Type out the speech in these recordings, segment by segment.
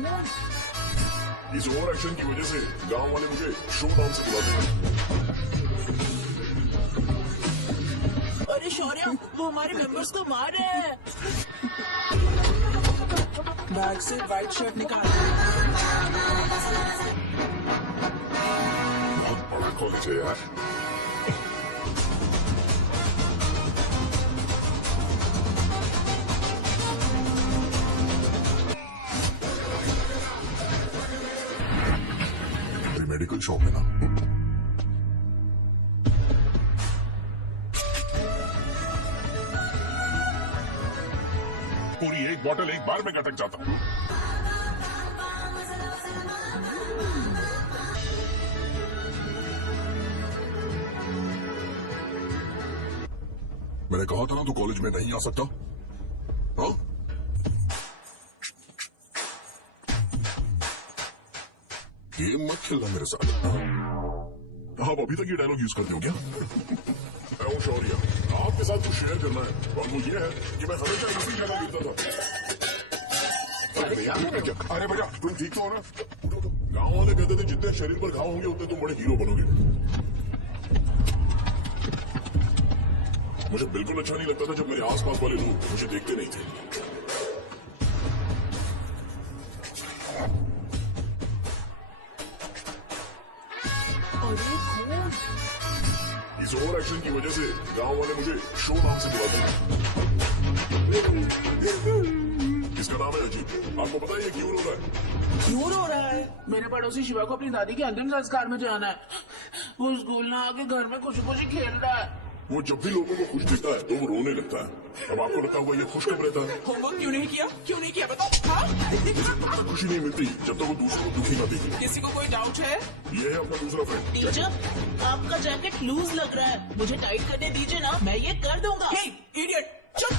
इस over action की वजह से गांव वाले मुझे शो नाम से बुलाते हैं। अरे शौर्य, वो हमारे मेंबर्स को मार रहे हैं। बैग से व्हाइट शर्ट निकाल। बहुत बड़ा कॉलेज है यार। मेडिकल शॉप है ना? पूरी एक बॉटल एक बार में अटक जाता हूं। मैंने कहा था ना तू कॉलेज में नहीं आ सकता। हाँ? गेम मत खेलना मेरे साथ। आप अभी तक ये डायलॉग यूज करते हो क्या? मैं हूं शौर्य, आपके साथ कुछ शेयर करना है और वो ये है कि मैं हमेशा इसी जगह गिरता था। अरे भैया तुम ठीक तो हो ना? गांव वाले कहते थे जितने शरीर पर घाव होंगे उतने तुम बड़े हीरो बनोगे। मुझे बिल्कुल अच्छा नहीं लगता था जब मेरे आसपास वाले लोग मुझे देखते नहीं थे। इस ओवर एक्शन की वजह से गांव वाले मुझे शो नाम से बुलाते हैं। इसका नाम है अजीब। आपको पता है ये क्यों रो रहा है? क्यों रो रहा है? मेरे पड़ोसी शिवा को अपनी दादी के अंतिम संस्कार में जाना है। वो स्कूल ना आके घर में खुशी खुशी खेल रहा है। वो जब भी लोगों को खुश दिखता है तो वो रोने लगता है। अब आपको लगता होगा ये खुश कब रहता है? होमवर्क क्यों नहीं किया? क्यों नहीं किया बताओ? हाँ? इसे तब तक खुशी नहीं मिलती जब तक वो दूसरों को दुखी ना देखे। किसी को कोई डाउट है? ये है अपना दूसरा फ्रेंड। टीचर, आपका जैकेट लूज लग रहा है, मुझे टाइट करने दीजिए ना, मैं ये कर दूंगा। हे, इडियट, चुप!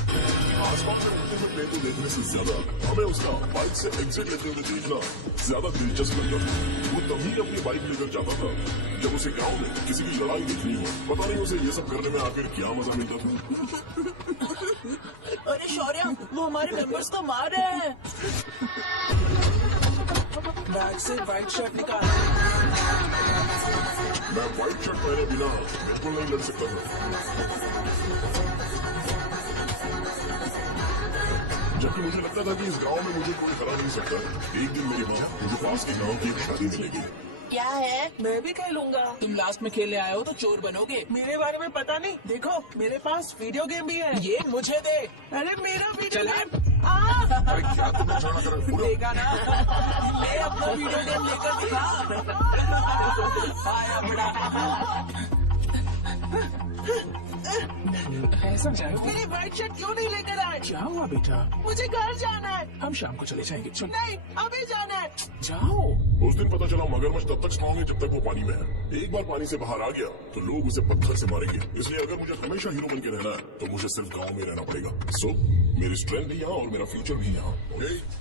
आसमान में उड़ते हुए प्लेन को देखने से ज्यादा हमें उसका बाइक से एग्जिट लेते हुए देखना ज्यादा दिलचस्प लगता था। वो तभी अपनी बाइक लेकर जाता था जब उसे गांव में किसी की लड़ाई देखनी हो। पता नहीं उसे ये सब करने में आखिर क्या मजा मिलता था। अरे शौर्य, वो हमारे मेंबर्स को मार रहे हैं। बैग से व्हाइट शर्ट निकाल। मैं व्हाइट शर्ट पहने बिना बिल्कुल नहीं लड़ सकता था। जबकि मुझे लगता था कि इस गांव में मुझे कोई हरा नहीं सकता। एक दिन मेरी माँ मुझे पास के गांव की एक शादी मिलेगी। क्या है? मैं भी खेलूंगा। तुम लास्ट में खेलने आए हो तो चोर बनोगे। मेरे बारे में पता नहीं। देखो मेरे पास वीडियो गेम भी है। ये मुझे दे। अरे मेरा वीडियो गेम। अरे क्या तुम नशा ना करो? देगा ना? ले अपना वीडियो गेम लेकर दिखा। आया बड़ा। ऐसा जाए। मेरी व्हाइट शर्ट क्यों नहीं लेकर आए? क्या हुआ बेटा? मुझे घर जाना है। हम शाम को चले जाएंगे। चल। नहीं, अभी जाना है। जाओ। उस दिन पता चला मगरमच्छ तब तक स्ट्रॉन्ग है जब तक वो पानी में है। एक बार पानी से बाहर आ गया तो लोग उसे पत्थर से मारेंगे। इसलिए अगर मुझे हमेशा हीरो बन के रहना है तो मुझे सिर्फ गांव में रहना पड़ेगा। सो मेरी स्ट्रेंथ भी यहाँ और मेरा फ्यूचर भी यहाँ।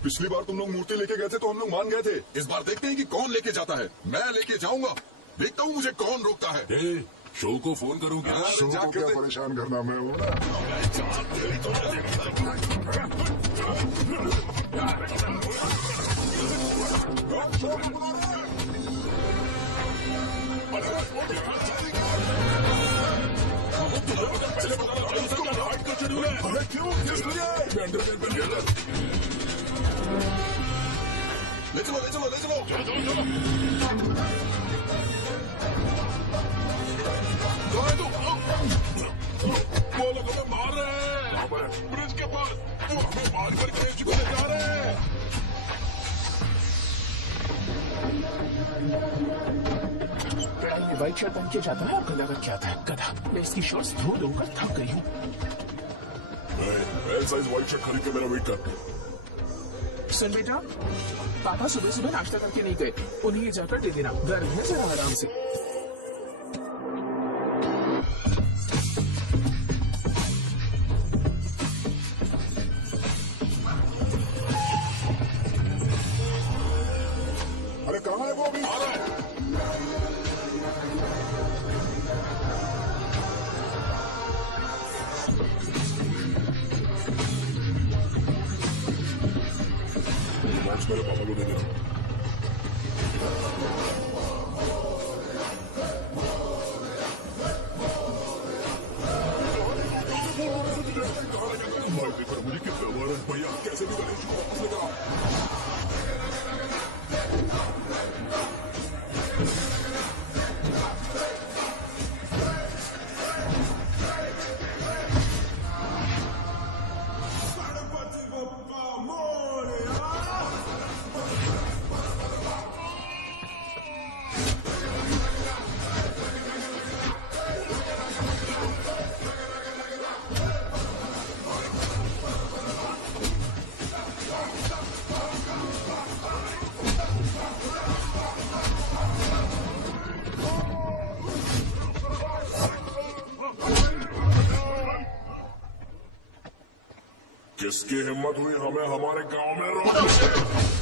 पिछली बार तुम लोग मूर्ति लेके गए थे तो हम लोग मान गए थे। इस बार देखते हैं कि कौन लेके जाता है। मैं लेके जाऊंगा। देखता हूँ मुझे कौन रोकता है। शो को फोन करूँ क्या? शो को क्या परेशान करना, मैं हूँ ना। ले चलो ले चलो ले चलो। वो लोग हमें मार रहे हैं ब्रिज के पास। वो हमें मार कर के चुके जा रहे हैं। व्हाइट शर्ट पहन के जाता है और गधा करके आता है। गधा, मैं इसकी शॉर्ट्स धो धोकर थक गई हूँ। एल साइज व्हाइट शर्ट खरीद के मेरा वेट कर। सुन बेटा, पापा सुबह सुबह नाश्ता करके नहीं गए। उन्हें ये जाकर दे देना। घर में जरा आराम से। अरे कहाँ है वो अभी? आ रहा है। कार्ड्स मेरे पापा को दे देना। मुझे कितना मारा भैया, कैसे भी करें इसको वापस लेकर आओ। किसकी हिम्मत हुई हमें हमारे गांव में रोकने?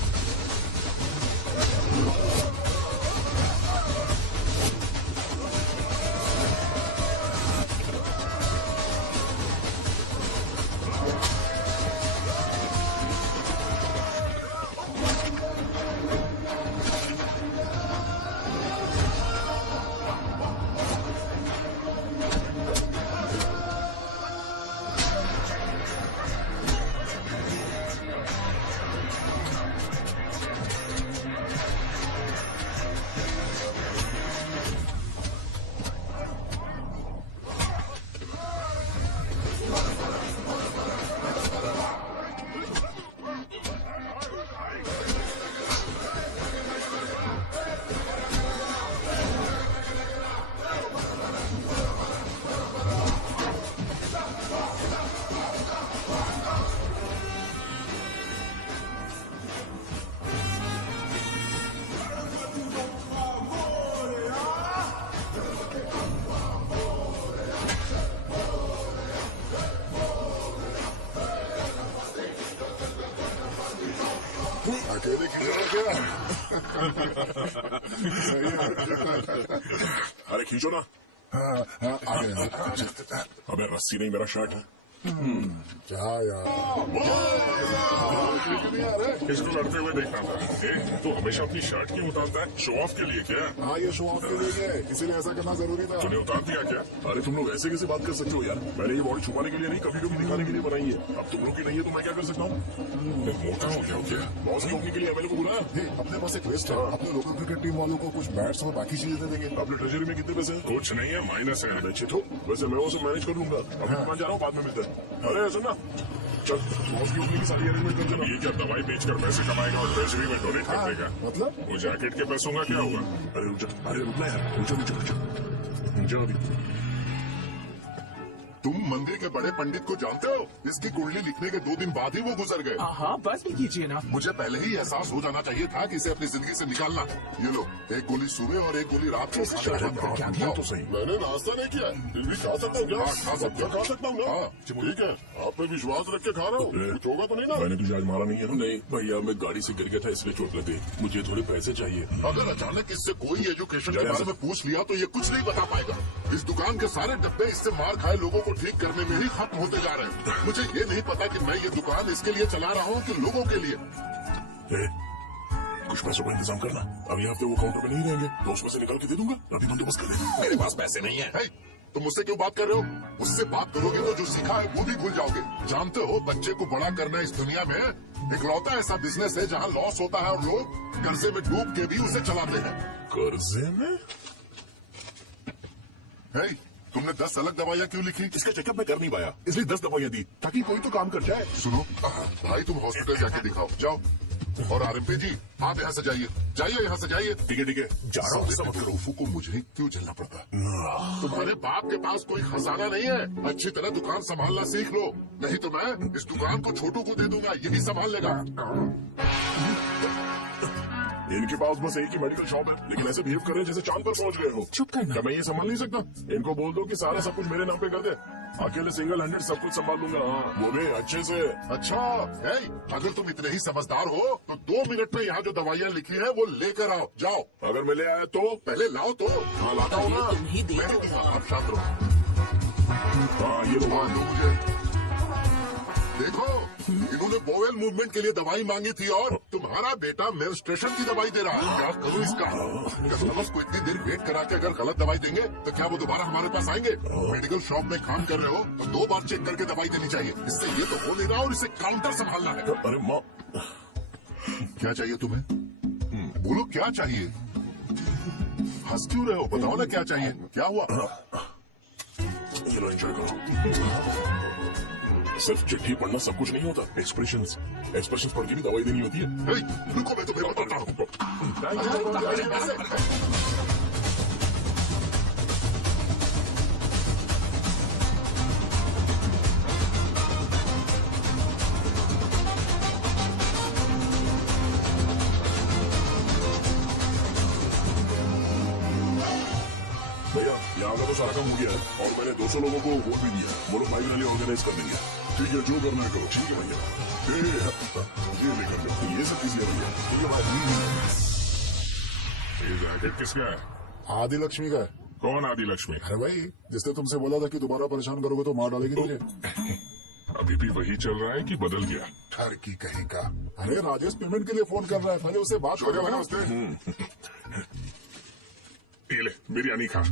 अकेले खींचो क्या? सही है। अरे खींचो ना। आ गया। अबे रस्सी नहीं, मेरा शर्ट है। क्या यार, इसको लड़ते हुए देखना था। तो हमेशा अपनी शर्ट क्यों उतारता है? शो ऑफ के लिए क्या? हाँ, ये शो ऑफ के लिए है, इसीलिए ऐसा करना जरूरी था। तूने उतार दिया क्या? अरे तुम लोग ऐसे कैसे बात कर सकते हो यार? मैंने ये बॉडी छुपाने के लिए नहीं, कभी कभी दिखाने के लिए बनाई है। अब तुम लोग की नहीं है तो मैं क्या कर सकता हूँ? मोटा हो गया क्या? बॉस की होने के लिए एमएलए को बुलाया। अपने पास एक लिस्ट है, अपने लोकल क्रिकेट टीम वालों को कुछ बैट्स और बाकी चीजें दे देंगे। अपने ट्रेजरी में कितने पैसे? कुछ नहीं है, माइनस है। अच्छे तो वैसे मैं वो सब मैनेज कर लूंगा। अभी दुकान जा रहा हूँ, बाद में मिलता है। अरे सुन ना, चल बॉस की उठने की सारी अरेंजमेंट कर देना। ये क्या दवाई बेचकर पैसे कमाएगा और ट्रेजरी में डोनेट कर देगा? मतलब वो जैकेट के पैसों का क्या होगा? अरे रुक जा, अरे रुकना यार, रुक जा अभी। तुम मंदिर के बड़े पंडित को जानते हो? इसकी कुंडली लिखने के 2 दिन बाद ही वो गुजर गए। हाँ, बस भी कीजिए ना। मुझे पहले ही एहसास हो जाना चाहिए था कि इसे अपनी जिंदगी से निकालना। ये लो, एक गोली सुबह और एक गोली रात को क्या दिया तो सही। मैंने नाश्ता नहीं किया, फिर भी खा सकता हूँ क्या? खा सकता हूँ ना? ठीक है, आप पे विश्वास रख के खा रहा हूँ। कुछ होगा तो नहीं ना? मैंने तुझे आज मारा नहीं है? नहीं भैया, मैं गाड़ी से गिर गया था इसलिए चोट लग गई। मुझे थोड़े पैसे चाहिए। अगर अचानक इससे कोई एजुकेशन के बारे में पूछ लिया तो ये कुछ नहीं बता पाएगा। इस दुकान के सारे डब्बे इससे मार खाए लोगों को ठीक करने में ही खत्म होते जा रहे हैं। मुझे ये नहीं पता कि मैं ये दुकान इसके लिए चला रहा हूँ कि लोगों के लिए। कुछ पैसों का इंतजाम करना। अभी हफ्ते वो काउंटर पे नहीं रहेंगे तो उसमें से निकाल के दे दूंगा। अभी बंदोबस्त कर ले। मेरे पास पैसे नहीं है। तुम मुझसे क्यों बात कर रहे हो? मुझसे बात करोगे तो जो सीखा है वो भी भूल जाओगे। जानते हो, बच्चे को बड़ा करना इस दुनिया में इकलौता ऐसा बिजनेस है जहाँ लॉस होता है और लोग कर्जे में डूब के भी उसे चलाते हैं। कर्जे में? तुमने 10 अलग दवाइयाँ क्यों लिखी? इसका चेकअप मैं कर नहीं पाया, इसलिए 10 दवाइयाँ दी ताकि कोई तो काम कर जाए। सुनो भाई, तुम हॉस्पिटल जाके दिखाओ, जाओ। और आरएमपी जी, आप यहाँ से जाइए, यहाँ से जाइए। ठीक है, जा रहा हूँ। सब रऊफू को मुझे क्यों झेलना पड़ता? तुम्हारे बाप के पास कोई खजाना नहीं है। अच्छी तरह दुकान संभालना सीख लो, नहीं तो मैं इस दुकान को छोटू को दे दूंगा, यही संभाल लेगा। इनके पास बस एक ही मेडिकल शॉप है, लेकिन ऐसे बिहेव कर रहे हैं जैसे चांद पर पहुंच गए हो। चुप करना। क्या मैं ये संभाल नहीं सकता? इनको बोल दो कि सारा सब कुछ मेरे नाम पे कर दे। अकेले सिंगल हैंडेड सब कुछ संभाल लूंगा। हाँ, वो भी अच्छे से। अच्छा, अगर तुम इतने ही समझदार हो तो 2 मिनट में यहाँ जो दवाइयाँ लिखी है वो लेकर आओ, जाओ। अगर मैं ले आया तो? पहले लाओ तो। हाँ, लाता हूँ ना। आप शांत रहो। हाँ, ये लो। हाँ, दो मुझे। देखो, इन्होंने बोवेल मूवमेंट के लिए दवाई मांगी थी और तुम्हारा बेटा मेंस्ट्रुएशन की दवाई दे रहा है। क्या करूं इसका? कस्टमर्स को इतनी देर वेट करा के अगर गलत दवाई देंगे तो क्या वो दोबारा हमारे पास आएंगे? मेडिकल शॉप में काम कर रहे हो तो 2 बार चेक करके दवाई देनी चाहिए। इससे ये तो हो नहीं रहा और इसे काउंटर संभालना है। अरे माँ, क्या चाहिए तुम्हें? बोलो क्या चाहिए? हंस क्यों रहे हो? बताओ ना क्या चाहिए? क्या हुआ? ये लो एंजॉय करो। सिर्फ चिट्ठी पढ़ना सब कुछ नहीं होता। एक्सप्रेशंस पढ़ के भी दवाई देनी होती है। हे, रुको, मैं तुम्हें बताता हूँ। भैया यहाँ का तो सारा काम हो गया है और मैंने 200 लोगों को वोट भी दिया। वो लोग बाइक रैली ऑर्गेनाइज कर देंगे। ठीक है, जो करना है करो। ठीक है भैया। ये लेकर जाओ। ये सब किसी भैया। ठीक है भाई। ये जैकेट किसका है? आदि लक्ष्मी का है। कौन आदि लक्ष्मी? अरे भाई, जिसने तुमसे बोला था कि दोबारा परेशान करोगे तो मार डालेगी मुझे। अभी भी वही चल रहा है कि बदल गया? ठरकी कहीं का। अरे राजेश पेमेंट के लिए फोन कर रहा है, पहले उससे बात करो ना। ये ले बिरयानी खा।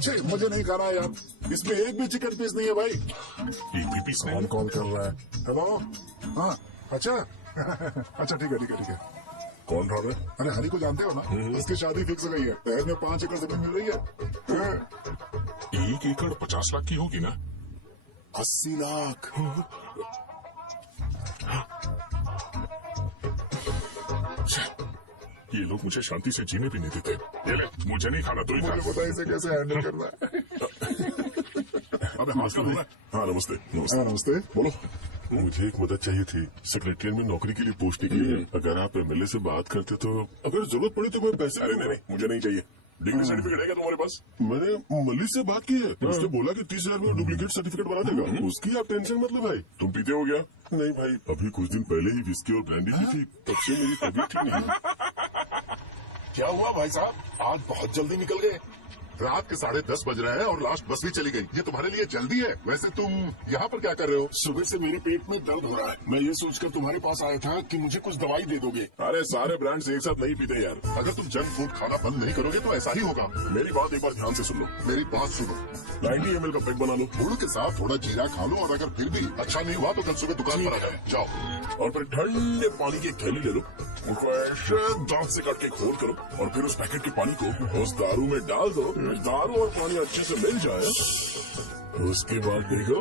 छे, मुझे नहीं खाना है यार, इसमें एक भी चिकन पीस नहीं है भाई। एक भी पीस नहीं? कॉल कर रहा है। हेलो, हाँ, अच्छा अच्छा, ठीक है ठीक है ठीक है। कौन रहा है? अरे हरी को जानते हो ना, उसकी शादी फिक्स हो गई है। शहर में 5 एकड़ जमीन मिल रही है। 1 एकड़ 50 लाख की होगी ना? 80 लाख। ये लोग मुझे शांति से जीने भी नहीं देते। ये ले, मुझे नहीं खाना, तू ही खा। मुझे पता है इसे कैसे हैंडल करना है। अबे हाथ का बोला। हाँ नमस्ते। हाँ, नमस्ते, बोलो। मुझे एक मदद चाहिए थी। सेक्रेटरिएट में नौकरी के लिए पोस्टिंग के लिए अगर आप एमएलए से बात करते तो अगर जरूरत पड़ी तो मैं पैसे। अरे नहीं, मुझे नहीं चाहिए। डिग्री सर्टिफिकेट है क्या तुम्हारे पास? मैंने मलिक से बात की है। उसने बोला कि 30,000 में डुप्लीकेट सर्टिफिकेट बना देगा। उसकी आप टेंशन मत लो भाई। तुम पीते हो क्या? नहीं भाई, अभी कुछ दिन पहले ही विस्की और ब्रांडी पी थी, तब से मेरी तबीयत ठीक नहीं है। क्या हुआ भाई साहब, आज बहुत जल्दी निकल गए? रात के 10:30 बज रहे हैं और लास्ट बस भी चली गई। ये तुम्हारे लिए जल्दी है? वैसे तुम यहाँ पर क्या कर रहे हो? सुबह से मेरे पेट में दर्द हो रहा है। मैं ये सोचकर तुम्हारे पास आया था कि मुझे कुछ दवाई दे दोगे। अरे सारे ब्रांड्स एक साथ नहीं पीते यार। अगर तुम जंक फूड खाना बंद नहीं करोगे तो ऐसा ही होगा। मेरी बात एक बार ध्यान से सुन लो। मेरी बात सुनो, 90 ml का पैक बना लो। गुड़ के साथ थोड़ा जीरा खा लो और अगर फिर भी अच्छा नहीं हुआ तो कल सुबह दुकान पर आ जाओ। और फिर ठंडे पानी की एक थैली ले लो, उसको ऐसे दांत से काट के घोल करो और फिर उस पैकेट के पानी को उस दारू में डाल दो। दारू और पानी अच्छे से मिल जाए, उसके बाद देखो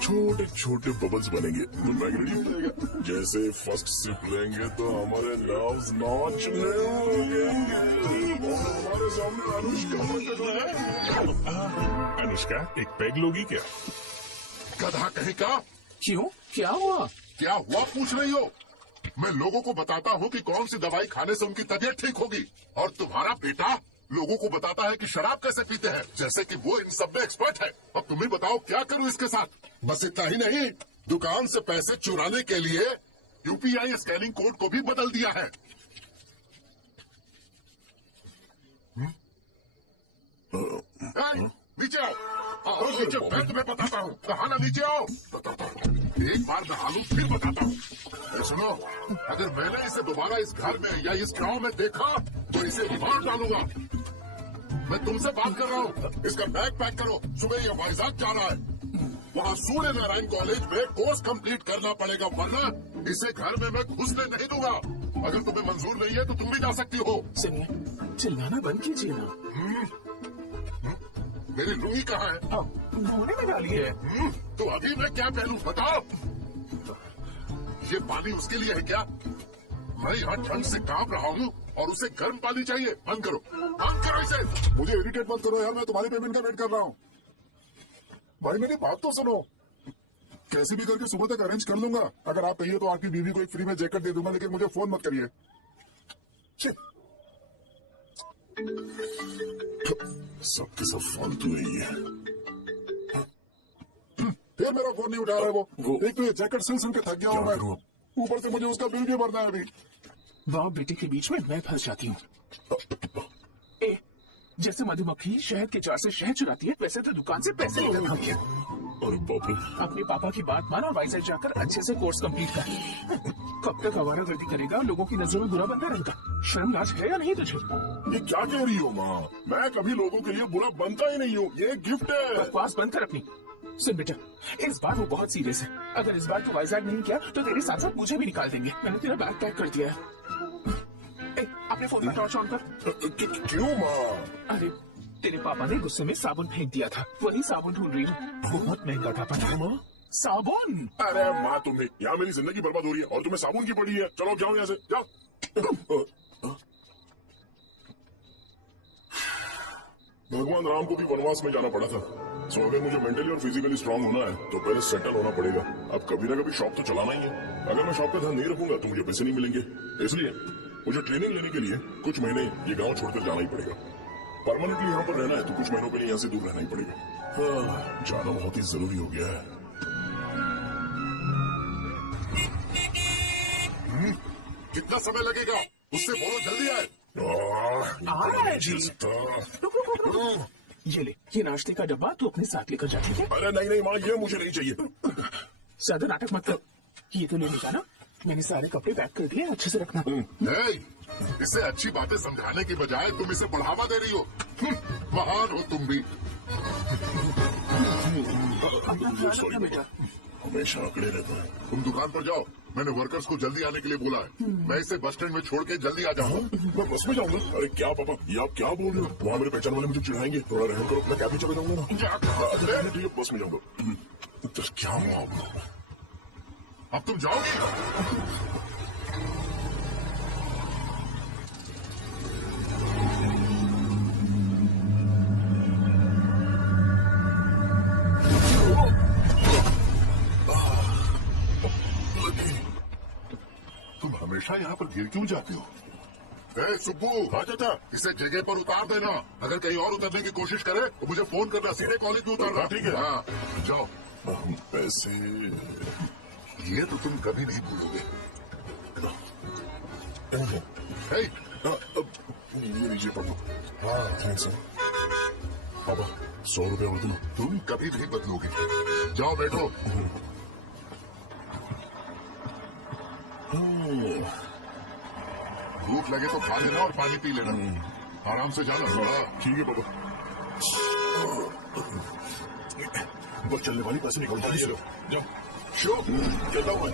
छोटे छोटे बबल्स बनेंगे तो पैक रेडी हो जाएगा। जैसे फर्स्ट सिप लेंगे तो हमारे नर्व्स नाचने लगेंगे। हमारे सामने अनुष्का एक पैग लोगी क्या? गधा कहीं का। क्यों, क्या हुआ? क्या हुआ पूछ रही हो? मैं लोगों को बताता हूँ कि कौन सी दवाई खाने से उनकी तबीयत ठीक होगी और तुम्हारा बेटा लोगों को बताता है कि शराब कैसे पीते हैं, जैसे कि वो इन सब में एक्सपर्ट है। अब तुम्हें बताओ क्या करूं इसके साथ? बस इतना ही नहीं, दुकान से पैसे चुराने के लिए यूपीआई स्कैनिंग कोड को भी बदल दिया है। नीचे आओ, नीचे, मैं तुम्हें बताता हूँ। कहा ना नीचे आओ। एक बार नहा लूं फिर बताता हूँ। सुनो, अगर मैंने इसे दोबारा इस घर में या इस गांव में देखा तो इसे मार डालूंगा। मैं तुमसे बात कर रहा हूँ। इसका बैग पैक करो, सुबह ये वाइजाग जा रहा है। वहाँ सूर्य नारायण कॉलेज में कोर्स कंप्लीट करना पड़ेगा, वरना इसे घर में मैं घुसने नहीं दूंगा। अगर तुम्हें मंजूर नहीं है तो तुम भी जा सकती हो। सुनिए, चिल्लाना बंद कीजिए ना। मेरी लुंगी कहाँ है? धोने में डाली है। तो अभी मैं क्या पहनूं बताओ? ये पानी उसके लिए है क्या? मैं यहाँ ठंड से कांप रहा हूँ और उसे गर्म पानी चाहिए। बंद करो, बंद करो इसे। मुझे इरिटेट मत करो यार, मैं तुम्हारी पेमेंट का वेट कर रहा हूँ। भाई मेरी बात तो सुनो, कैसे भी करके सुबह तक अरेंज कर लूंगा। अगर आप कहिए तो आपकी बीवी को एक फ्री में जैकेट दे दूंगा, लेकिन मुझे फोन मत करिए। सबके सब फालतू ही है। फिर मेरा फोन नहीं उठा रहा है वो। एक तो ये जैकेट सिल के थक गया हूँ मैं, करूं? ऊपर से मुझे उसका बिल भी भरना है अभी। बाप बेटे के बीच में मैं फंस जाती हूँ। जैसे मधुमक्खी शहद के जार से शहद चुराती है, वैसे तो दुकान से पैसे लेकर भागी है। अरे बाप रे। अपने पापा की बात मान और वाइजर जाकर अच्छे से कोर्स कंप्लीट कर। कब तक आवारागर्दी करेगा, लोगों की नजरों में बुरा बनता रहेगा। शर्म लाज है या नहीं तुझे? ये क्या कह रही हो माँ? मैं कभी लोगों के लिए बुरा बनता ही नहीं हूँ, ये गिफ्ट है। बकवास बंद कर अपनी। सुन बेटा, इस बार वो बहुत सीरियस है। अगर इस बार तू वाइजैक नहीं किया तो तेरे साथ साथ मुझे भी निकाल देंगे। मैंने तेरा बैग पैक कर दिया है। अपने फोन का टॉर्च ऑन कर। क्यों माँ? अरे तेरे पापा ने गुस्से में साबुन फेंक दिया था, वही साबुन ढूंढ रही हूँ। बहुत महंगा था पता है माँ? साबुन। अरे माँ तुमने, यहाँ मेरी जिंदगी बर्बाद हो रही है और तुम्हें साबुन की पड़ी है। चलो जाओ यहाँ से, जाओ। भगवान राम को भी वनवास में जाना पड़ा था। सो अगर मुझे मेंटली और फिजिकली स्ट्रांग होना है तो पहले सेटल होना पड़ेगा। अब कभी ना कभी शॉप तो चलाना ही है। अगर मैं शॉप का ध्यान नहीं रखूंगा तो मुझे पैसे नहीं मिलेंगे। इसलिए मुझे ट्रेनिंग लेने के लिए कुछ महीने ये गांव छोड़कर जाना ही पड़ेगा। परमानेंटली यहाँ पर रहना है तो कुछ महीनों के लिए यहाँ से दूर रहना ही पड़ेगा। हाँ, जाना बहुत ही जरूरी हो गया है। कितना समय लगेगा? उससे बोलो जल्दी आए। ये ले, ये नाश्ते का डब्बा तू अपने साथ लेकर जा, ठीक है? अरे नहीं नहीं माँ, ये मुझे नहीं चाहिए। ज्यादा नाटक मत कर। ये तो लेने का ना, मैंने सारे कपड़े पैक कर दिए, अच्छे से रखना। इससे अच्छी बातें समझाने की बजाय तुम इसे बढ़ावा दे रही हो। महान हो तुम भी। अपना ख्याल रखना बेटा। हमेशा अकड़े रहता है। तुम दुकान पर जाओ, मैंने वर्कर्स को जल्दी आने के लिए बोला है। मैं इसे बस स्टैंड में छोड़ के जल्दी आ जाऊंगा। मैं बस में जाऊंगा? अरे क्या पापा, ये आप क्या बोल रहे हो? वहाँ मेरे पहचान वाले मुझे चिढ़ाएंगे। थोड़ा रहम करो, मैं कैब ही चले जाऊंगा ना। ठीक है, बस में जाऊंगा। तो क्या हुआ अब तुम जाओगे? तुम हमेशा यहाँ पर गिर क्यों जाते हो? ए सुब्बू, हाँ चाचा, इसे जगह पर उतार देना। अगर कहीं और उतरने की कोशिश करे तो मुझे फोन करना। सीधे कॉलेज में उतारना। ठीक है। हाँ, जाओ। पैसे ये तो तुम कभी नहीं भूलोगे। हे, ये लीजिए पापा। हाँ, थैंक्स पापा, 100 रुपये और दो। तुम कभी नहीं बदलोगे। जाओ बैठो। भूख लगे तो खा लेना और पानी पी लेना। आराम से जाना। हाँ, ठीक है पापा। बस चलने वाली पैसे निकल जाओ। जाओ। शो, कहता हूँ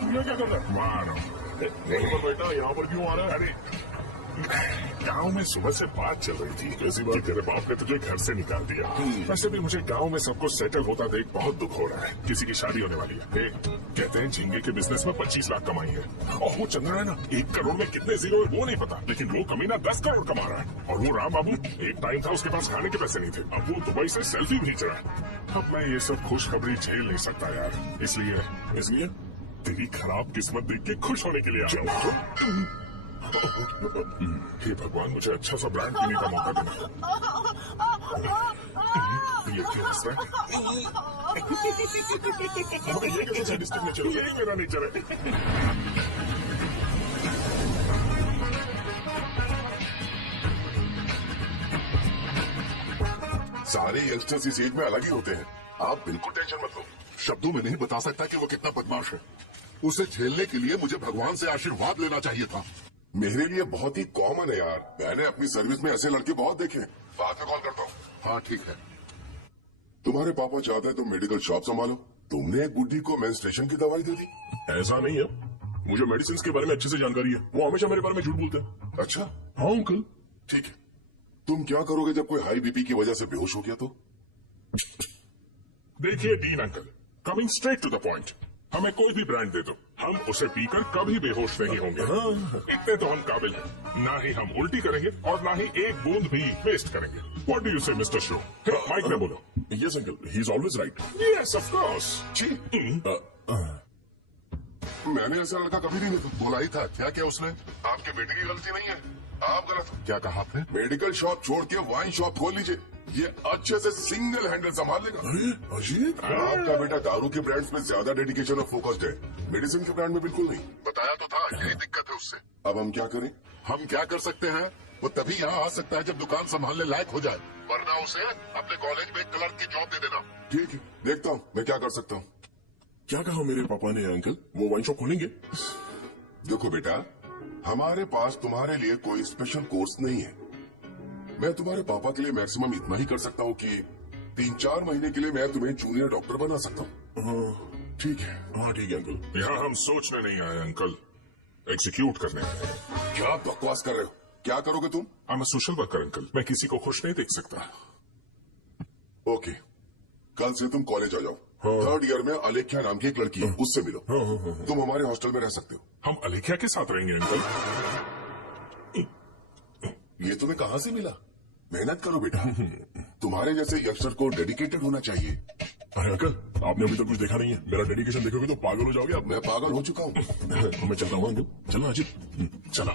तुमने क्या कर रहा? मार नहीं पर बेटा, यहाँ पर क्यों आ रहा है? अरे गांव में सुबह से बात चल रही थी। कैसी बात? तेरे बाप ने तुझे घर से निकाल दिया। वैसे भी मुझे गांव में सब कुछ सेटल होता देख बहुत दुख हो रहा है। किसी की शादी होने वाली है। कहते हैं झींगे के बिजनेस में 25 लाख कमाई है। और वो चंद्रा है ना, 1 करोड़ में कितने जीरो है वो नहीं पता, लेकिन वो कमीना 10 करोड़ कमा रहा है। और वो राम बाबू, एक टाइम था उसके पास खाने के पैसे नहीं थे, अब वो दुबई से सेल्फी भेज रहा है। अब मैं ये सब खुशखबरी झेल नहीं सकता यार। इसलिए तेरी खराब किस्मत देख के खुश होने के लिए आया हूँ। हे भगवान, मुझे अच्छा सा ब्रांड पीने का मौका देना। ये क्या हंस रहा है? ये कैसे सैडिस्टिक नेचर है? यही मेरा नेचर है। सारे यंगस्टर्स इस एज में अलग ही होते हैं। आप बिल्कुल टेंशन मत लो। शब्दों में नहीं बता सकता कि वो कितना बदमाश है। उसे झेलने के लिए मुझे भगवान से आशीर्वाद लेना चाहिए था। मेरे लिए बहुत ही कॉमन है यार। मैंने अपनी सर्विस में ऐसे लड़के बहुत देखे। बाद में कॉल करता हूँ। हाँ ठीक है। तुम्हारे पापा चाहते हैं तुम मेडिकल शॉप संभालो। तुमने एक बुढ़ी को मेंस्ट्रुएशन की दवाई दे दी। ऐसा नहीं है, मुझे मेडिसिन के बारे में अच्छे से जानकारी है। वो हमेशा मेरे बारे में झूठ बोलते हैं। अच्छा, हाँ अंकल। ठीक है। तुम क्या करोगे जब कोई हाई बीपी की वजह से बेहोश हो गया तो? देखिए Dean uncle, coming straight to the point, हमें कोई भी ब्रांड दे दो, हम उसे पीकर कभी बेहोश नहीं होंगे। इतने तो हम काबिल हैं। ना ही हम उल्टी करेंगे और ना ही एक बूंद भी वेस्ट करेंगे। What do you say mister शो? माइक में बोलो। Yes uncle, he is always right. Yes of course. जी, मैंने ऐसा लड़का कभी नहीं देखा। बोला ही था। क्या क्या उसने? आपके बेटे की गलती नहीं है, आप गलत हो। क्या कहा आपने? मेडिकल शॉप छोड़ के वाइन शॉप खोल लीजिए। ये अच्छे से सिंगल हैंडल संभाल लेगा। अरे अजीत, आपका बेटा दारू के ब्रांड्स में ज्यादा डेडिकेशन और फोकस्ड है, मेडिसिन के ब्रांड में बिल्कुल नहीं। बताया तो था, यही दिक्कत है उससे। अब हम क्या करें? हम क्या कर सकते हैं? वो तभी यहाँ आ सकता है जब दुकान संभालने लायक हो जाए, वरना उसे अपने कॉलेज में क्लर्क की जॉब दे देना। ठीक है, देखता हूँ मैं क्या कर सकता हूँ। क्या कहा मेरे पापा ने अंकल? वो वाइन शॉप खोलेंगे? देखो बेटा, हमारे पास तुम्हारे लिए कोई स्पेशल कोर्स नहीं है। मैं तुम्हारे पापा के लिए मैक्सिमम इतना ही कर सकता हूँ कि 3-4 महीने के लिए मैं तुम्हें जूनियर डॉक्टर बना सकता हूँ। ठीक है? हाँ ठीक है अंकल। यहाँ हम सोचने नहीं आए अंकल, एग्जीक्यूट करने आए। क्या बकवास कर रहे हो? क्या करोगे तुम? I am social worker uncle, मैं किसी को खुश नहीं देख सकता। ओके, कल से तुम कॉलेज आ जाओ। हाँ। 3rd ईयर में अलेख्या नाम की एक लड़की है, उससे मिलो। तुम हमारे हॉस्टल में रह सकते हो। हम अलेख्या के साथ रहेंगे अंकल। ये तुम्हें कहाँ से मिला? मेहनत करो बेटा, तुम्हारे जैसे यंगस्टर को डेडिकेटेड होना चाहिए। अरे अंकल, आपने अभी तक कुछ देखा नहीं है। मेरा डेडिकेशन देखोगे तो पागल हो जाओगे आप। मैं पागल हो चुका हूँ। मैं चलता हूँ अंकल। चलना अजीत, चला।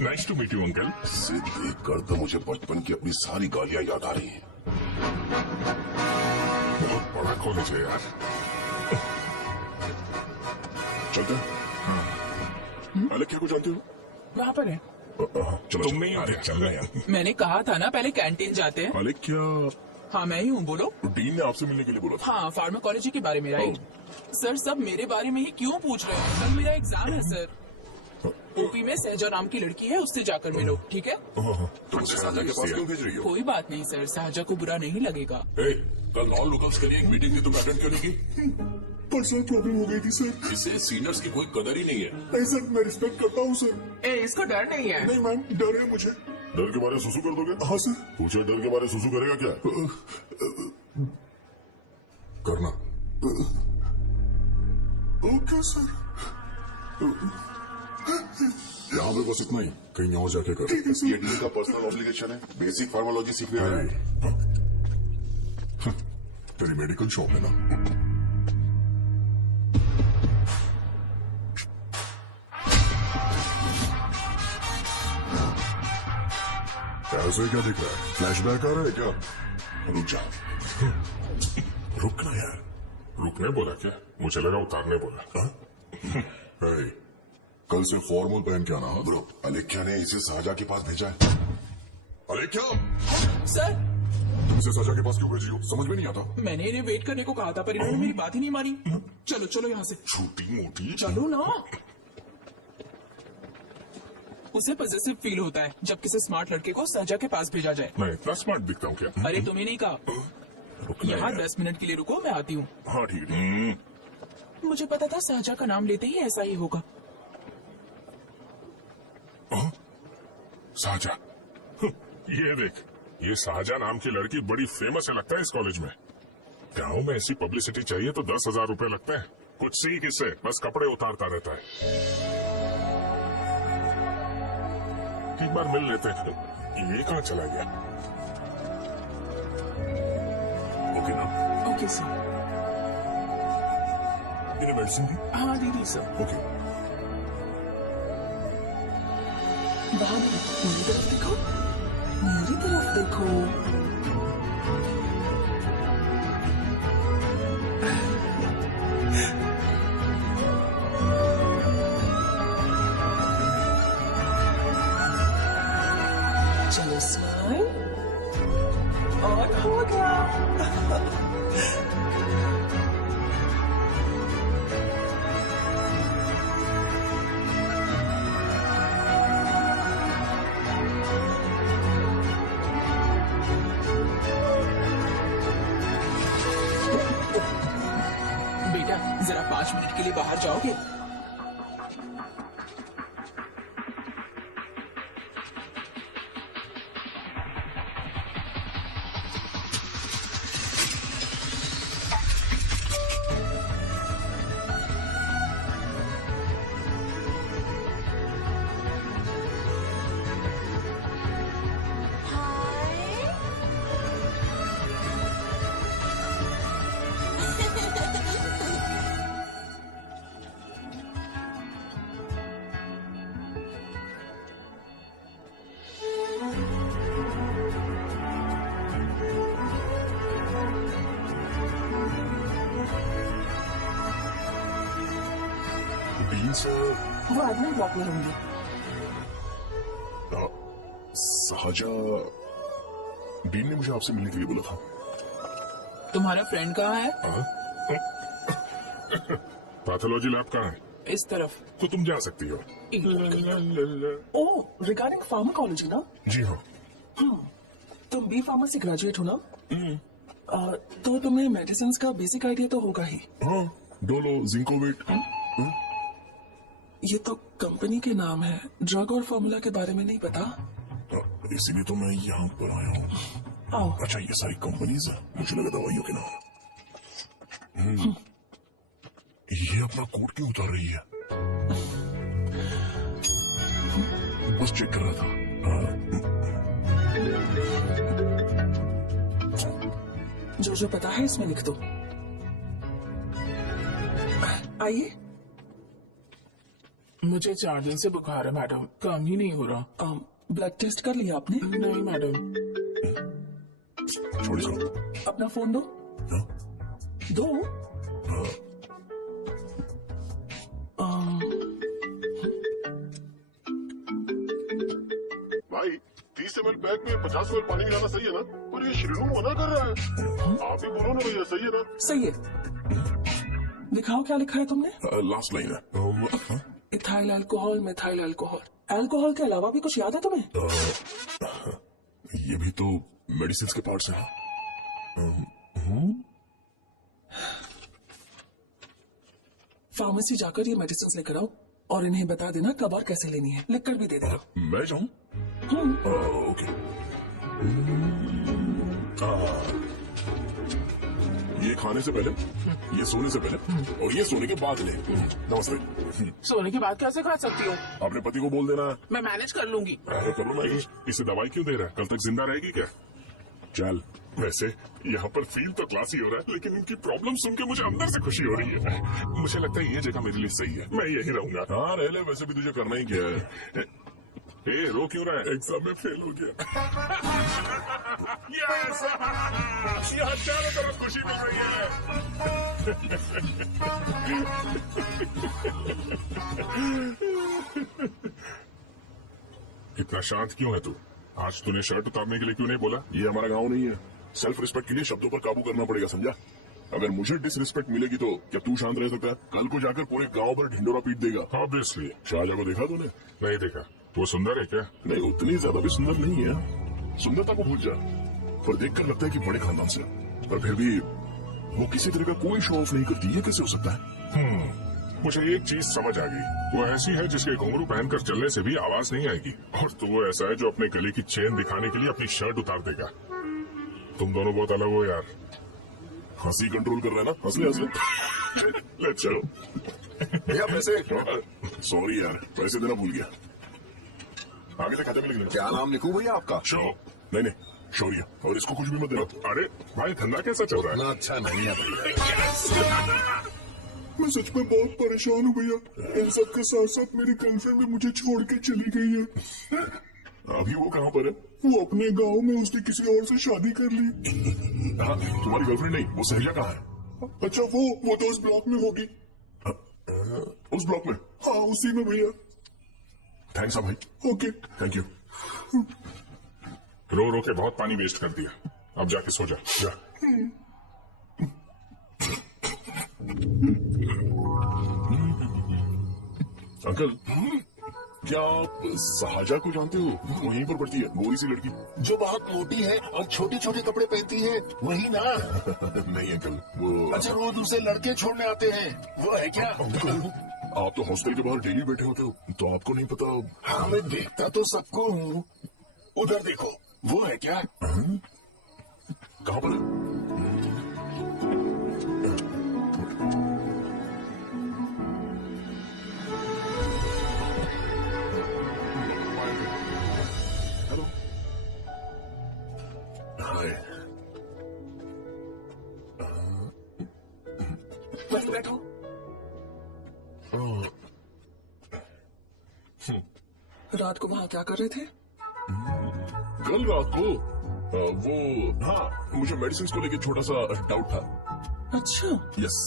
Nice to meet you uncle. इसे देख कर तो मुझे बचपन की अपनी सारी गालियां याद आ रही हैं। बहुत बड़ा कॉलेज है यार। चलते हैं। अलेख्या को जानते हो? वहाँ पर है। चलो तुम नहीं होते, चल रहे हैं। मैंने कहा था ना पहले कैंटीन जाते हैं। अलेख्या, हाँ मैं ही हूँ, बोलो। डीन ने आपसे मिलने के लिए बोला था। हाँ, फार्माकोलॉजी के बारे में, राइट? सर सब मेरे बारे में ही क्यों पूछ रहे हैं? कल मेरा एग्जाम है सर। ओपी में सहजा नाम की लड़की है, उससे जाकर मिलो, ठीक है? तुम उसे साझा के पास क्यों भेज रही हो? कोई बात नहीं सर, सहजा को बुरा नहीं लगेगा। कल नॉन लोकल्स के लिए एक मीटिंग थी, तुम अटेंड क्यों नहीं की? पर्सनल प्रॉब्लम हो गई थी सर। इससे सीनियर्स की कोई कदर ही नहीं है। नहीं सर, मैं रिस्पेक्ट करता हूँ सर। इसको डर नहीं है। नहीं मैम, डर है मुझे। डर के मारे सुसु कर दोगे? हाँ सर। पूछे डर के मारे सुसु करेगा क्या? करना। Okay sir. यहाँ पे बस इतना ही, कहीं और जाके करो। ये डीन का पर्सनल ऑब्लिगेशन है, बेसिक फार्माकोलॉजी सीखने आया है। तेरी मेडिकल शॉप है ना? ऐसे क्या दिख रहा है? फ्लैशबैक आ रहा है क्या? रुक जा। रुकना यार। रुकने बोला क्या? मुझे लगा उतारने बोला। hey, कल से फॉर्मल पहन के आना। हाँ? ब्रो, अलेख्या ने इसे साजा के पास भेजा है। अलेख्या, सर इसे साजा के पास क्यों भेजी हो? समझ में नहीं आता। मैंने इन्हें वेट करने को कहा था, पर इन्होंने मेरी बात ही नहीं मानी। चलो चलो यहाँ से, छोटी मोटी। चलो ना। उसे पॉजिटिव फील होता है जब किसी स्मार्ट लड़के को सहजा के पास भेजा जाए। मैं इतना स्मार्ट दिखता हूँ क्या? अरे तुम्हें नहीं कहा। रुकना यहाँ यार। 10 मिनट के लिए रुको, मैं आती हूँ। हाँ ठीक है। मुझे पता था सहजा का नाम लेते ही ऐसा ही होगा। साजा, ये देख, ये साजा नाम की लड़की बड़ी फेमस है लगता है इस कॉलेज में। गांव में ऐसी पब्लिसिटी चाहिए तो 10,000 रुपए लगते हैं। कुछ सीख इससे, बस कपड़े उतारता रहता है। एक बार मिल लेते हैं। ये कहाँ चला गया? ओके ना? Okay sir. मेरे मेडिसिन दी? हाँ दीदी सर। ओके। भाभी मेरी तरफ देखो, मेरी तरफ देखो। चलो स्माइल, और हो गया। बेटा जरा 5 मिनट के लिए बाहर जाओगे? डीन सर वो एडमिन ब्लॉक में होंगे। साजा, डीन ने मुझे आपसे मिलने के लिए बोला था। तुम्हारा फ्रेंड कहाँ है? पैथोलॉजी लैब कहाँ है? इस तरफ। तो तुम जा सकती हो। ओ, रिगार्डिंग फार्माकोलॉजी ना? जी हाँ। तुम बी फार्मेसी ग्रेजुएट हो ना? तो तुम्हें मेडिसिन का बेसिक आइडिया तो होगा ही। हाँ, डोलो, जिंकोवेट। ये तो कंपनी के नाम है, ड्रग और फॉर्मूला के बारे में नहीं पता। इसीलिए तो मैं यहाँ पर आया हूँ। आओ। अच्छा, ये सारी कंपनीज है, मुझे लगा दवाइयों के नाम। ये अपना कोट क्यों उतार रही है? बस चेक कर रहा था। जो पता है इसमें लिख दो। आइए। मुझे 4 दिन से बुखार है मैडम, काम ही नहीं हो रहा। ब्लड टेस्ट कर लिया आपने? नहीं मैडम। छोड़ इसको। अपना फोन दो। हाँ? दो। भाई 30 ml पैक में 50 ml पानी मिलाना सही है ना? पर ये श्रीनू मना कर रहा है। आप ही बोलो ना भैया, सही है ना? सही है। दिखाओ क्या लिखा है तुमने? लास्ट लाइन है। Ethyl alcohol, methyl alcohol. Alcohol के अलावा भी कुछ याद है तुम्हें? ये भी तो मेडिसिन के पार्ट्स हैं। फार्मेसी जाकर ये मेडिसिन लेकर आओ और इन्हें बता देना कब और कैसे लेनी है। लिख कर भी दे देना। मैं जाऊं? ओके। ये खाने से पहले, ये सोने से पहले और ये सोने के बाद ले। नमस्ते। सोने के बाद कैसे खा सकती हूँ? अपने पति को बोल देना। मैं मैनेज कर लूंगी। अरे करो ना, इसे दवाई क्यों दे रहा है? कल तक जिंदा रहेगी क्या? चल, वैसे यहाँ पर फील तो क्लास ही हो रहा है, लेकिन इनकी प्रॉब्लम सुन के मुझे अंदर से खुशी हो रही है। मुझे लगता है ये जगह मेरे लिए सही है, मैं यही रहूंगा। हाँ रह ले, वैसे भी तुझे करना ही क्या है। ए, रो क्यों रहा है? एग्जाम में फेल हो गया। यस! यहाँ चारों तरफ खुशी मिल रही है। इतना शांत क्यों है तू? आज तूने शर्ट उतारने के लिए क्यों नहीं बोला? ये हमारा गांव नहीं है। सेल्फ रिस्पेक्ट के लिए शब्दों पर काबू करना पड़ेगा, समझा? अगर मुझे डिसरिस्पेक्ट मिलेगी तो क्या तू शांत रह सकता है? कल को जाकर पूरे गांव भर ढिंडोरा पीट देगा। ऑब्वियसली। शाहजहा को देखा तूने? नहीं देखा। वो सुंदर है क्या? नहीं, उतनी ज्यादा भी सुंदर नहीं है। सुंदरता को भूल जा, पर देखकर लगता है कि बड़े खानदान से। पर फिर भी वो किसी तरह का कोई शो ऑफ नहीं करती। ये कैसे हो सकता है? मुझे एक चीज समझ आ गई। वो ऐसी है जिसके घुंघरू पहनकर चलने से भी आवाज नहीं आएगी, और तू वो ऐसा है जो अपने गले की चेन दिखाने के लिए अपनी शर्ट उतार देगा। तुम दोनों बहुत अलग हो यार। हंसी कंट्रोल कर रहा है ना? हंस ले, हंस ले। लेट्स चलो। भैया पैसे। सॉरी यार, पैसे देना भूल गया। आगे से खाते में लिख देना। क्या नाम लिखूं भैया आपका? शो। नहीं, शौर्य। और इसको कुछ भी मत देना। अरे भाई, धंधा कैसा चल रहा है? इतना अच्छा नहीं है भैया। मैं सच में बहुत परेशान हूँ भैया। इन सब के साथ साथ मेरी गर्लफ्रेंड भी मुझे छोड़ के चली गई है। अभी वो कहाँ पर है? वो अपने गांव में, उसने किसी और से शादी कर ली। हाँ, तुम्हारी गर्लफ्रेंड नहीं, वो सहजा कहाँ है? अच्छा, वो तो उस ब्लॉक में होगी। उस ब्लॉक में? हाँ, उसी में भैया। थैंक्स भाई। Okay, thank you. रो रो के बहुत पानी वेस्ट कर दिया। अब जाके सो जा। अंकल, क्या आप साहजा को जानते हो? वहीं पर पढ़ती है, गोरी सी लड़की। जो बहुत मोटी है और छोटे छोटे कपड़े पहनती है, वही ना? नहीं अंकल, वो। अच्छा, वो दूसरे लड़के छोड़ने आते हैं, वो है क्या? आप तो हॉस्टल के बाहर डेली बैठे होते हो, तो आपको नहीं पता? हाँ, मैं देखता तो सबको हूँ। उधर देखो, वो है क्या? कहाँ पर है? हेलो। हाय। वहीं बैठो। रात को वहाँ क्या कर रहे थे? कल रात को वो, हाँ, मुझे मेडिसिन को लेके छोटा सा डाउट था। अच्छा। यस।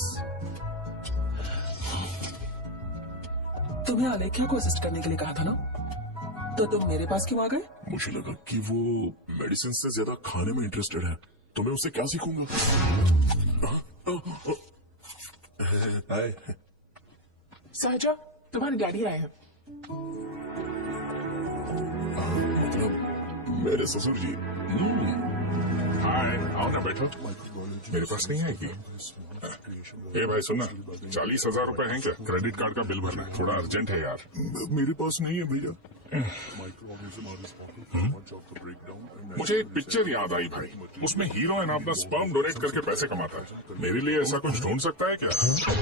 तुम्हें आलेख्या को असिस्ट करने के लिए कहा था ना, तो तुम मेरे पास क्यों आ गए? मुझे लगा कि वो मेडिसिन से ज्यादा खाने में इंटरेस्टेड है, तो मैं उससे क्या सीखूंगा। हाय। सहजा, तुम्हारे डैडी आए हैं। मतलब मेरे ससुर जी। हाय, आओ ना बैठो। मेरे पास नहीं है कि ए भाई सुनना, 40,000 रुपए हैं क्या? क्रेडिट कार्ड का बिल भरना है, थोड़ा अर्जेंट है यार। मेरे पास नहीं है भैया। मुझे एक पिक्चर याद आई भाई, उसमें हीरोइन अपना स्पर्म डोनेट करके पैसे कमाता है। मेरे लिए ऐसा कुछ ढूंढ सकता है क्या?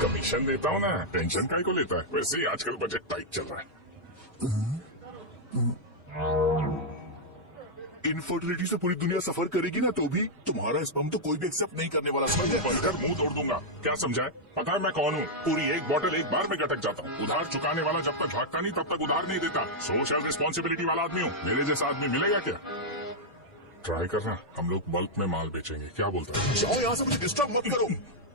कमीशन देता हूँ ना, टेंशन काय को लेता है। वैसे ही आजकल बजट टाइट चल रहा है। इनफर्टिलिटी से पूरी दुनिया सफर करेगी ना, तो भी तुम्हारा स्पर्म तो कोई भी एक्सेप्ट नहीं करने वाला, समझ गए? बनकर मुंह तोड़ दूंगा। क्या समझाए? पता है मैं कौन हूँ? पूरी एक बोतल एक बार में गटक जाता हूँ। उधार चुकाने वाला जब तक भागता नहीं तब तक उधार नहीं देता। सोशल रिस्पॉन्सिबिलिटी वाला आदमी हूँ। मेरे जैसा आदमी मिलेगा क्या? ट्राई करना, हम लोग बल्क में माल बेचेंगे। क्या बोलता है? जाओ यहाँ से, मुझे डिस्टर्ब मत करो।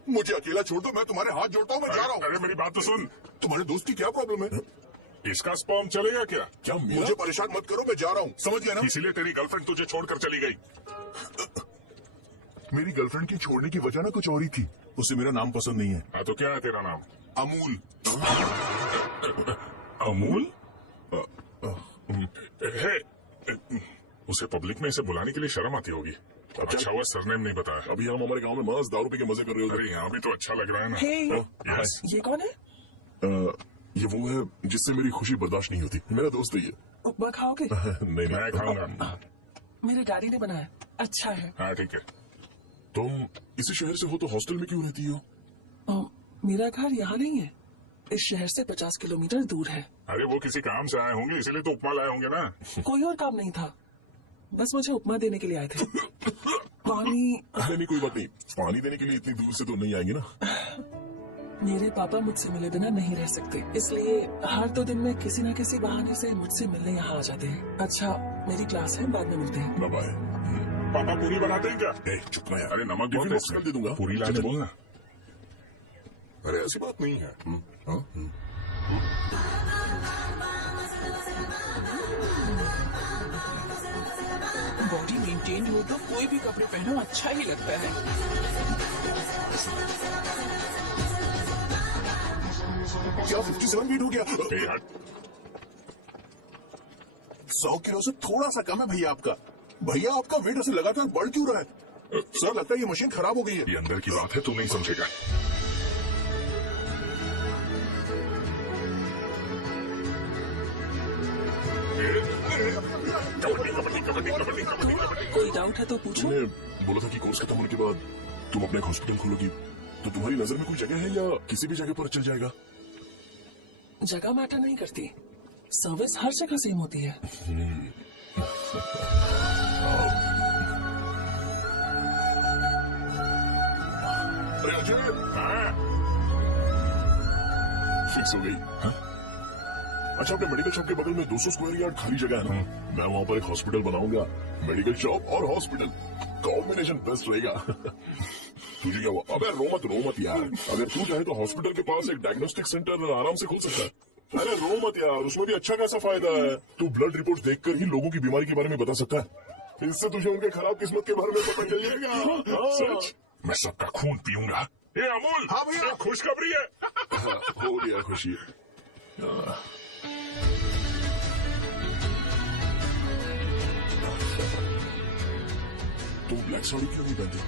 मुझे अकेला छोड़ दो, मैं तुम्हारे हाथ जोड़ता हूँ, मैं जा रहा हूँ। अरे मेरी बात तो सुन। तुम्हारे दोस्त की क्या प्रॉब्लम है? इसका स्पर्म चलेगा क्या? क्या मुझे परेशान मत करो, मैं जा रहा हूँ, समझ गया ना? इसीलिए तेरी गर्लफ्रेंड तुझे छोड़कर चली गई। मेरी गर्लफ्रेंड की छोड़ने की वजह ना कुछ और ही थी। उसे मेरा नाम पसंद नहीं है। हाँ तो क्या है तेरा नाम? अमूल। अमूल? हे, उसे पब्लिक में इसे बुलाने के लिए शर्म आती होगी। अच्छा हुआ सरनेम नहीं बताया। अभी हम हमारे गांव में मस्त दारू पी के मजे कर रहे होते। अरे यहाँ भी तो अच्छा लग रहा है ना। हे, यस, ये कौन है? ये वो है जिससे मेरी खुशी बर्दाश्त नहीं होती। मेरा दोस्त है ये। उपमा खाओगे? नहीं मैं नहीं। खाऊंगा। मेरे डैडी ने बनाया, अच्छा है। हाँ ठीक है। तुम इसी शहर से हो तो हॉस्टल में क्यों रहती हो? मेरा घर यहाँ नहीं है, इस शहर से 50 किलोमीटर दूर है। अरे वो किसी काम से आए होंगे, इसलिए तो उपमा लाए होंगे ना। कोई और काम नहीं था, बस मुझे उपमा देने के लिए आए थे। पानी। अरे नहीं, कोई बात नहीं। पानी देने के लिए इतनी दूर से तो नहीं आएंगे ना। मेरे पापा मुझसे मिले बिना नहीं रह सकते, इसलिए हर 2 दिन में किसी न किसी बहाने से मुझसे मिलने यहाँ आ जाते हैं। अच्छा, मेरी क्लास है, बाद में मिलते हैं। Bye bye. पापा पूरी बनाते हैं क्या? चुप ना यार। अरे नमक टिफिन बहुत बॉक्स कर दे दूंगा। पूरी लाने बोलना। अरे ऐसी बात नहीं है। हाँ? बॉडी मेंटेन हो तो कोई भी कपड़े पहनो अच्छा ही लगता है। क्या 57 फीट हो गया? ए, हट। 100 किलो से थोड़ा सा कम है भैया आपका। भैया आपका वेट ऐसे लगातार बढ़ क्यों रहा है? सर लगता है ये मशीन खराब हो गई है। ये अंदर की बात है, तू नहीं समझेगा। कबड्डी कबड्डी कबड्डी कबड्डी कबड्डी कबड्डी। कोई डाउट है तो पूछो। तुमने बोला था कि कोर्स खत्म होने के बाद तुम अपना एक हॉस्पिटल खोलोगी, तो तुम्हारी नजर में कोई जगह है या किसी भी जगह पर चल जाएगा? जगह मैटर नहीं करती, सर्विस हर जगह सेम होती है। अरे अजय, हाँ, फिक्स हो गई। अच्छा, अपने मेडिकल शॉप के बगल में 200 स्क्वायर यार्ड खाली जगह है ना, मैं वहाँ पर एक हॉस्पिटल बनाऊंगा। मेडिकल शॉप और हॉस्पिटल कॉम्बिनेशन बेस्ट रहेगा। तुझे क्या हुआ? अबे रो मत यार। अगर तू चाहे तो हॉस्पिटल के पास एक डायग्नोस्टिक सेंटर आराम से खुल सकता है। अरे रो मत यार, उसमें भी अच्छा खासा फायदा है। तू ब्लड रिपोर्ट देखकर ही लोगों की बीमारी के बारे में बता सकता है। इससे तुझे उनके खराब किस्मत के बारे में पता चल जाएगा। सच? मैं सबका खून पीऊंगा। ये अमूल, हाँ भैया। एक खुशखबरी है। हो गया खुशी। तुम ब्लैक साड़ी क्यों नहीं पहनते?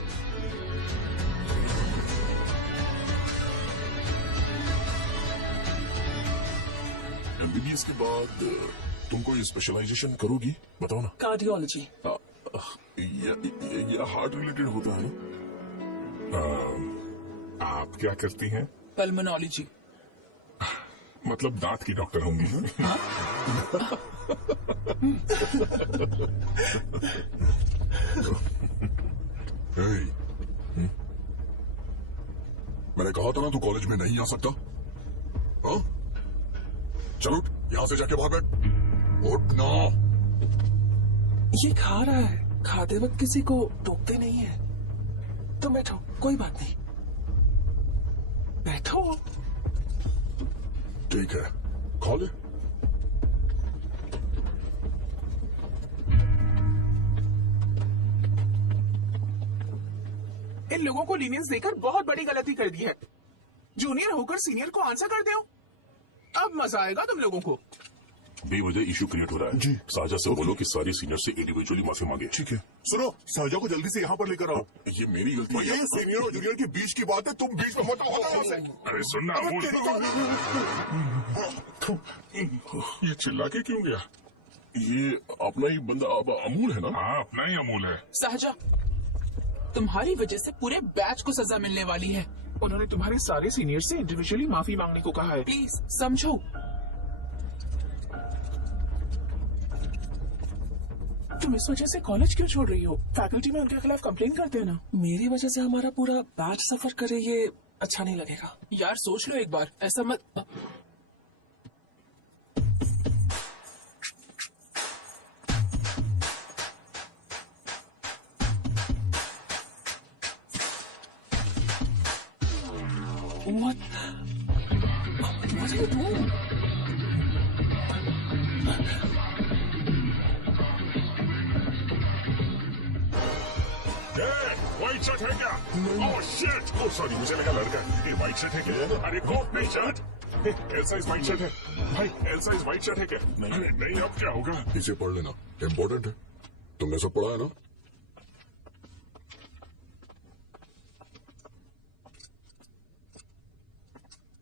एमबीबीएस के बाद तुम कोई स्पेशलाइजेशन करोगी? बताओ ना। कार्डियोलॉजी। या हार्ट रिलेटेड होता है ना? आप क्या करती हैं? पल्मोनोलॉजी। मतलब दांत की डॉक्टर होंगी। Hey, मैंने कहा था ना तू कॉलेज में नहीं आ सकता। हाँ? चलो उठ, यहाँ से जाके बाहर बैठ। उठ ना। ये खा रहा है, खाते वक्त किसी को टोकते नहीं है। तुम बैठो, कोई बात नहीं, बैठो। ठीक है, खा ले। इन लोगों को लीनियंस देकर बहुत बड़ी गलती कर दी है। जूनियर होकर सीनियर को आंसर कर दो। अब मजा आएगा तुम लोगों को। बेवजह इशू क्रिएट हो रहा है। जी। साजा से बोलो कि सारी सीनियर से इंडिविजुअली माफी मांगे। ठीक है। सुनो, साजा को जल्दी से यहाँ पर लेकर आओ। ये मेरी गलती ये है। सीनियर और जूनियर के बीच की बात है, तुम बीच में मत आओ यहाँ से। अरे सुनना अमूल, ये चिल्ला के क्यों गया? ये अपना ही बंदा अब अमूल है ना? हाँ, अपना ही अमूल है। सहजा, तुम्हारी वजह से पूरे बैच को सजा मिलने वाली है। उन्होंने तुम्हारे सारे सीनियर से इंडिविजुअली माफी मांगने को कहा है। प्लीज समझो। तुम इस वजह से कॉलेज क्यों छोड़ रही हो? फैकल्टी में उनके खिलाफ कंप्लेन करते हैं ना। मेरी वजह से हमारा पूरा बैच सफर करे, ये अच्छा नहीं लगेगा। यार सोच लो एक बार, ऐसा मत। What are you doing? White shirt है क्या? Oh shit! ओह सॉरी, मुझे लगा लड़का। ये व्हाइट शर्ट है क्या? अरे कोट नहीं shirt. L size white shirt है भाई। एल साइज व्हाइट शर्ट है क्या? नहीं नहीं, अब क्या होगा? इसे पढ़ लेना, इम्पोर्टेंट है। तुमने सब पढ़ा है ना?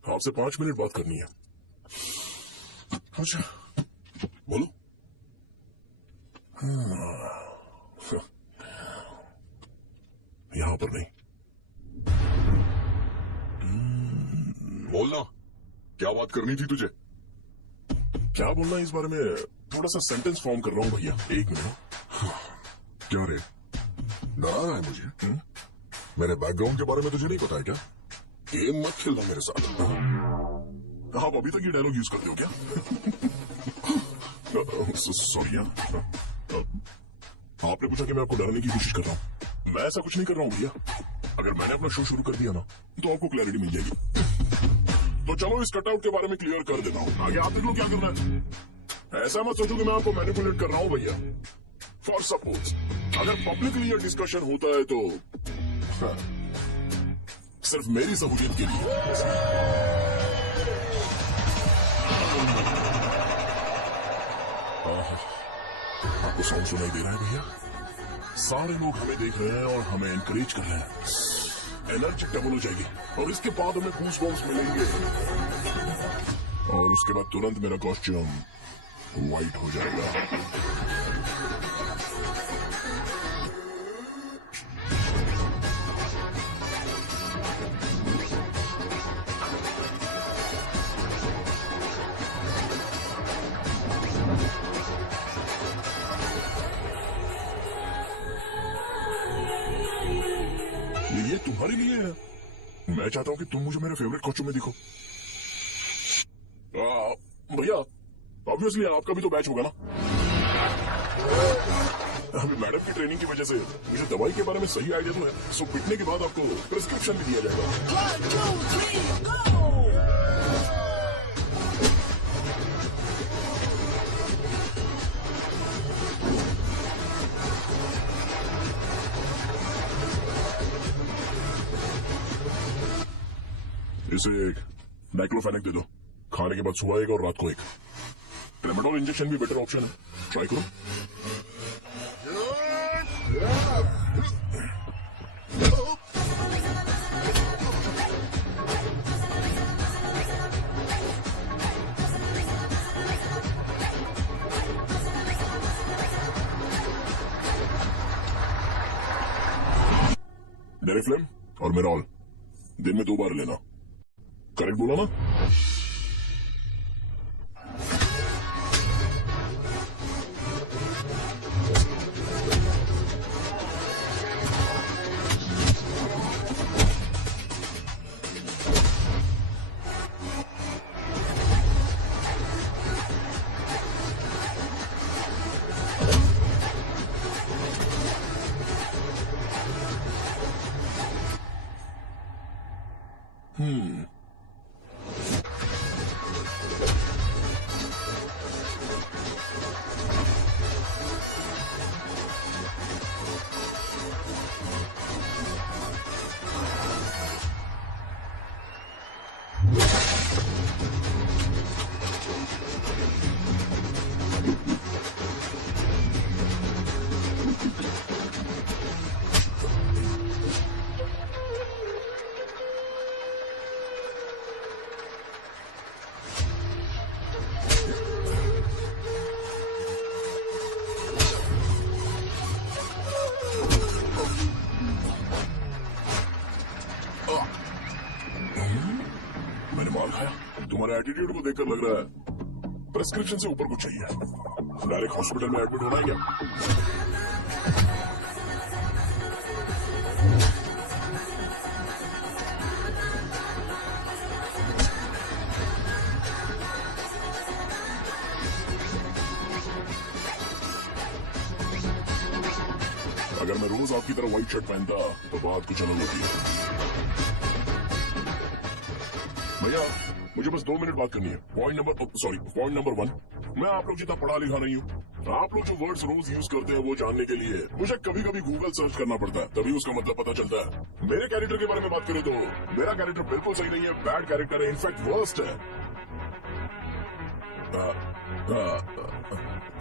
आपसे 5 मिनट बात करनी है। अच्छा, बोलो। यहाँ पर नहीं। बोलना, क्या बात करनी थी तुझे? क्या बोलना है इस बारे में? थोड़ा सा सेंटेंस फॉर्म कर रहा हूँ भैया, 1 मिनट। क्या रे, डरा रहा है मुझे? मेरे बैकग्राउंड के बारे में तुझे नहीं पता है क्या? गेम मत खेलना मेरे साथ। आप अभी तक ये डायलॉग यूज करते हो क्या? सॉरी। आपने पूछा कि मैं आपको डराने की कोशिश कर रहा हूँ। मैं ऐसा कुछ नहीं कर रहा हूँ भैया। अगर मैंने अपना शो शुरू कर दिया ना, तो आपको क्लैरिटी मिल जाएगी। तो चलो इस कटआउट के बारे में क्लियर कर देता हूँ। आगे आप देख लो क्या करना है। ऐसा मत सोचो कि मैं आपको मैनिपुलेट कर रहा हूँ भैया। फॉर सपोज अगर पब्लिकली ये डिस्कशन होता है तो सिर्फ मेरी सहूलियत के लिए। आपको साउंड सुनाई दे रहा है भैया? सारे लोग हमें देख रहे हैं और हमें एनकरेज कर रहे हैं। एनर्जी डबल हो जाएगी और इसके बाद हमें गूस बम्स मिलेंगे और उसके बाद तुरंत मेरा कॉस्ट्यूम व्हाइट हो जाएगा। ये तुम्हारे लिए है। मैं चाहता हूं कि तुम मुझे मेरे फेवरेट कॉस्ट्यूम में दिखो। भैया ऑब्वियसली आपका भी तो बैच होगा ना। अभी मैडम की ट्रेनिंग की वजह से मुझे दवाई के बारे में सही आइडिया तो है। सो पिटने के बाद आपको प्रिस्क्रिप्शन भी दिया जाएगा। इसे एक नाइक्लोफेनेक दे दो। खाने के बाद सुबह एक और रात को एक। ट्रेमाडोल इंजेक्शन भी बेटर ऑप्शन है, ट्राई करो। डेरिफ्लेम और मेनॉल दिन में 2 बार लेना। करेक्ट बोला ना? मैंने मार खाया। तुम्हारे एटीट्यूड को देखकर लग रहा है प्रेस्क्रिप्शन से ऊपर कुछ चाहिए। डायरेक्ट हॉस्पिटल में एडमिट होना है क्या? अगर मैं रोज आपकी तरह व्हाइट शर्ट पहनता तो बात कुछ अलग होती है। भैया मुझे बस 2 मिनट बात करनी है। पॉइंट नंबर 1, मैं आप लोग जितना पढ़ा लिखा नहीं हूँ। आप लोग जो वर्ड्स रोज यूज करते हैं वो जानने के लिए मुझे कभी कभी गूगल सर्च करना पड़ता है, तभी उसका मतलब पता चलता है। मेरे कैरेक्टर के बारे में बात करें तो मेरा कैरेक्टर बिल्कुल सही नहीं है, बैड कैरेक्टर है, इनफैक्ट वर्स्ट है।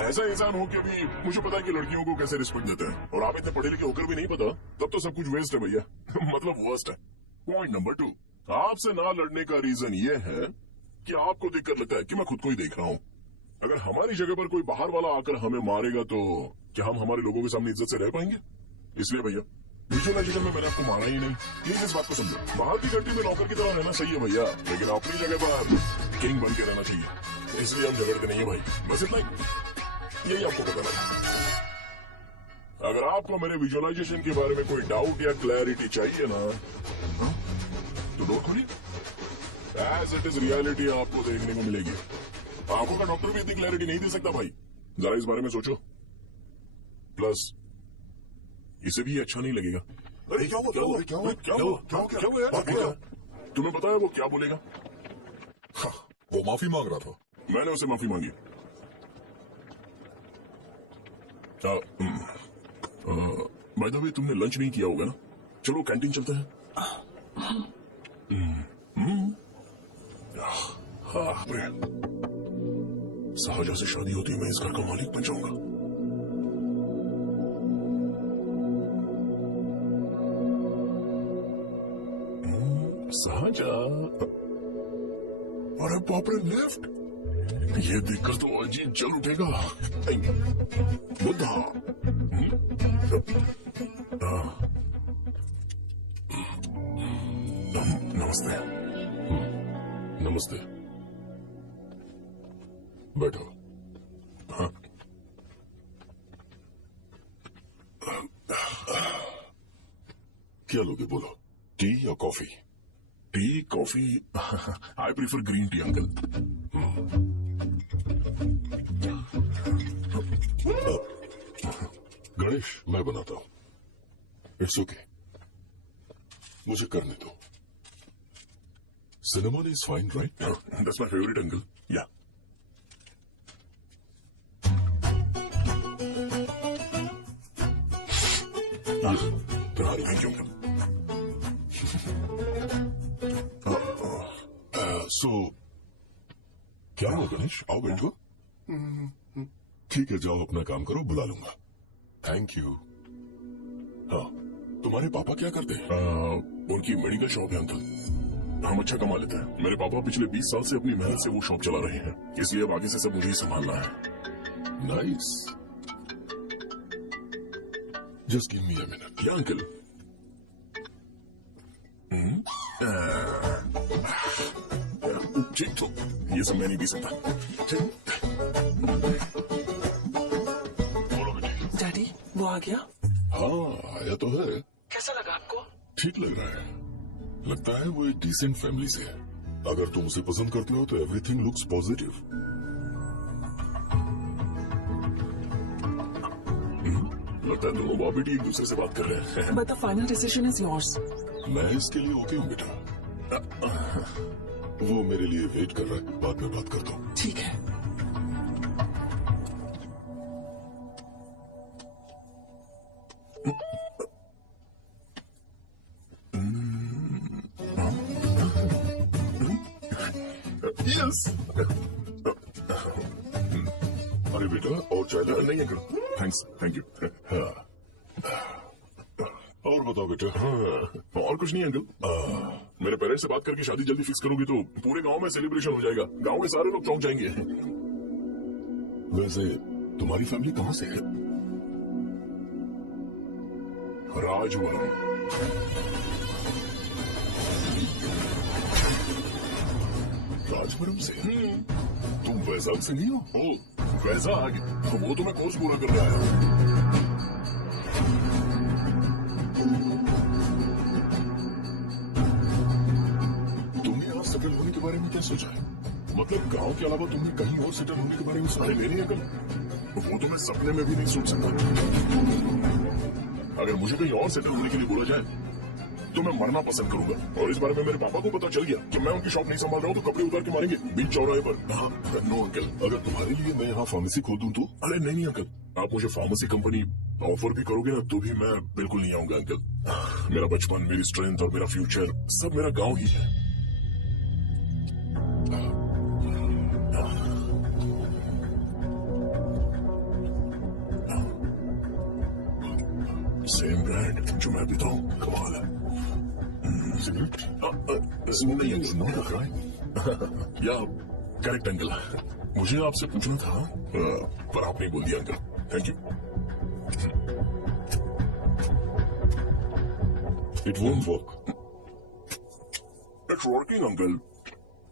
ऐसा इंसान हो कि अभी मुझे पता है कि लड़कियों को कैसे रिस्पेक्ट देते हैं, और आप इतने पढ़े लिखे होकर भी नहीं पता, तब तो सब कुछ वेस्ट है भैया। मतलब वर्स्ट है। पॉइंट नंबर 2, आपसे ना लड़ने का रीजन ये है कि आपको देखकर लगता है कि मैं खुद को ही देख रहा हूँ। अगर हमारी जगह पर कोई बाहर वाला आकर हमें मारेगा तो क्या हम हमारे लोगों के सामने इज्जत से रह पाएंगे? इसलिए भैया विजुअलाइजेशन में मैंने आपको मारा ही नहीं। प्लीज इस बात को समझो। बाहर की कंट्री में नौकर की तरह रहना सही है भैया, लेकिन अपनी जगह पर किंग बन के रहना चाहिए। इसलिए हम झगड़ते नहीं है भाई, बस इतना ही। यही आपको बताना है। अगर आपको मेरे विजुअलाइजेशन के बारे में कोई डाउट या क्लैरिटी चाहिए ना, तो डोर खोलिए। एज इट इज रियलिटी आपको देखने को मिलेगी। आंखों का डॉक्टर भी इतनी क्लैरिटी नहीं दे सकता भाई, जरा इस बारे में सोचो। प्लस इसे भी अच्छा नहीं लगेगा। अरे क्या हुआ? तुम्हें बताया वो क्या बोलेगा? वो माफी मांग रहा था। मैंने उसे माफी मांगी। बाय द वे तुमने लंच नहीं किया होगा ना? चलो कैंटीन चलते हैं। शाहजहां से शादी होती मैं इस घर का मालिक बन जाऊंगा। शाहजहां, अरे बाप रे, लेफ्ट। ये देखकर तो अजीब जल उठेगा। बुद्धा। नमस्ते। नमस्ते। बैठो। हाँ। क्या लोगे बोलो, टी या coffee? T, coffee? I prefer green tea uncle. Ganesh, मैं बनाता हूं। इट्स ओके, मुझे करने दो। Cinnamon is fine right? That's my favourite uncle. या थैंक यू अंकल। सो क्या हुआ गणेश? आओ बैठो। ठीक है, जाओ अपना काम करो, बुला लूंगा। Thank you. हाँ, तुम्हारे पापा क्या करते हैं? उनकी मेडिकल शॉप है अंकल। हम अच्छा कमा लेते हैं। मेरे पापा पिछले 20 साल से अपनी मेहनत से वो शॉप चला रहे हैं, इसलिए अब आगे से सब मुझे ही संभालना है। Nice. Just give me a minute. क्या अंकल? ठीक तो ये सब मैं नहीं पी सकता। बोलो बेटी। डैडी, वो आ गया? हाँ, आया तो है। कैसा लगा आपको? ठीक लग रहा है। लगता है वो एक डिसेंट फैमिली से है। अगर तुम उसे पसंद करते हो तो एवरीथिंग लुक्स पॉजिटिव। लगता है दोनों बाप बेटी एक दूसरे से बात कर रहे हैं। But the final decision is yours. मैं इसके लिए ओके हूँ बेटा। वो मेरे लिए वेट कर रहा है, बाद में बात करता हूँ। ठीक है। यस। अरे बेटा, और चाय ला? नहीं अंकल, थैंक्स, थैंक यू। और बताओ बेटा। हाँ, और कुछ नहीं अंकल। मेरे पेरेंट्स से बात करके शादी जल्दी फिक्स करोगी तो पूरे गांव में सेलिब्रेशन हो जाएगा। गांव के सारे लोग चौंक जाएंगे। वैसे तुम्हारी फैमिली कहाँ से है? राजवरम। विशाखापट्टनम से? तुम वैजाग से नहीं हो? ओ वैजाग, वो तो मैं कोर्स पूरा कर रहा है। तुमने यहाँ सेटल होने के बारे में क्या सोचा है? मतलब गांव के अलावा तुमने कहीं और सेटल होने के बारे में सुना है? नहीं अंकल, वो तो मैं सपने में भी नहीं सोच सकता। अगर मुझे कहीं और सेटल होने के लिए बोला जाए तो मैं मरना पसंद करूंगा। और इस बारे में मेरे पापा को पता चल गया कि मैं उनकी शॉप नहीं संभाल रहा हूँ तो कपड़े उतार के मारेंगे बीच चौराहे पर। हाँ, नो अंकल, अगर तुम्हारे लिए मैं यहाँ फार्मेसी खोल दूं तो? अरे नहीं अंकल, आप मुझे फार्मेसी कंपनी ऑफर भी करोगे ना तो भी मैं बिल्कुल नहीं आऊंगा अंकल। मेरा बचपन, मेरी स्ट्रेंथ और मेरा फ्यूचर सब मेरा गांव ही है। सेम ब्रांड जो मैं पीता हूँ, कमाल है। सिगरेट? नहीं अंकल, नॉट अ क्राइम। या करेक्ट अंकल, मुझे आपसे पूछना था पर आपने बोल दिया uncle, thank you. It won't work. It's working uncle.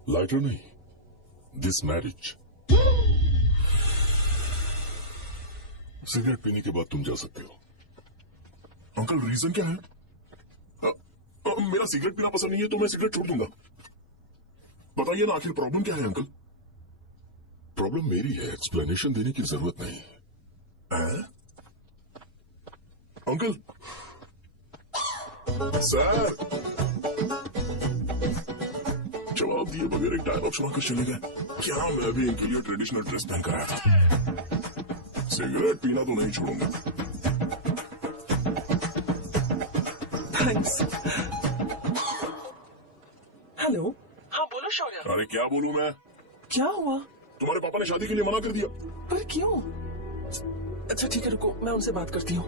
Lighter नहीं, दिस मैरिज। सिगरेट पीने के बाद तुम जा सकते हो। अंकल रीजन क्या है? मेरा सिगरेट पीना पसंद नहीं है तो मैं सिगरेट छोड़ दूंगा। बताइए ना आखिर प्रॉब्लम क्या है अंकल? प्रॉब्लम मेरी है, एक्सप्लेनेशन देने की जरूरत नहीं। अंकल सर, जवाब दिए बगैर एक डायलॉग सुनाकर चले गए। क्या मैं भी इनके लिए ट्रेडिशनल ड्रेस पहन कर आया था? सिगरेट पीना तो नहीं छोड़ूंगा। थैंक्स। हेलो। हाँ बोलो शौर्य। अरे क्या बोलूं मैं? क्या हुआ? तुम्हारे पापा ने शादी के लिए मना कर दिया। पर क्यों? अच्छा ठीक है, रुको मैं उनसे बात करती हूँ।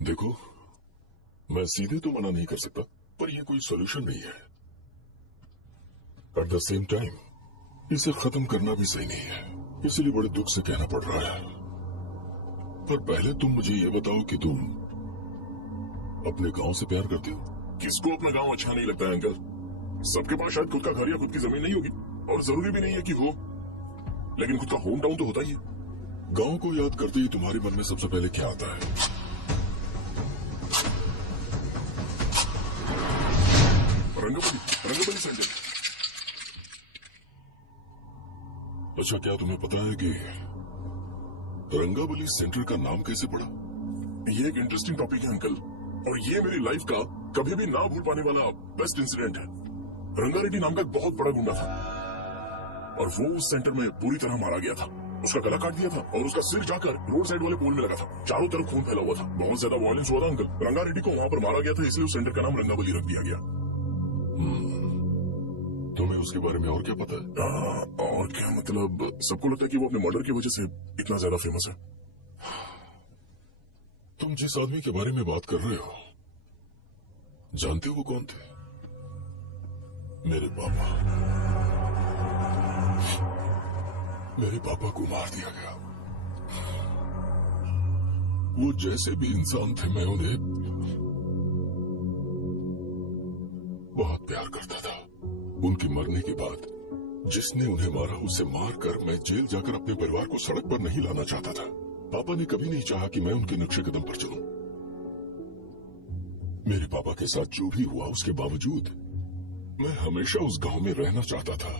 देखो, मैं सीधे तो मना नहीं कर सकता, पर यह कोई सॉल्यूशन नहीं है। एट द सेम टाइम इसे खत्म करना भी सही नहीं है, इसलिए बड़े दुख से कहना पड़ रहा है। पर पहले तुम मुझे ये बताओ कि तुम अपने गांव से प्यार करते हो? किसको अपना गांव अच्छा नहीं लगता है अंकल? सबके पास शायद खुद का घर या खुद की जमीन नहीं होगी, और जरूरी भी नहीं है कि हो, लेकिन खुद का होम टाउन तो होता ही है। गांव को याद करते ही तुम्हारे मन में सबसे पहले क्या आता है? रंगबली सेंटर। अच्छा, क्या तुम्हें पता है कि रंगाबली सेंटर का नाम कैसे पड़ा? ये एक इंटरेस्टिंग टॉपिक है अंकल, और ये मेरी लाइफ का कभी भी ना भूल पाने वाला बेस्ट इंसिडेंट है। रंगारेड्डी नाम का एक बहुत बड़ा गुंडा था, और वो उस सेंटर में पूरी तरह मारा गया था। उसका गला काट दिया था और उसका सिर जाकर रोड साइड वाले पोल में लगा था। चारों तरफ खून फैला हुआ था, बहुत ज्यादा वायलेंस हुआ था अंकल। रंगारेड्डी को वहां पर मारा गया था, इसलिए उस सेंटर का नाम रंगाबली रख दिया गया। तुम्हें उसके बारे में और क्या पता है? और क्या मतलब, सबको लगता है कि वो अपने मर्डर की वजह से इतना ज्यादा फेमस है। तुम जिस आदमी के बारे में बात कर रहे हो, जानते हो वो कौन थे? मेरे पापा। मेरे पापा को मार दिया गया। वो जैसे भी इंसान थे, मैं उन्हें बहुत प्यार करता था। उनके मरने के बाद जिसने उन्हें मारा उसे मारकर मैं जेल जाकर अपने परिवार को सड़क पर नहीं लाना चाहता था। पापा ने कभी नहीं चाहा कि मैं उनके नक्शे कदम पर चलूं। मेरे पापा के साथ जो भी हुआ उसके बावजूद मैं हमेशा उस गांव में रहना चाहता था।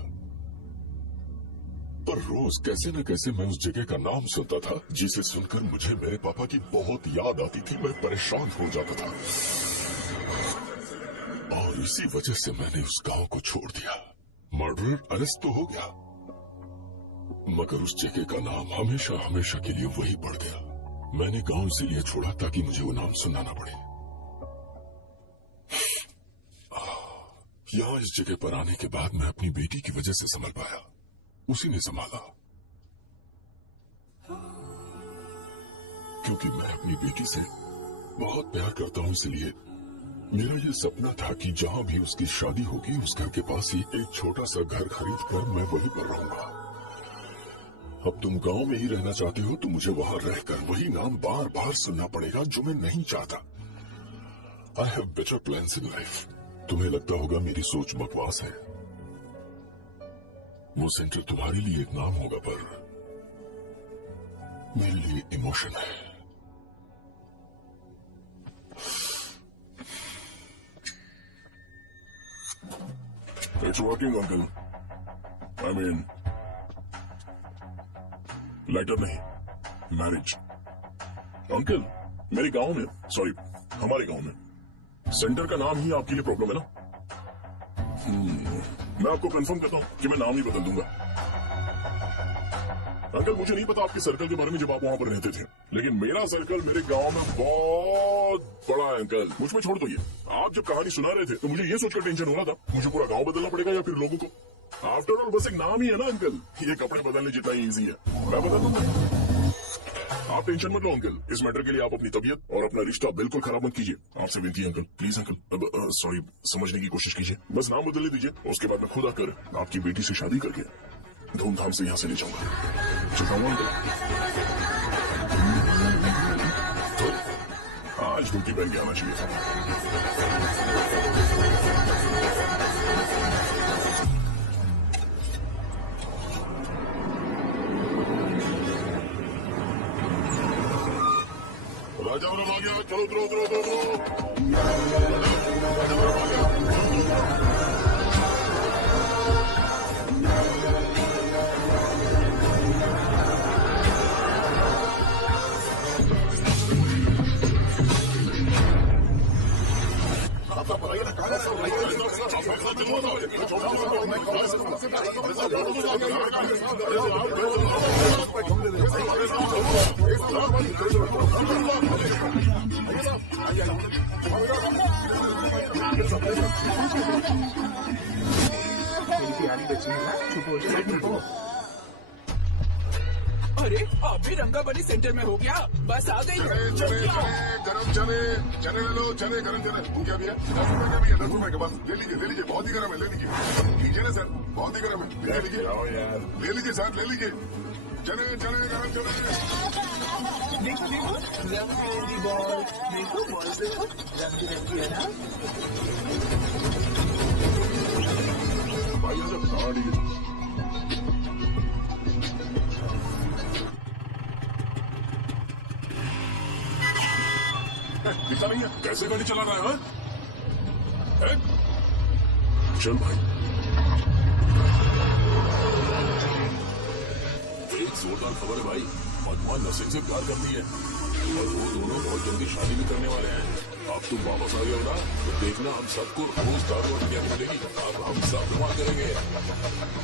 पर रोज कैसे न कैसे मैं उस जगह का नाम सुनता था, जिसे सुनकर मुझे मेरे पापा की बहुत याद आती थी। मैं परेशान हो जाता था, और इसी वजह से मैंने उस गांव को छोड़ दिया। मर्डरर अरेस्ट तो हो गया, मगर उस जगह का नाम हमेशा हमेशा के लिए वही पड़ गया। मैंने गांव इसीलिए छोड़ा ताकि मुझे वो नाम सुनना ना पड़े। यहां इस जगह पर आने के बाद मैं अपनी बेटी की वजह से संभल पाया, उसी ने संभाला। क्योंकि मैं अपनी बेटी से बहुत प्यार करता हूं, इसलिए मेरा यह सपना था कि जहां भी उसकी शादी होगी उस घर के पास ही एक छोटा सा घर खरीद कर मैं वहीं पर रहूंगा। अब तुम गांव में ही रहना चाहती हो तो मुझे वहां रहकर वही नाम बार बार सुनना पड़ेगा जो मैं नहीं चाहता। I have better plans in life. तुम्हें लगता होगा मेरी सोच बकवास है। वो सेंटर तुम्हारे लिए एक नाम होगा पर मेरे लिए इमोशन है। It's working uncle. I mean lighter नहीं, मैरिज। अंकल मेरे गांव में, सॉरी हमारे गांव में सेंटर का नाम ही आपके लिए प्रॉब्लम है ना? मैं आपको कंफर्म करता हूं कि मैं नाम ही बदल दूंगा। अंकल मुझे नहीं पता आपके सर्कल के बारे में जब आप वहां पर रहते थे, लेकिन मेरा सर्कल मेरे गांव में बहुत बड़ा है अंकल। मुझ में छोड़ दो ये। आप जब कहानी सुना रहे थे तो मुझे ये सोचकर टेंशन हो रहा था मुझे पूरा गांव बदलना पड़ेगा या फिर लोगों को। आफ्टर ऑल बस एक नाम ही है ना अंकल, ये कपड़े बदलने जितना ही ईजी है। मैं बदल दूंगा, आप टेंशन मत लो अंकल। इस मैटर के लिए आप अपनी तबीयत और अपना रिश्ता बिल्कुल खराब मत कीजिए। आपसे विनती है अंकल, प्लीज अंकल। अब सॉरी, समझने की कोशिश कीजिए। बस नाम बदल दीजिए, उसके बाद मैं खुद आकर आपकी बेटी से शादी करके धूमधाम से यहाँ से ले जाऊंगा। चुका हुआ अंकल। तो आज धोती पहन के आना चाहिए था। राजावरम आ गया, चलो उतरो उतरो उतरो उतरो। राजावरम आ गया। मेरी प्यारी बच्ची है ना, चुप हो जाओ, चुप हो। अरे आप भी रंगाबली सेंटर में हो गया? बस आ गई। चने चने चने गरम चने चने ले लो, चने गरम चने। वो क्या भी है? 10 रुपए का भी है, 10 रुपए का। बस ले लीजिए बहुत ही गरम है, ले लीजिए। लीजिए ना सर, बहुत ही गरम है, ले लीजिए। ले लीजिए सर, ले लीजिए। चने चने गरम चने। देखो देखो रंग बिरंगी बॉल, देखो बॉल देखो रंग बिरंगी है ना। भाई जब गाड़ी दिखा नहीं है, कैसे गाड़ी चला रहा है? हैं? चल भाई, एक जोरदार खबर है भाई। मधुआ नसीब से प्यार करती है और वो दोनों बहुत जल्दी शादी भी करने वाले हैं। अब तुम वापस आ गए हो ना तो देखना हम सबको रोज दारू और पिया मिलेगी। अब हम सब धुआं करेंगे।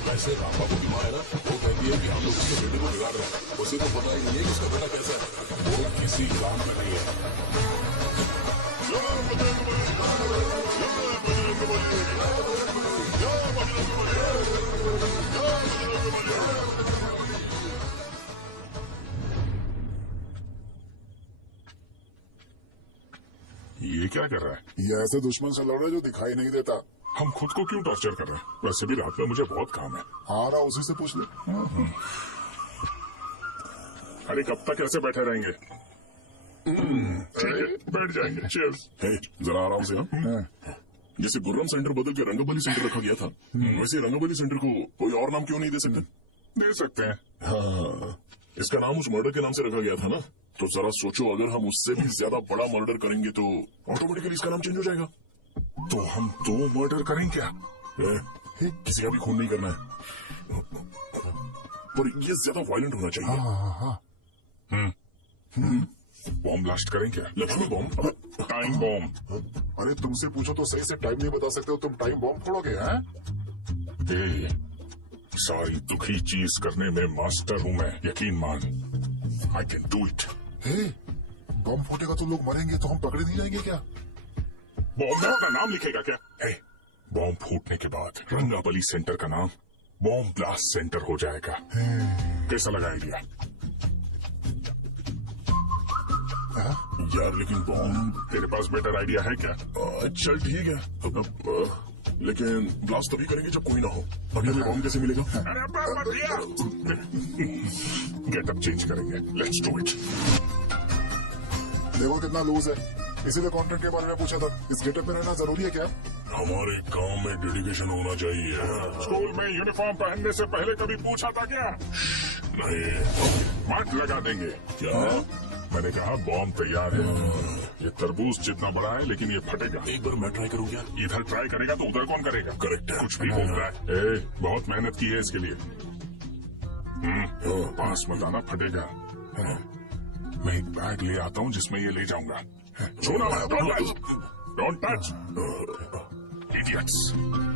वैसे राम बाबू की माँ है ना, वो कहती है कि हम लोग उसके बेटे को बिगाड़ रहे हैं। उसे तो पता ही नहीं है कि उसका बेटा कैसा है। वो किसी काम का नहीं है। ये क्या कर रहा है? ये ऐसे दुश्मन से लड़ रहा है जो दिखाई नहीं देता। हम खुद को क्यों टॉर्चर कर रहे हैं? वैसे भी रात में मुझे बहुत काम है। आ रहा उसी से पूछ ले। अरे कब तक ऐसे बैठे रहेंगे? ठीक है, बैठ जाएंगे। चीयर्स। हे, जरा आराम से। हाँ, जैसे गुर्रम सेंटर बदल के रंगबली सेंटर रखा गया था, वैसे रंगबली सेंटर को कोई और नाम क्यों नहीं दे सकते? दे सकते हैं। हाँ, इसका नाम उस मर्डर के नाम से रखा गया था ना, तो जरा सोचो अगर हम उससे भी ज्यादा बड़ा मर्डर करेंगे तो ऑटोमेटिकली इसका नाम चेंज हो जाएगा। तो हम 2 मर्डर करें क्या? किसी का भी खून नहीं करना है, पर ये ज्यादा वायलेंट होना चाहिए। बॉम्ब ब्लास्ट करें क्या? Lakshmi bomb, time bomb. अरे तुमसे पूछो तो सही से टाइम नहीं बता सकते हो, तुम टाइम बॉम्ब फोड़ोगे? हैं? सारी दुखी चीज करने में मास्टर हूं मैं, यकीन मान। I can do it. Bomb फूटेगा तो लोग मरेंगे तो हम पकड़े नहीं जाएंगे क्या? बॉम्ब में अपना नाम लिखेगा क्या? बॉम्ब फूटने के बाद रंगाबली सेंटर का नाम बॉम्ब ब्लास्ट सेंटर हो जाएगा। कैसा लगा आइडिया? यार लेकिन बॉम्ब, तेरे पास बेटर आइडिया है क्या? चल ठीक है, अब लेकिन ब्लास्ट तभी करेंगे जब कोई ना हो। अभी हमें बॉम्ब कैसे मिलेगा? अरे मत दिया। गेटअप चेंज करेंगे, लेट्स डू इट। देखो कितना लूज है, इसीलिए कॉन्ट्रैक्ट के बारे में पूछा था। इस गेटअप में रहना जरूरी है क्या? हमारे काम में डेडिकेशन होना चाहिए। स्कूल में यूनिफॉर्म पहनने से पहले कभी पूछा था क्या? नहीं, मत लगा देंगे। क्या? मैंने कहा बॉम्ब तैयार है। ये तरबूज जितना बड़ा है लेकिन ये फटेगा। एक बार मैं ट्राई करूँ क्या? इधर ट्राई करेगा तो उधर कौन करेगा? करेक्ट है। कुछ भी बोल रहा है। ए, बहुत मेहनत की है इसके लिए। पास मत आना, फटेगा। मैं एक बैग ले आता हूँ जिसमें ये ले जाऊंगा। छूना मत, डोंट टच, इडियट्स।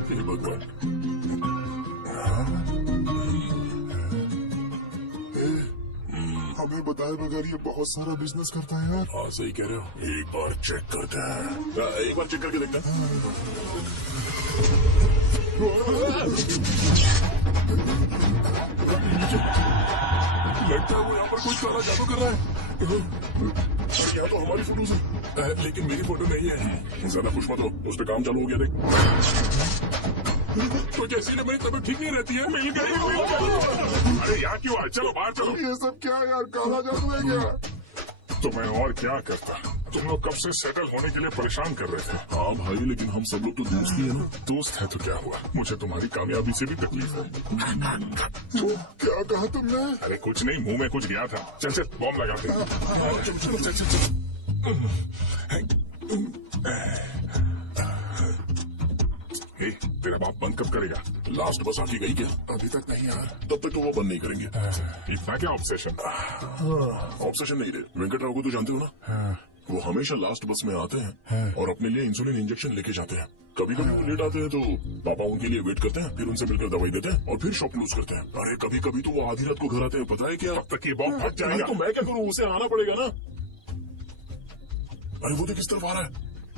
हे भगवान, हमें बताए बगैर ये बहुत सारा बिजनेस करता है यार। हाँ सही कह रहे हो। एक बार चेक करते हैं। एक बार चेक करके देखते हैं। लगता है वो यहाँ पर कोई काला जादू कर रहा है। यहाँ तो हमारी फोटोज है, लेकिन मेरी फोटो नहीं है। ज्यादा खुश मत हो, उस पर काम चालू हो गया। देख तो जैसी ने मेरी तबीयत ठीक नहीं रहती है। मिल गई। अरे यहाँ क्यों आए? चलो बाहर चलो। ये सब क्या यार, काला जादू है क्या? तो मैं और क्या करता? तुम लोग कब से सेटल होने के लिए परेशान कर रहे थे। हाँ भाई, लेकिन हम सब लोग तो दोस्त ही है ना। दोस्त है तो क्या हुआ? मुझे तुम्हारी कामयाबी से भी तकलीफ है। तो क्या कहा तुमने? अरे कुछ नहीं, मुंह में कुछ गया था। चल चल बॉम्ब लगाते हैं। चल चल चल चल चल। हे, तेरा बाप बंद कब करेगा? लास्ट बस आके गई क्या? अभी तक नहीं यार। तब तक तो वो बंद नहीं करेंगे। इतना क्या ऑब्सेशन? ऑब्सेशन नहीं रे, वेंकट राव को तो जानते हो ना? वो हमेशा लास्ट बस में आते हैं और अपने लिए इंसुलिन इंजेक्शन लेके जाते हैं। कभी कभी वो लेट आते हैं तो पापा उनके लिए वेट करते हैं, फिर उनसे मिलकर दवाई देते हैं और फिर शॉप क्लोज करते हैं। अरे कभी कभी तो वो आधी रात को घर आते हैं, पता है क्या? तब तक ये बॉम्ब फट जाएगा। तो मैं क्या करूँ, उसे आना पड़ेगा ना। अरे वो तो किस तरफ आ रहा है?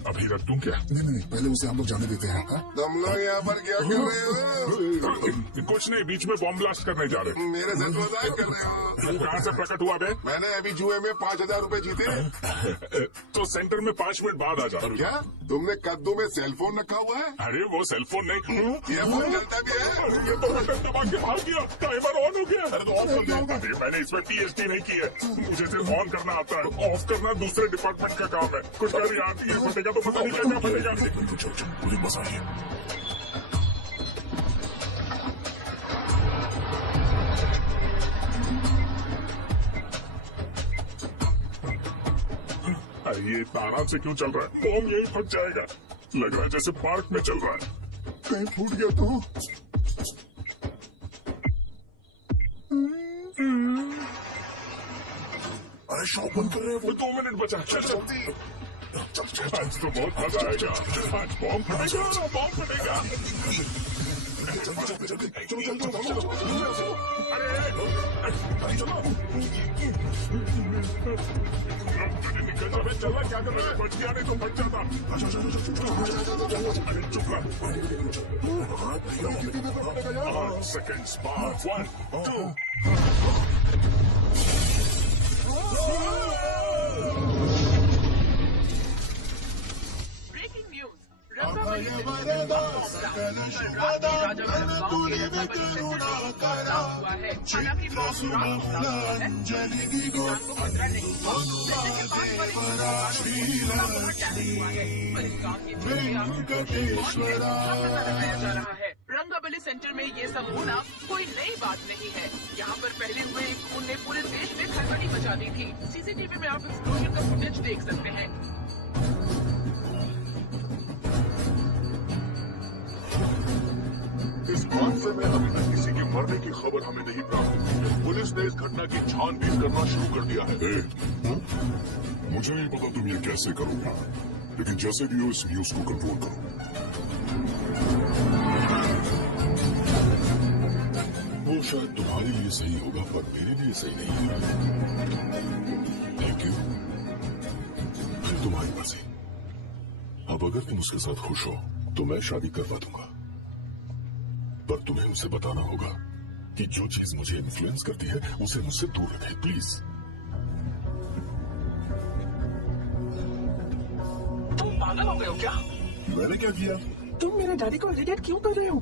अभी रख दूं क्या? नहीं, पहले उसे हम लोग जाने देते हैं। तुम लोग यहाँ पर क्या कर रहे हो? कुछ नहीं, बीच में बॉम्ब ब्लास्ट करने जा रहे। मेरे साथ मजाक कर रहे हो? तू कहाँ से प्रकट हुआ बे? मैंने अभी जुए में 5,000 रुपए जीते। तो सेंटर में 5 मिनट बाद आ जा। क्या तुमने कद्दू में सेलफोन रखा हुआ है? अरे वो सेलफोन नहीं। ये फोन चलता भी है? अरे ये तो बटन दबा के भाग गया, टाइमर ऑन हो गया। अरे तो ऑफ कर दो। अरे मैंने इसमें PhD नहीं की है, मुझे सिर्फ ऑन करना आता है। ऑफ करना दूसरे डिपार्टमेंट का काम है। कुछ कर आती है, फटेगा तो पता नहीं क्या फटेगा। चल चल, मुझे बस आ गया। अरे ये इतना आराम से क्यों चल रहा है? बॉम्ब यही फट जाएगा। लग रहा है जैसे पार्क में चल रहा है। कहीं फूट गया तो? अरे शॉप बंद कर रहे हैं वो। 2 मिनट बचा। चल चल आज तो बहुत मजा आएगा। आज बॉम्ब फटेगा, बॉम्ब फटेगा। अरे निकल जा, मैं चल रहा, क्या कर रहा है? बच गया, नहीं तो फट जाता। अरे चुप रहा। 8 seconds बाद 1 2 ब्रेकिंग न्यूज। रंगावली फिल्म राजा गांव के रंगावली सेक्टर में एक हादसा हुआ है। हालांकि बॉम्ब रात को डाला हुआ है, किसी की जान को खतरा नहीं हुआ। जैसे कि 5 वाली डैमेज हुआ है। पर इस काम की फिल्म में लगाया जा रहा है। रंगावली सेंटर में ये सब होना कोई नई बात नहीं है। यहाँ पर पहले हुए एक खून ने पूरे देश में खलबली मचा दी थी। CCTV में आप एक्सप्लोजन का फुटेज देख सकते हैं। इस हादसे में अभी तक किसी के मरने की खबर हमें नहीं प्राप्त हुई है। पुलिस ने इस घटना की छानबीन करना शुरू कर दिया है। मुझे नहीं पता तुम ये कैसे करोगे, लेकिन जैसे भी हो इस न्यूज को कंट्रोल करो। वो शायद तुम्हारे लिए सही होगा पर मेरे लिए सही नहीं है। Thank you. फिर तुम्हारी मर्जी। अब अगर तुम उसके साथ खुश हो तो मैं शादी करवा दूंगा, पर तुम्हें उसे बताना होगा कि जो चीज मुझे इन्फ्लुएंस करती है उसे मुझसे दूर रखे, प्लीज। तुम पागल हो गए हो क्या? मैंने क्या किया? तुम मेरे डैडी को इरिटेट क्यों कर रहे हो?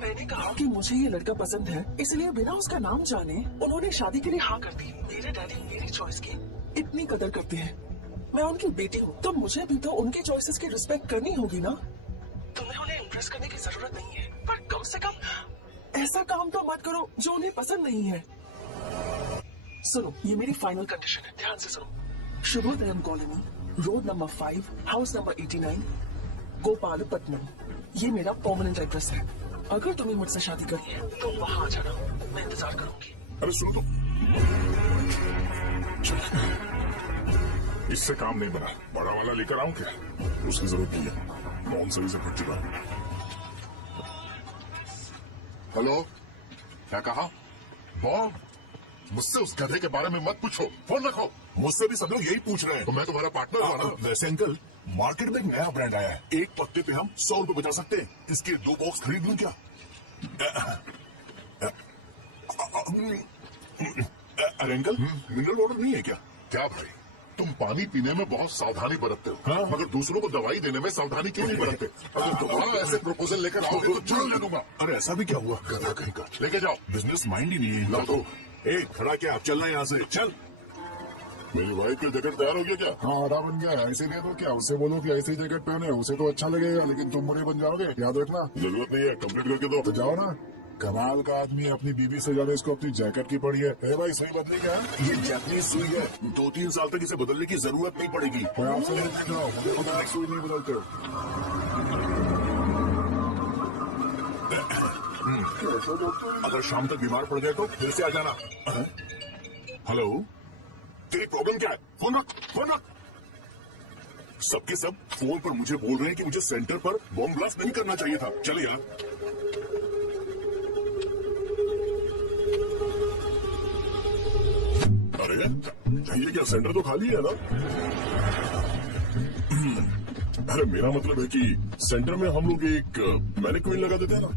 मैंने कहा कि मुझे ये लड़का पसंद है, इसलिए बिना उसका नाम जाने उन्होंने शादी के लिए हाँ कर दी। मेरे डैडी मेरी चॉइस की इतनी कदर करते हैं। मैं उनकी बेटी हूँ, तो मुझे भी तो उनकी चॉइसेस की रिस्पेक्ट करनी होगी ना। तुम्हें उन्हें इम्प्रेस करने की जरूरत नहीं है, पर कम से कम ऐसा काम तो मत करो जो उन्हें पसंद नहीं है। सुनो, ये मेरी फाइनल कंडीशन है, ध्यान से सुनो। Shubhodayam colony, road number 5, house number 89, Gopalapatnam. ये मेरा परमानेंट एड्रेस है। अगर तुम्हें मुझसे शादी करनी है तो वहां आ जाना, मैं इंतजार करूंगी। अरे सुनो तो, इससे काम नहीं बना। बड़ा वाला लेकर आऊं क्या? उसकी जरूरत नहीं है, फोन सही से फट चुका है। हेलो, क्या कहा? बॉम्ब? मुझसे उस गधे के बारे में मत पूछो, फोन रखो। मुझसे भी सब लोग यही पूछ रहे हैं। तो मैं तुम्हारा पार्टनर हुआ ना। वैसे अंकल, मार्केट में एक नया ब्रांड आया है, एक पत्ते पे हम 100 रुपए बचा सकते हैं। इसके 2 बॉक्स खरीद लूं क्या? अरे अंकल, मिनरल वाटर नहीं है क्या? क्या भाई, तुम पानी पीने में बहुत सावधानी बरतते हो, हाँ। मगर दूसरों को दवाई देने में सावधानी क्यों नहीं बरतते? अगर दोबारा ऐसे प्रपोजल लेकर आओगे तो जान ले दूंगा। अरे ऐसा भी क्या हुआ? गधा कहीं का, लेके जाओ। बिजनेस माइंड ही नहीं है। ला दो। ए, खड़ा क्या? आप चलना यहाँ से, चल। मेरी वाइफ का जैकेट तैयार हो गया क्या? हाँ, आधा बन गया है। ऐसे दे दो क्या? उसे बोलो कि ऐसी जैकेट पहने, उसे तो अच्छा लगेगा, लेकिन तुम बुरे बन जाओगे, याद रखना। जरूरत नहीं है, कंप्लीट करके दो। तो जाओ ना। कमाल का आदमी है, अपनी बीवी से ज्यादा इसको अपनी जैकेट की पड़ी है। ए भाई, सुई बदली क्या? ये जापानीज सुई है, 2-3 साल तक इसे बदलने की जरूरत नहीं पड़ेगी। मैं आपसे नहीं पूछ रहा हूँ, मुझे पता है सुई नहीं बदलते हो। अगर शाम तक बीमार पड़ गए तो फिर से आ जाना। हेलो, तेरी प्रॉब्लम क्या है? फोन रख, फोन रख। सबके सब फोन पर मुझे बोल रहे हैं कि मुझे सेंटर पर बॉम्ब ब्लास्ट नहीं करना चाहिए था। चले यार। अरे ये क्या, सेंटर तो खाली है ना? अरे मेरा मतलब है कि सेंटर में हम लोग एक मैनिक्विन लगा देते हैं ना।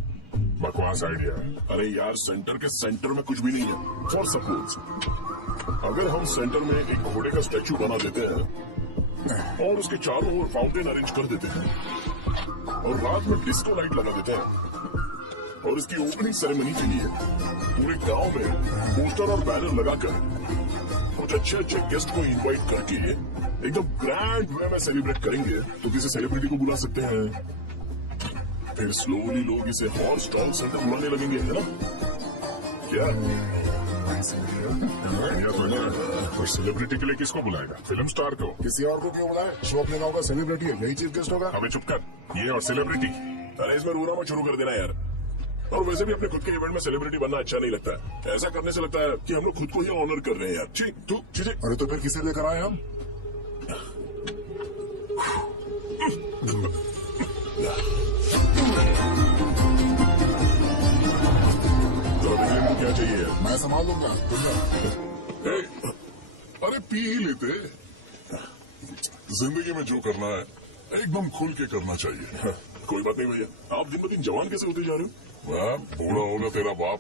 बकवास आइडिया है। अरे यार, सेंटर के सेंटर में कुछ भी नहीं है। फॉर सपोज अगर हम सेंटर में एक घोड़े का स्टैचू बना देते हैं और उसके चारों ओर फाउंटेन अरेंज कर देते हैं और रात में डिस्को लाइट लगा देते हैं और इसकी ओपनिंग सेरेमनी के लिए पूरे गांव में पोस्टर और बैनर लगाकर कुछ अच्छे अच्छे गेस्ट को इनवाइट करके एकदम ग्रैंड वे में सेलिब्रेट करेंगे तो किसी सेलिब्रिटी को बुला सकते हैं। फिर स्लोली लोग इसे हॉट स्टॉल सेंटर बुलाने लगेंगे, है ना? क्या और सेलिब्रिटी के लिए किसको बुलाएगा? फिल्म स्टार को। किसी और को क्यों बुलाए? शो अपने गाँव का सेलिब्रिटी है, यही चीफ गेस्ट होगा। हमें चुप कर, ये और सेलिब्रिटी। अरे इसमें रोना मत शुरू कर देना यार। और वैसे भी अपने खुद के इवेंट में सेलिब्रिटी बनना अच्छा नहीं लगता है। ऐसा करने से लगता है कि हम लोग खुद को ही ऑनर कर रहे हैं यार। ठीक, तू चीजें। अरे तो फिर किसे लेकर आए हम? क्या चाहिए यार? मैं संभाल लूंगा, ए, अरे पी ही लेते। जिंदगी में जो करना है एकदम खुल के करना चाहिए। कोई बात नहीं भैया, आप दिन ब दिन जवान कैसे होते जा रहे हो? वाह, बूढ़ा होगा तेरा बाप।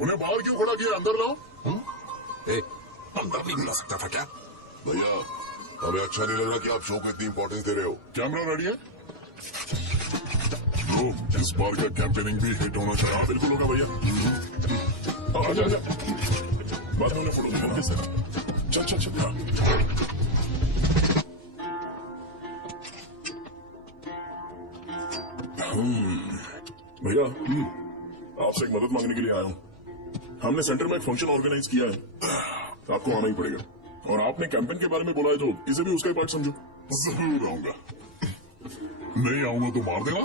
उन्हें बाहर क्यों खड़ा किया? अंदर लाओ। अंदर नहीं बुला सकता था क्या? भैया, हमें अच्छा नहीं लग रहा कि आप शो को इतनी इंपॉर्टेंस दे रहे हो। कैमरा रेडी है? लो, इस बार का कैंपेनिंग भी हिट होना चाहिए। हाँ बिल्कुल होगा भैया। आजा आजा, बाद में उन्हें फोटो दिखाना सर। चल चल चल। भैया, आपसे एक मदद मांगने के लिए आया हूँ। हमने सेंटर में एक फंक्शन ऑर्गेनाइज किया है, आपको आना ही पड़ेगा। और आपने कैंपेन के बारे में बोला है तो इसे भी उसका ही पार्ट समझो। जरूर आऊंगा। नहीं आऊंगा तो मार देना।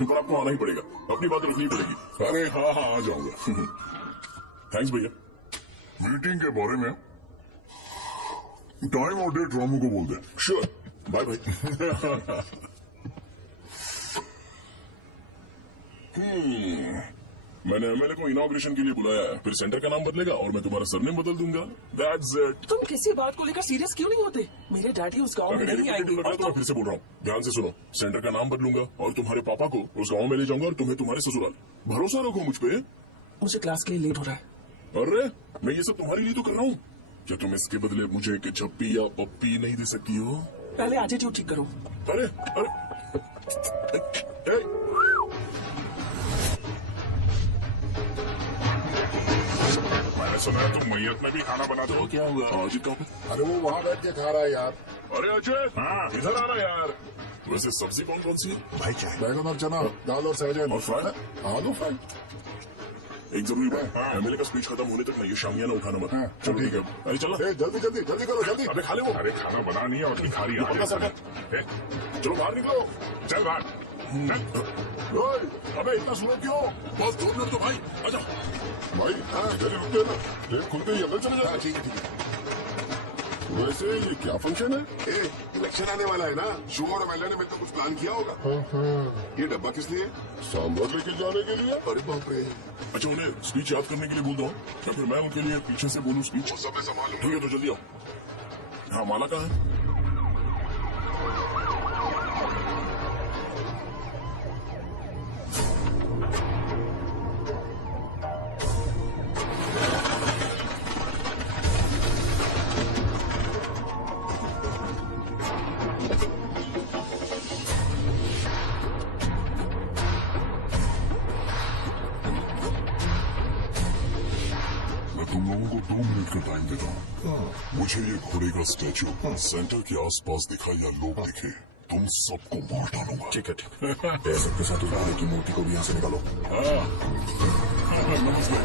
पर आपको आना ही पड़ेगा, अपनी बात रखनी पड़ेगी। अरे हाँ हाँ, आ जाऊंगा। थैंक्स भैया। मीटिंग के बारे में टाइम और डेट रामू को बोल दे। श्योर, बाय भाई। मैंने एमएलए को इनॉग्रेशन के लिए बुलाया है, फिर सेंटर का नाम बदलेगा और मैं तुम्हारा सरनेम बदल दूंगा। That's it. तुम किसी बात को लेकर सीरियस क्यों नहीं होते? मेरे डैडी उस गांव में अगर नहीं आएंगे लग रहा है और तो मैं फिर से बोल रहा हूँ, ध्यान से सुनो। सेंटर का नाम बदलूंगा और तुम्हारे पापा को उस गांव में ले जाऊंगा और तुम्हें तुम्हारे ससुराल। भरोसा रखो मुझ पे। मुझे क्लास के लिए लेट हो रहा है। अरे मैं ये सब तुम्हारे लिए तो कर रहा हूँ। क्या तुम इसके बदले मुझे एक झप्पी या पप्पी नहीं दे सकती हो? पहले एटीट्यूड ठीक करो। अरे अरे ए, मैंने सुना है तुम मैयत में भी खाना बनाते हो। क्या हुआ अजीत कहाँ पे? अरे वो वहाँ बैठ के खा रहा है यार। अरे अजय, हाँ इधर आ रहा यार। वैसे सब्जी कौन कौन सी है? भाई चाय। बैगन और चना, दाल और सहजन और फ्राई? आलू फ्राई। एक जरूरी बात, एमएलए का स्पीच खत्म होने तक ना ये शामियाना उठाना मत। चलो ठीक है, अरे चलो। ए, जल्दी जल्दी जल्दी करो जल्दी। अबे खा ले वो। अरे खाना बना नहीं है और खा रही है। चलो बाहर निकलो, चल बाहर। ओए, अबे इतना स्लो क्यों? बस 2 मिनट तो भाई, आजा। भाई इधर ही रुक जाना, ट्रेन खुलते ही अंदर चले जाना। ठीक है ठीक है। वैसे ये क्या फंक्शन है? इलेक्शन आने वाला है ना, शो और एमएलए ने मिलकर कुछ प्लान किया होगा। ये डब्बा किस लिए? सांभर लेके जाने के लिए। अरे बाप रे। अच्छा उन्हें स्पीच याद करने के लिए बोल दो, या फिर मैं उनके लिए पीछे से बोलूं स्पीच? वो सब मैं संभाल लूंगा। ठीक है तो जल्दी आओ। हाँ माला कहाँ है? तुम लोगों को 2 मिनट का टाइम देता हूँ। मुझे ये घोड़े का स्टैचू सेंटर के आसपास दिखा या लोग दिखे, तुम सबको मार डालूंगा। ठीक है ठीक है। सबके साथ उस घोड़े की मूर्ति को भी यहाँ से निकालो। नमस्ते।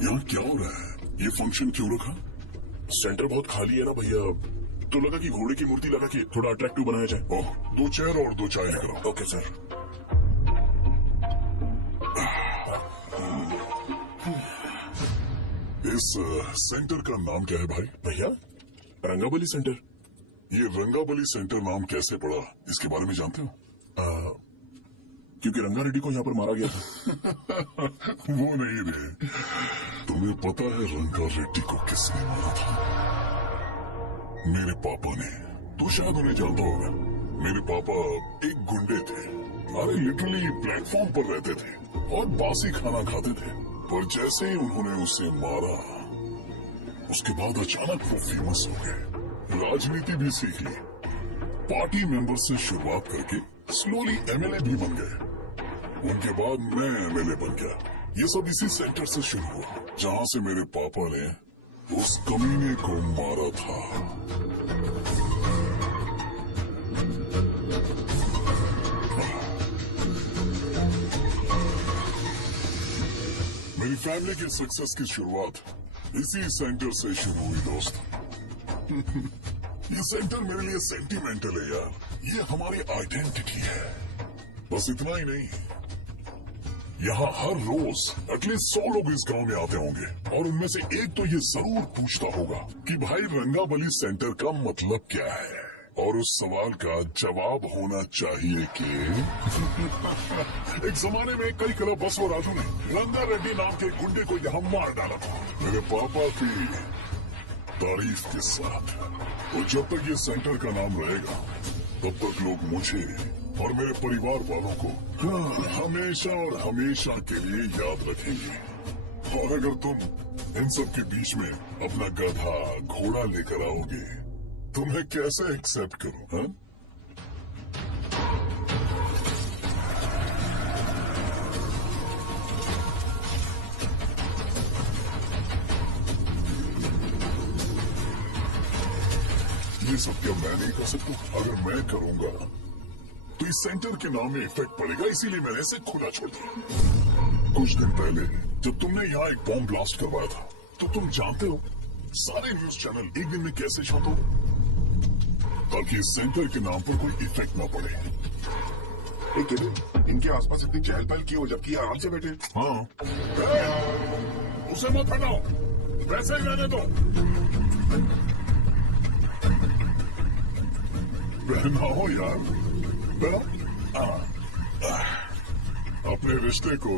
यहाँ क्या हो रहा है? ये फंक्शन क्यों रखा? सेंटर बहुत खाली है ना भैया, तो लगा कि घोड़े की मूर्ति लगा के थोड़ा अट्रैक्टिव बनाया जाए। ओह, 2 चेयर और 2 चाय लेकर आओ। Okay sir. इस सेंटर का नाम क्या है भाई? भैया रंगाबली सेंटर। ये रंगाबली सेंटर नाम कैसे पड़ा, इसके बारे में जानते हो? क्योंकि रंगा रेड्डी को यहाँ पर मारा गया था। वो नहीं रे, तुम्हें पता है रंगा रेड्डी को किसने मारा था? मेरे पापा ने। तू शायद उन्हें जानता होगा। मेरे पापा एक गुंडे थे। अरे लिटरली प्लेटफॉर्म पर रहते थे और बासी खाना खाते थे। पर जैसे ही उन्होंने उसे मारा, उसके बाद अचानक वो फेमस हो गए। राजनीति भी सीख ली, पार्टी मेंबर से शुरुआत करके स्लोली एमएलए भी बन गए। उनके बाद मैं एमएलए बन गया। ये सब इसी सेंटर से शुरू हुआ, जहां से मेरे पापा ने उस कमीने को मारा था। मेरी फैमिली की सक्सेस की शुरुआत इसी सेंटर से शुरू हुई दोस्त। ये सेंटर मेरे लिए सेंटिमेंटल है यार। ये हमारी आइडेंटिटी है। बस इतना ही नहीं, यहाँ हर रोज एटलीस्ट 100 लोग इस गांव में आते होंगे और उनमें से एक तो ये जरूर पूछता होगा कि भाई रंगाबली सेंटर का मतलब क्या है, और उस सवाल का जवाब होना चाहिए कि एक जमाने में कई क्लब बस और राजू ने रंगा रेड्डी नाम के गुंडे को यहाँ मार डाला था, मेरे पापा की तारीफ के साथ। और जब तक ये सेंटर का नाम रहेगा, तब तक लोग मुझे और मेरे परिवार वालों को हमेशा और हमेशा के लिए याद रखेंगे। और अगर तुम इन सब के बीच में अपना गधा घोड़ा लेकर आओगे, तो मैं कैसे एक्सेप्ट करूं? हाँ? ये सब क्या मैं नहीं कर सकता? अगर मैं करूंगा तो इस सेंटर के नाम में इफेक्ट पड़ेगा, इसीलिए मैंने इसे खुला छोड़ दिया। कुछ दिन पहले जब तुमने यहाँ एक बॉम्ब ब्लास्ट करवाया था, तो तुम जानते हो सारे न्यूज चैनल एक दिन में कैसे छापो, ताकि इस सेंटर के नाम पर कोई इफेक्ट ना पड़े। केविन, इनके आसपास इतनी चहल पहल क्यों, जबकि ये आराम से बैठे? हाँ, उसे मत हटाओ, वैसे ही रहने दो। बहनाओ यार, अपने रिश्ते को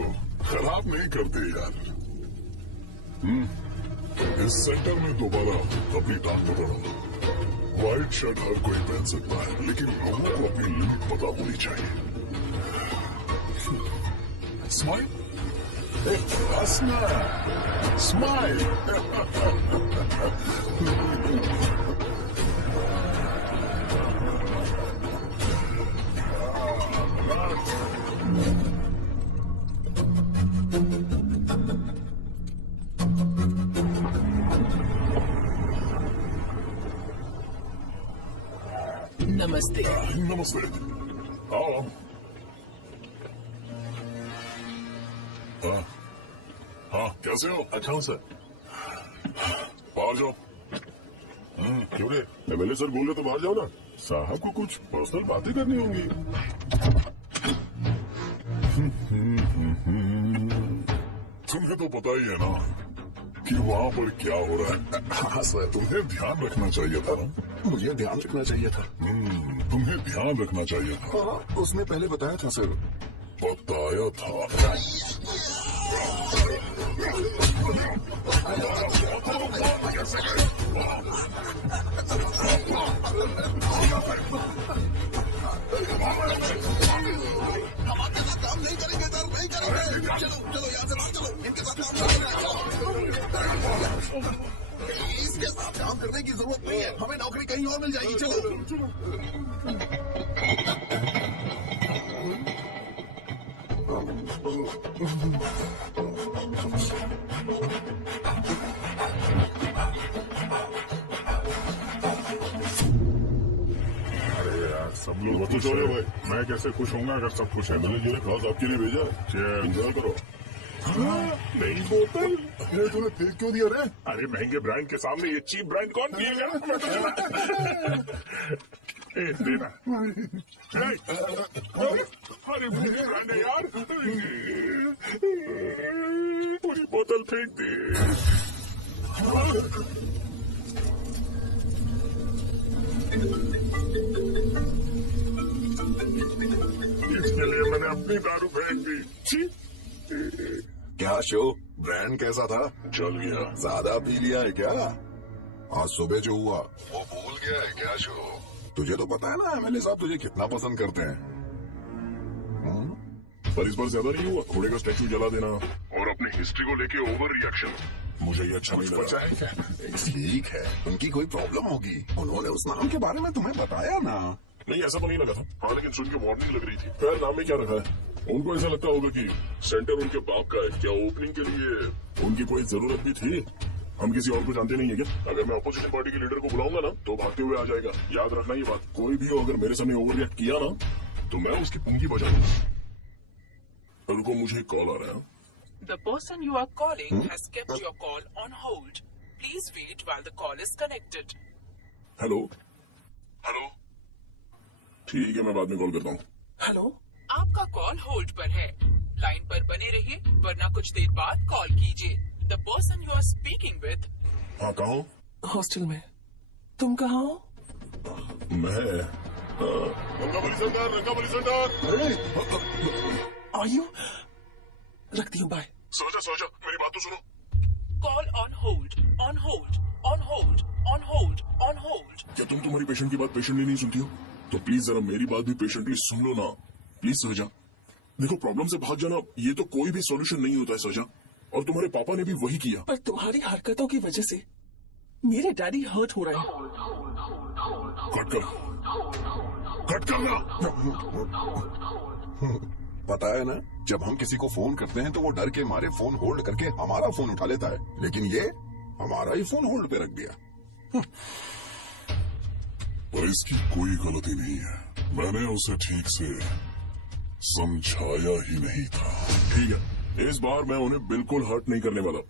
खराब नहीं करते यार। इस सेंटर में दोबारा अपनी टांग पकड़ो। व्हाइट शर्ट हर कोई पहन सकता है, लेकिन लोगों को अपनी लिमिट पता होनी चाहिए। स्माइल, हंसना, स्माइल। नमस्ते। नमस्ते। आओ। हाँ, हाँ, कैसे हो? अच्छा हूँ सर। बाहर जाओ। क्यों रे? एमएलए सर बोल रहे तो बाहर जाओ ना। साहब को कुछ पर्सनल बातें करनी होंगी। तुम्हें तो पता ही है ना कि वहाँ पर क्या हो रहा है। हाँ सर, तुम्हें ध्यान रखना चाहिए था ना। मुझे ध्यान रखना चाहिए था। तुम्हें ध्यान रखना चाहिए था। हाँ, उसने पहले बताया था सर। बताया था। हम आपके साथ काम नहीं करेंगे सर, नहीं करेंगे। चलो चलो यहाँ से बाहर चलो, इनके साथ काम नहीं करेंगे। इसके साथ काम करने की जरूरत नहीं है, हमें नौकरी कहीं और मिल जाएगी। चलो अरे यार, सब लोग खुश हो रहे हो भाई। मैं कैसे खुश होऊंगा अगर सब खुश है? मैंने जो खास आपके लिए भेजा है, इंतजार करो। नहीं बोतल, अरे तूने फेंक क्यों दिया रे? अरे महंगे ब्रांड के सामने ये चीप ब्रांड कौन पिएगा? देना। अरे महंगे ब्रांड है यार, पूरी बोतल फेंक दी। इसके लिए मैंने अपनी दारू फेंक दी। छी। क्या शो, ब्रांड कैसा था? चल गया। ज्यादा पी लिया है क्या? आज सुबह जो हुआ वो भूल गया है क्या शो? तुझे तो पता है ना एमएलए साहब तुझे कितना पसंद करते हैं। पर इस बार ज्यादा नहीं हुआ? घोड़े का स्टैचू जला देना और अपनी हिस्ट्री को लेके ओवर रिएक्शन, मुझे ये अच्छा नहीं लगा। ठीक है, उनकी कोई प्रॉब्लम होगी, उन्होंने उस नाम के बारे में तुम्हें बताया ना। नहीं, ऐसा तो नहीं लगा था। हाँ, लेकिन सुन के वार्निंग लग रही थी। खैर, नाम में क्या रखा है? उनको ऐसा लगता होगा कि सेंटर उनके बाप का है। क्या ओपनिंग के लिए उनकी कोई जरूरत भी थी? हम किसी और को जानते नहीं है क्या? अगर मैं अपोजिशन पार्टी के लीडर को बुलाऊंगा ना तो भागते हुए आ जाएगा। याद रखना ये बात। कोई भी हो अगर मेरे सामने ओवर रिएक्ट किया ना तो मैं उसकी पुंगी बजा दूंगा। रुको, मुझे कॉल आ रहा है। The person you are calling has kept your call on hold. Please wait while the call is connected. Hello hello, ठीक है, मैं बाद में कॉल करता हूँ। हेलो, आपका कॉल होल्ड पर है। लाइन पर बने रहिए वरना कुछ देर बाद कॉल कीजिए। The person you are speaking with. हाँ, कहाँ हो? हॉस्टल में। तुम कहाँ हो? मैं रंगाबली सेंटर। आयु, रखती हूँ, बाय। सोचा मेरी बात तो सुनो। Call on hold, on hold, on hold, on hold, on hold. क्या तुम तुम्हारी पेशेंट की बात पेशेंटली नहीं सुनती हो? तो प्लीज जरा मेरी बात भी पेशेंटली सुन लो ना। प्लीज सहजा, देखो, प्रॉब्लम से भाग जाना ये तो कोई भी सॉल्यूशन नहीं होता है सहजा, और तुम्हारे पापा ने भी वही किया। पर तुम्हारी हरकतों की वजह से मेरे डैडी हर्ट हो रहे हैं। कट करना। पता है ना, जब हम किसी को फोन करते हैं तो वो डर के मारे फोन होल्ड करके हमारा फोन उठा लेता है, लेकिन ये हमारा ही फोन होल्ड पे रख दिया। पर इसकी कोई गलती नहीं है, मैंने उसे ठीक से समझाया ही नहीं था। ठीक है, इस बार मैं उन्हें बिल्कुल हर्ट नहीं करने वाला।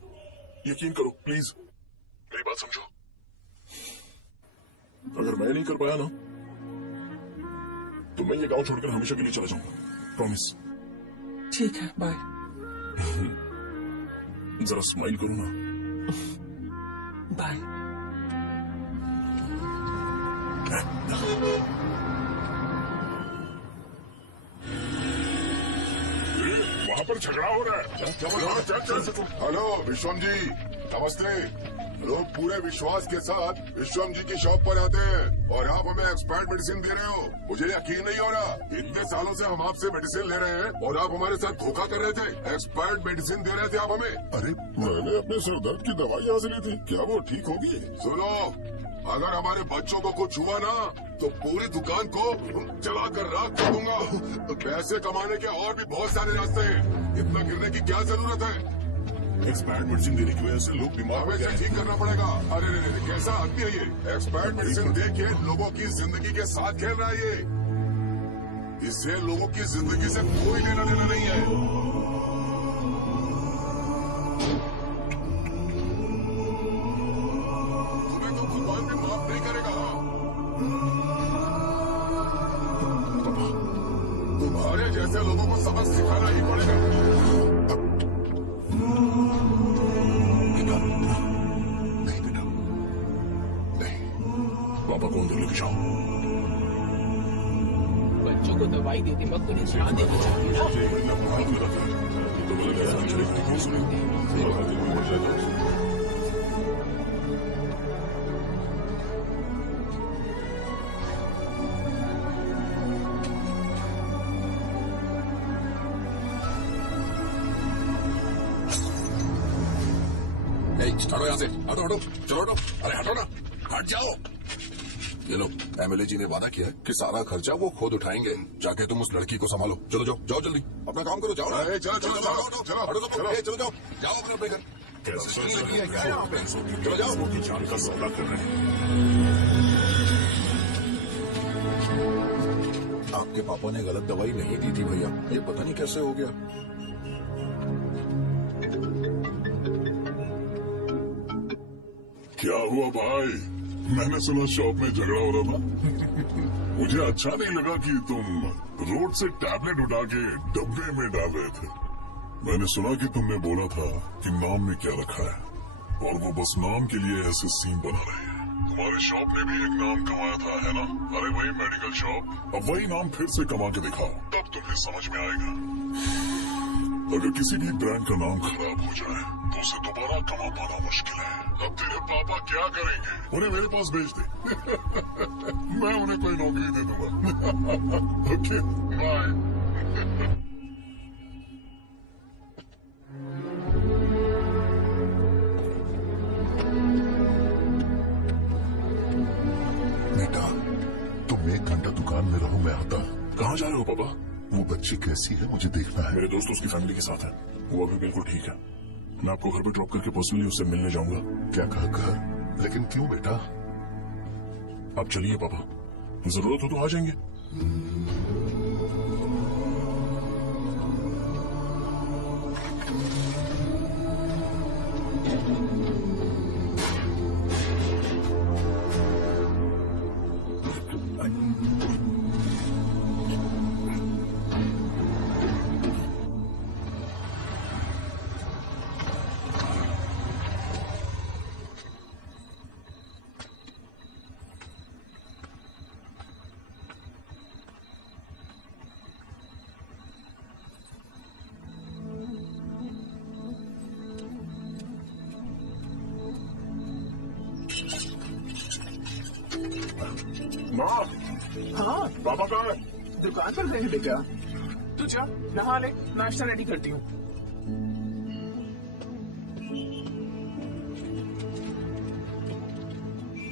यकीन करो प्लीज, मेरी बात समझो। अगर मैं नहीं कर पाया ना तो मैं ये गांव छोड़कर हमेशा के लिए चला जाऊंगा, प्रॉमिस। ठीक है, बाय। जरा स्माइल करो ना। बाय। वहां वहाँ पर झगड़ा हो रहा है। चल चल। हेलो विश्वम जी, नमस्ते। लोग पूरे विश्वास के साथ विश्वम जी की शॉप पर आते हैं और आप हमें एक्सपायर्ड मेडिसिन दे रहे हो। मुझे यकीन नहीं हो रहा, इतने सालों से हम आपसे मेडिसिन ले रहे हैं और आप हमारे साथ धोखा कर रहे थे। एक्सपायर्ड मेडिसिन दे रहे थे आप हमें। अरे मैंने अपने सर दर्द की दवाई यहाँ से ली थी, क्या वो ठीक होगी? सुनो, अगर हमारे बच्चों को कुछ हुआ ना तो पूरी दुकान को जला कर राख कर दूंगा। पैसे कमाने के और भी बहुत सारे रास्ते हैं, इतना गिरने की क्या जरूरत है? एक्सपायर्ड मेडिसिन देने की वजह से लोग बीमार हो हमें गए इसे ठीक करना पड़ेगा। अरे रे, कैसा आदमी है ये? एक्सपायर्ड मेडिसिन दे के लोगों की जिंदगी के साथ खेल रहा है ये। इससे लोगों की जिंदगी से कोई लेना देना नहीं है। तुम्हें तो भगवान भी माफ नहीं करेगा। तुम्हारे जैसे लोगों को सबक सिखाना ही पड़ेगा। नहीं बेटा, नहीं। पापा को अंदर लेके जाओ। बच्चों को दवाई देते वक्त उन्हें ध्यान देना चाहिए ना। तो गलत है, चलेगा। सुनिए, हटो यहाँ से, हटो हटो, चलो हटो। अरे हटो ना, हट जाओ। ये लो, एमएलए जी ने वादा किया है कि सारा खर्चा वो खुद उठाएंगे। जाके तुम उस लड़की को संभालो। चलो जाओ, जाओ जल्दी, अपना काम करो। जाओ ना। चलो चलो चलो चलो हटो, चलो चलो जाओ, जाओ अपने अपने घर। कैसे सुनी लगी है क्या? कैसे चलो जाओ। की जान का सौदा कर रहे हैं। आपके पापा ने गलत दवाई नहीं दी थी भैया, ये पता नहीं कैसे हो गया। क्या हुआ भाई? मैंने सुना शॉप में झगड़ा हो रहा था। मुझे अच्छा नहीं लगा कि तुम रोड से टैबलेट उठा के डब्बे में डाल रहे थे। मैंने सुना कि तुमने बोला था कि नाम में क्या रखा है और वो बस नाम के लिए ऐसे सीन बना रहे हैं। तुम्हारे शॉप ने भी एक नाम कमाया था, है ना? अरे वही मेडिकल शॉप, अब वही नाम फिर से कमा के दिखाओ, तब तुम्हें समझ में आएगा। अगर किसी भी ब्रांड का नाम खराब हो जाए तो उसे दोबारा कमा पाना मुश्किल है। अब तेरे पापा क्या करेंगे? उन्हें मेरे पास भेज दे। मैं उन्हें कोई नौकरी दे दूंगा। Okay, bye. बेटा, तुम 1 घंटा दुकान में रहो, मैं आता। कहाँ जा रहे हो पापा? वो बच्ची कैसी है मुझे देखना है। मेरे दोस्त उसकी फैमिली के साथ है, वो अभी बिल्कुल ठीक है। मैं आपको घर पे ड्रॉप करके पर्सनली उससे मिलने जाऊंगा। क्या कहा घर? लेकिन क्यों बेटा? आप चलिए पापा, जरूरत हो तो आ जाएंगे। माँ, हाँ, पापा कहाँ है? दुकान पर गए बेटा। तू जा, नहा ले, नाश्ता रेडी करती हूँ।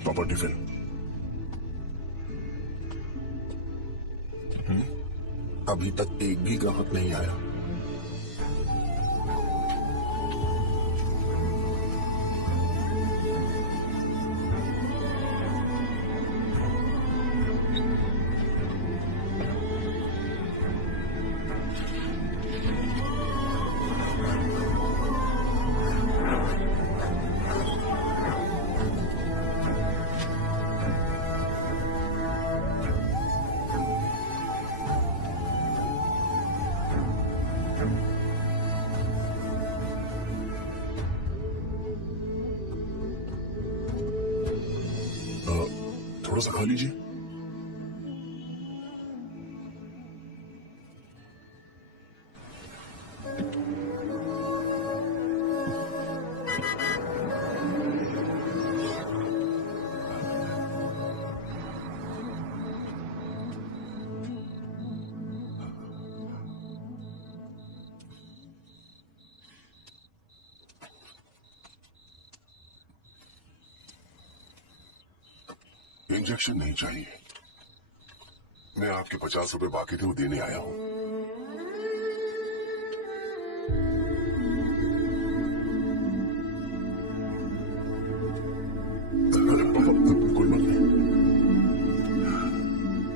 पापा टिफिन। अभी तक एक भी ग्राहक नहीं आया। थोड़ा सा खा लीजिए। इंजेक्शन नहीं चाहिए। मैं आपके 50 रुपए बाकी थे वो देने आया हूं। कोई बात नहीं।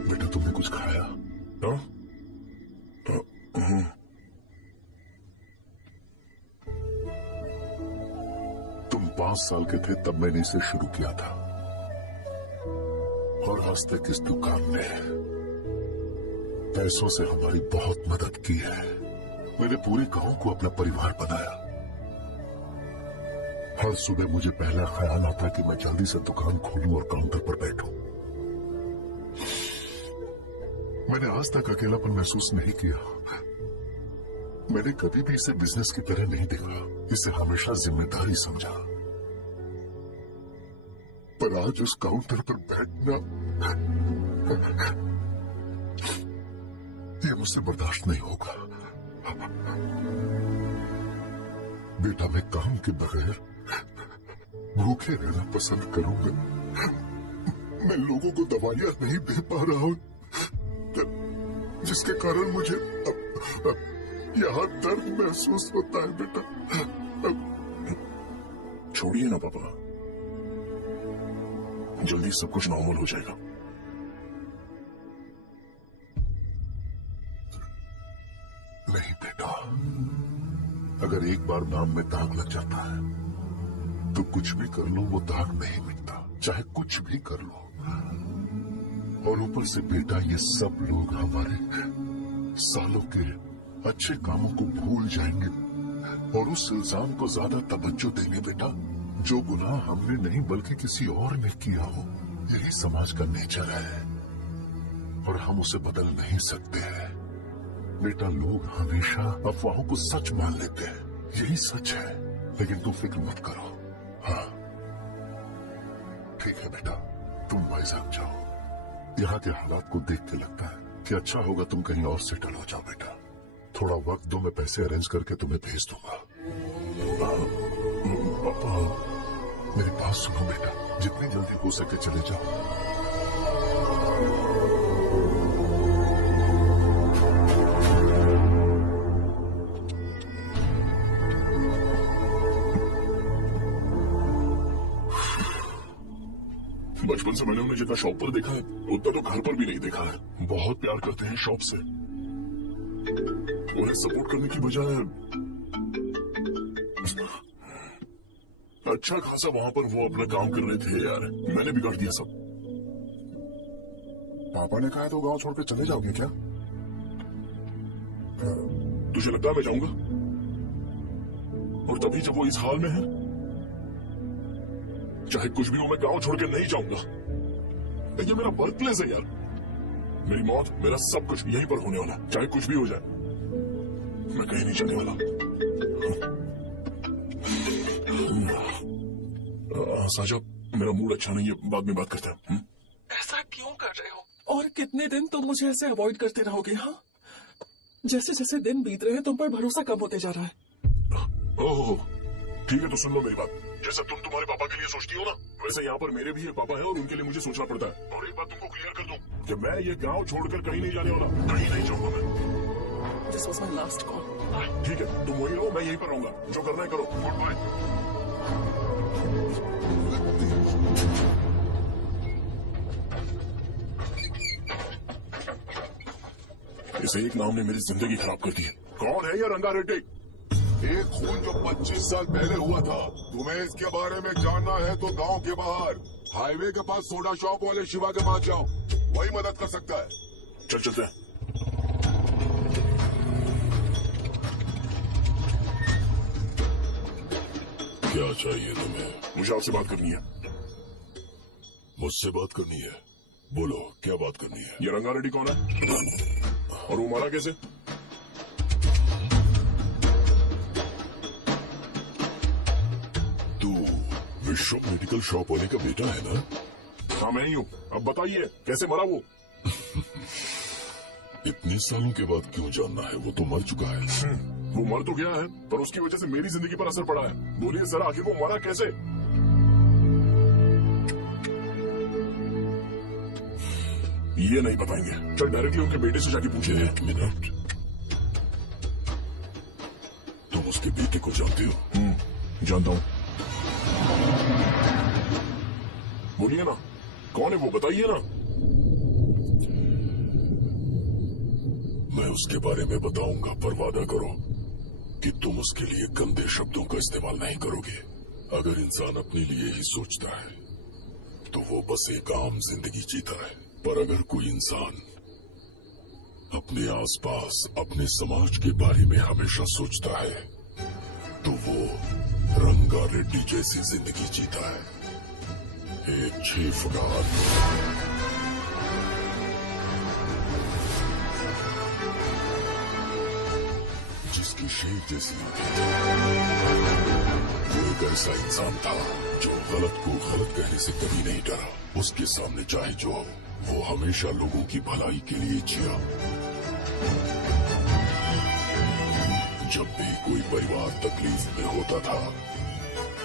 बेटा तुमने कुछ खाया? हाँ? तुम 5 साल के थे तब मैंने इसे शुरू किया था और आज तक इस दुकान ने पैसों से हमारी बहुत मदद की है। मैंने पूरे गांव को अपना परिवार बनाया। हर सुबह मुझे पहला ख्याल आता कि मैं जल्दी से दुकान खोलूं और काउंटर पर बैठूं। मैंने आज तक अकेलापन महसूस नहीं किया। मैंने कभी भी इसे बिजनेस की तरह नहीं देखा, इसे हमेशा जिम्मेदारी समझा। पर आज उस काउंटर पर बैठना ये मुझसे बर्दाश्त नहीं होगा। बेटा मैं काम के बगैर भूखे रहना पसंद करूंगा। मैं लोगों को दवाइयां नहीं दे पा रहा हूं जिसके कारण मुझे यहां दर्द महसूस होता है। बेटा छोड़िए ना पापा, जल्दी सब कुछ नॉर्मल हो जाएगा। नहीं बेटा, अगर एक बार नाम में दाग लग जाता है तो कुछ भी कर लो वो दाग नहीं मिटता, चाहे कुछ भी कर लो। और ऊपर से बेटा ये सब लोग हमारे सालों के अच्छे कामों को भूल जाएंगे और उस इल्जाम को ज्यादा तवज्जो देंगे बेटा जो गुनाह हमने नहीं बल्कि किसी और ने किया हो। यही समाज का नेचर है और हम उसे बदल नहीं सकते हैं। बेटा लोग हमेशा अफवाहों को सच मान लेते हैं, यही सच है। लेकिन तुम फिक्र मत करो। हाँ ठीक है बेटा, तुम वाइजाग जाओ। यहाँ के हालात को देख के लगता है कि अच्छा होगा तुम कहीं और सेटल हो जाओ। बेटा थोड़ा वक्त दो, मैं पैसे अरेंज करके तुम्हें भेज दूंगा। मेरी बात सुनो बेटा, जितनी जल्दी हो सके चले जाओ। बचपन से मैंने उन्हें जितना शॉप पर देखा है उतना तो घर पर भी नहीं देखा है। बहुत प्यार करते हैं शॉप से। उन्हें सपोर्ट करने की बजाय अच्छा खासा वहां पर वो अपना काम कर रहे थे। यार मैंने बिगाड़ दिया सब। पापा ने कहा तो गांव छोड़ के चले जाओगे क्या? तुझे लगता है मैं जाऊंगा? और तभी जब वो इस हाल में है, चाहे कुछ भी हो मैं गांव छोड़ के नहीं जाऊंगा। ये मेरा वर्क प्लेस है यार। मेरी मौत, मेरा सब कुछ यहीं पर होने वाला है, चाहे कुछ भी हो जाए। मैं कहीं नहीं जाने वाला। साजा, मेरा मूड अच्छा नहीं है, बाद में बात करते हैं। ऐसा क्यों कर रहे हो? और कितने दिन तुम मुझे ऐसे अवॉइड करते रहोगे? हाँ, जैसे जैसे दिन बीत रहे हैं तुम पर भरोसा कम होते जा रहा है। ओह ठीक है, तो सुन लो मेरी बात। जैसा तुम तुम्हारे पापा के लिए सोचती हो ना, वैसे यहाँ पर मेरे भी एक पापा है और उनके लिए मुझे सोचना पड़ता है। और एक बात तुमको क्लियर कर दूं कि मैं ये गांव छोड़कर कहीं नहीं जाने वाला, कहीं नहीं जाऊंगा मैं। This was my last call. ठीक है, तुम वही रहो, मैं यहीं पर रहूंगा। जो करना है करो। Good bye. इस एक नाम ने मेरी जिंदगी खराब कर दी है। कौन है ये रंगा रेड्डी? एक खून जो 25 साल पहले हुआ था। तुम्हें इसके बारे में जानना है तो गांव के बाहर हाईवे के पास सोडा शॉप वाले शिवा के पास जाओ, वही मदद कर सकता है। चल चलते हैं। क्या चाहिए तुम्हें? मुझे आपसे बात करनी है। मुझसे बात करनी है? बोलो क्या बात करनी है? ये रंगा रेड्डी कौन है और वो मारा कैसे? तू विश्व मेडिकल शॉप वाले का बेटा है ना? हाँ मैं ही हूँ। अब बताइए कैसे मरा वो? इतने सालों के बाद क्यों जानना है? वो तो मर चुका है। वो मर तो गया है, पर उसकी वजह से मेरी जिंदगी पर असर पड़ा है। बोलिए सर, आखिर वो मरा कैसे? ये नहीं बताएंगे। चल डायरेक्टली उनके बेटे से जाके पूछे। 1 मिनट, तुम उसके बेटे को जानते हो? जानता हूं। बोलिए ना, कौन है वो, बताइए ना। मैं उसके बारे में बताऊंगा, पर वादा करो कि तुम उसके लिए गंदे शब्दों का इस्तेमाल नहीं करोगे। अगर इंसान अपने लिए ही सोचता है तो वो बस एक आम जिंदगी जीता है, पर अगर कोई इंसान अपने आसपास, अपने समाज के बारे में हमेशा सोचता है तो वो रंगा रेड्डी जैसी जिंदगी जीता है। एक 6 फुट आदमी, जिसकी शेर जैसी आंखें थी। वो एक ऐसा इंसान था जो गलत को गलत कहने से कभी नहीं डरा। उसके सामने चाहे जो हो, वो हमेशा लोगों की भलाई के लिए जिया। जब भी कोई परिवार तकलीफ में होता था,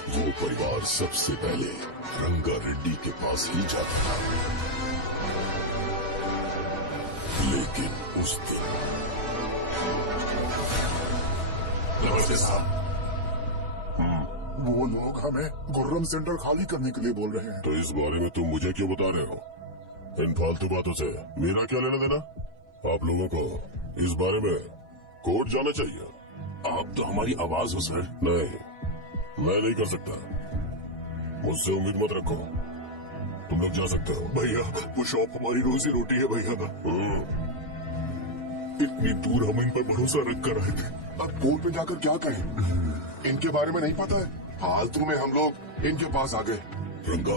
वो परिवार सबसे पहले रंगा रेड्डी के पास ही जाता था। लेकिन उस दिन, नमस्ते साहब। वो लोग हमें गुर्रम सेंटर खाली करने के लिए बोल रहे हैं। तो इस बारे में तुम मुझे क्यों बता रहे हो? इन फालतू बातों से मेरा क्या लेना देना? आप लोगों को इस बारे में कोर्ट जाना चाहिए। आप तो हमारी आवाज हो सर। नहीं, मैं नहीं कर सकता। मुझसे उम्मीद मत रखो। तुम लोग जा सकते हो। भैया, वो शॉप हमारी रोजी रोटी है भैया। इतनी दूर हम इन पर भरोसा रख कर आए थे। अब कोर्ट में जाकर क्या करें? इनके बारे में नहीं पता है। फालतू में हम लोग इनके पास आ गए। रंगा,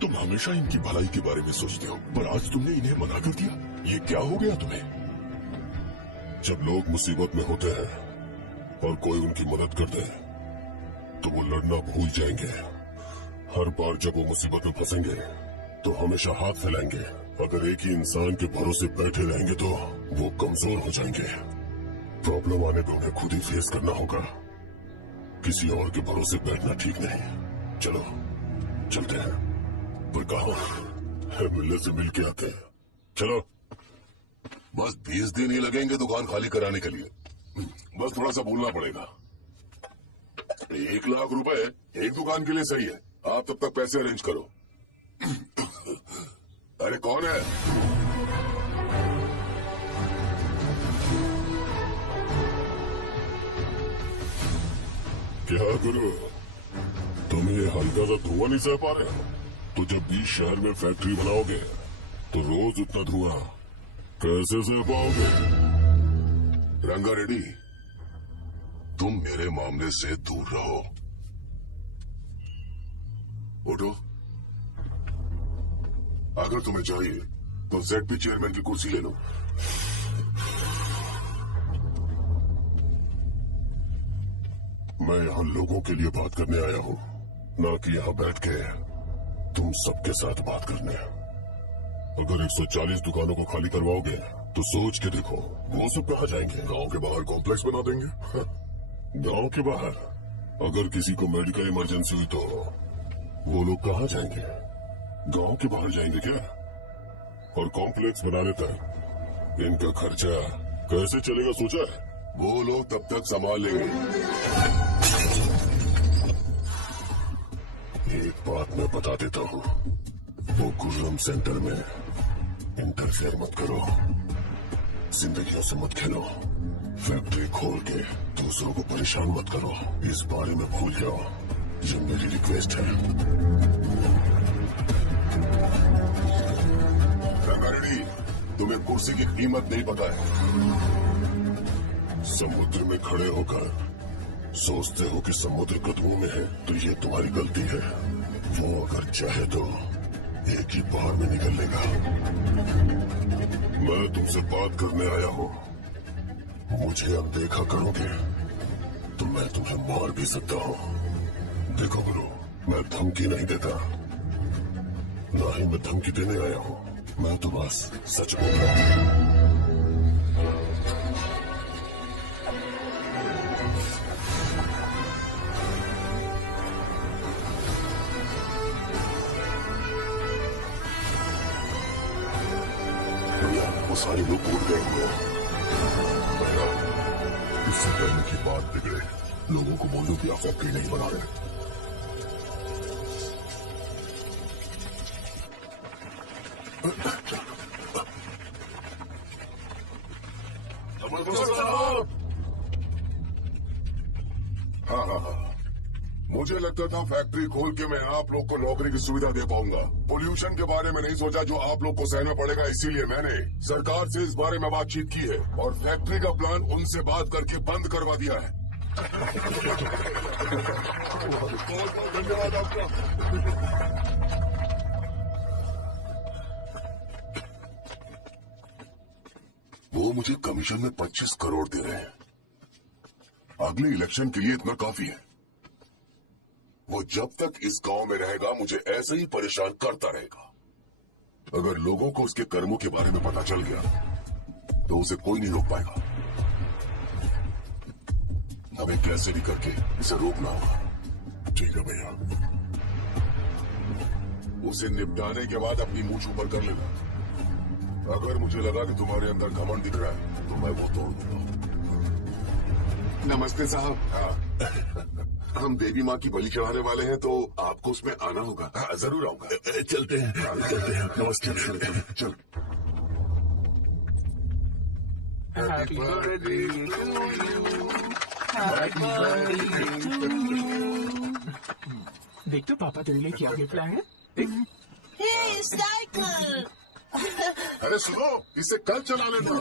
तुम हमेशा इनकी भलाई के बारे में सोचते हो, पर आज तुमने इन्हें मना कर दिया। ये क्या हो गया तुम्हें? जब लोग मुसीबत में होते हैं और कोई उनकी मदद करते हैं तो वो लड़ना भूल जाएंगे। हर बार जब वो मुसीबत में फंसेंगे तो हमेशा हाथ फैलाएंगे। अगर एक ही इंसान के भरोसे बैठे रहेंगे तो वो कमजोर हो जाएंगे। प्रॉब्लम आने पे उन्हें खुद ही फेस करना होगा। किसी और के भरोसे बैठना ठीक नहीं। चलो चलते हैं। पर कहा मिलने से मिल के आते हैं। चलो। बस 20 दिन ही लगेंगे दुकान खाली कराने के लिए। बस थोड़ा सा बोलना पड़ेगा। 1 लाख रुपए एक दुकान के लिए सही है। आप तब तक पैसे अरेंज करो। अरे कौन है? क्या गुरु, तुम ये हल्का सा धुआं नहीं सह पा रहे हो? तो जब भी शहर में फैक्ट्री बनाओगे तो रोज उतना धुआं कैसे सह पाओगे? रंगा रेड्डी, तुम मेरे मामले से दूर रहो। उठो। अगर तुम्हें चाहिए तो ZP चेयरमैन की कुर्सी ले लो। मैं यहाँ लोगों के लिए बात करने आया हूँ, ना कि यहाँ बैठ के तुम सबके साथ बात करने। अगर 140 दुकानों को खाली करवाओगे तो सोच के देखो वो सब कहाँ जाएंगे? गांव के बाहर कॉम्प्लेक्स बना देंगे। गांव के बाहर अगर किसी को मेडिकल इमरजेंसी हुई तो वो लोग कहाँ जाएंगे? गांव के बाहर जाएंगे क्या? और कॉम्प्लेक्स बनाने तक इनका खर्चा कैसे चलेगा सोचा है? वो लोग तब तक संभाल लेंगे। एक बात मैं बता देता हूँ, वो गुर्रम सेंटर में इंटरफेयर मत करो। जिंदगियों से मत खेलो। फैक्ट्री खोल के दूसरों को परेशान मत करो। इस बारे में भूल जाओ। ये मेरी रिक्वेस्ट है। रंगा रेड्डी, तुम्हें कुर्सी की कीमत नहीं पता है। समुद्र में खड़े होकर सोचते हो कि समुद्र कदमों में है तो ये तुम्हारी गलती है। वो अगर चाहे तो एक ही बार में निकल लेगा। मैं तुमसे बात करने आया हूँ। मुझे अनदेखा करोगे तो मैं तुम्हें मार भी सकता हूँ। देखो गुरु, मैं धमकी नहीं देता, ना ही मैं धमकी देने आया हूँ। मैं तो बस सच बोल रहा हूँ। सारे लोग उड़ गए हुए हैं। भैया, इससे पहले की बात बिगड़े, लोगों को बोल दो कि आप फैक्ट्री नहीं बना रहे। हाँ, मुझे लगता था फैक्ट्री खोल के मैं आप लोग को नौकरी की सुविधा दे पाऊंगा। पोल्यूशन के बारे में नहीं सोचा जो आप लोग को सहना पड़ेगा, इसीलिए मैंने सरकार से इस बारे में बातचीत की है और फैक्ट्री का प्लान उनसे बात करके बंद करवा दिया है। बहुत बहुत धन्यवाद आपका। वो मुझे कमीशन में 25 करोड़ दे रहे हैं। अगले इलेक्शन के लिए इतना काफी है। वो जब तक इस गांव में रहेगा मुझे ऐसे ही परेशान करता रहेगा। अगर लोगों को उसके कर्मों के बारे में पता चल गया तो उसे कोई नहीं रोक पाएगा। हमें कैसे भी करके इसे रोकना होगा। ठीक है भैया, उसे निपटाने के बाद अपनी मूंछ ऊपर कर लेना। अगर मुझे लगा कि तुम्हारे अंदर घमंड दिख रहा है तो मैं वो तोड़ दूंगा। नमस्ते साहब। हम देवी माँ की बलि चढ़ाने वाले हैं तो आपको उसमें आना होगा। हाँ, जरूर आऊंगा। चलते हैं, चलते हैं। नमस्ते। चल। Happy birthday to you, happy birthday to you. देख तो पापा तेरे लिए क्या गिफ्ट लाए हैं। देख। हे साइकिल। अरे सुनो, इसे कल चला लेना।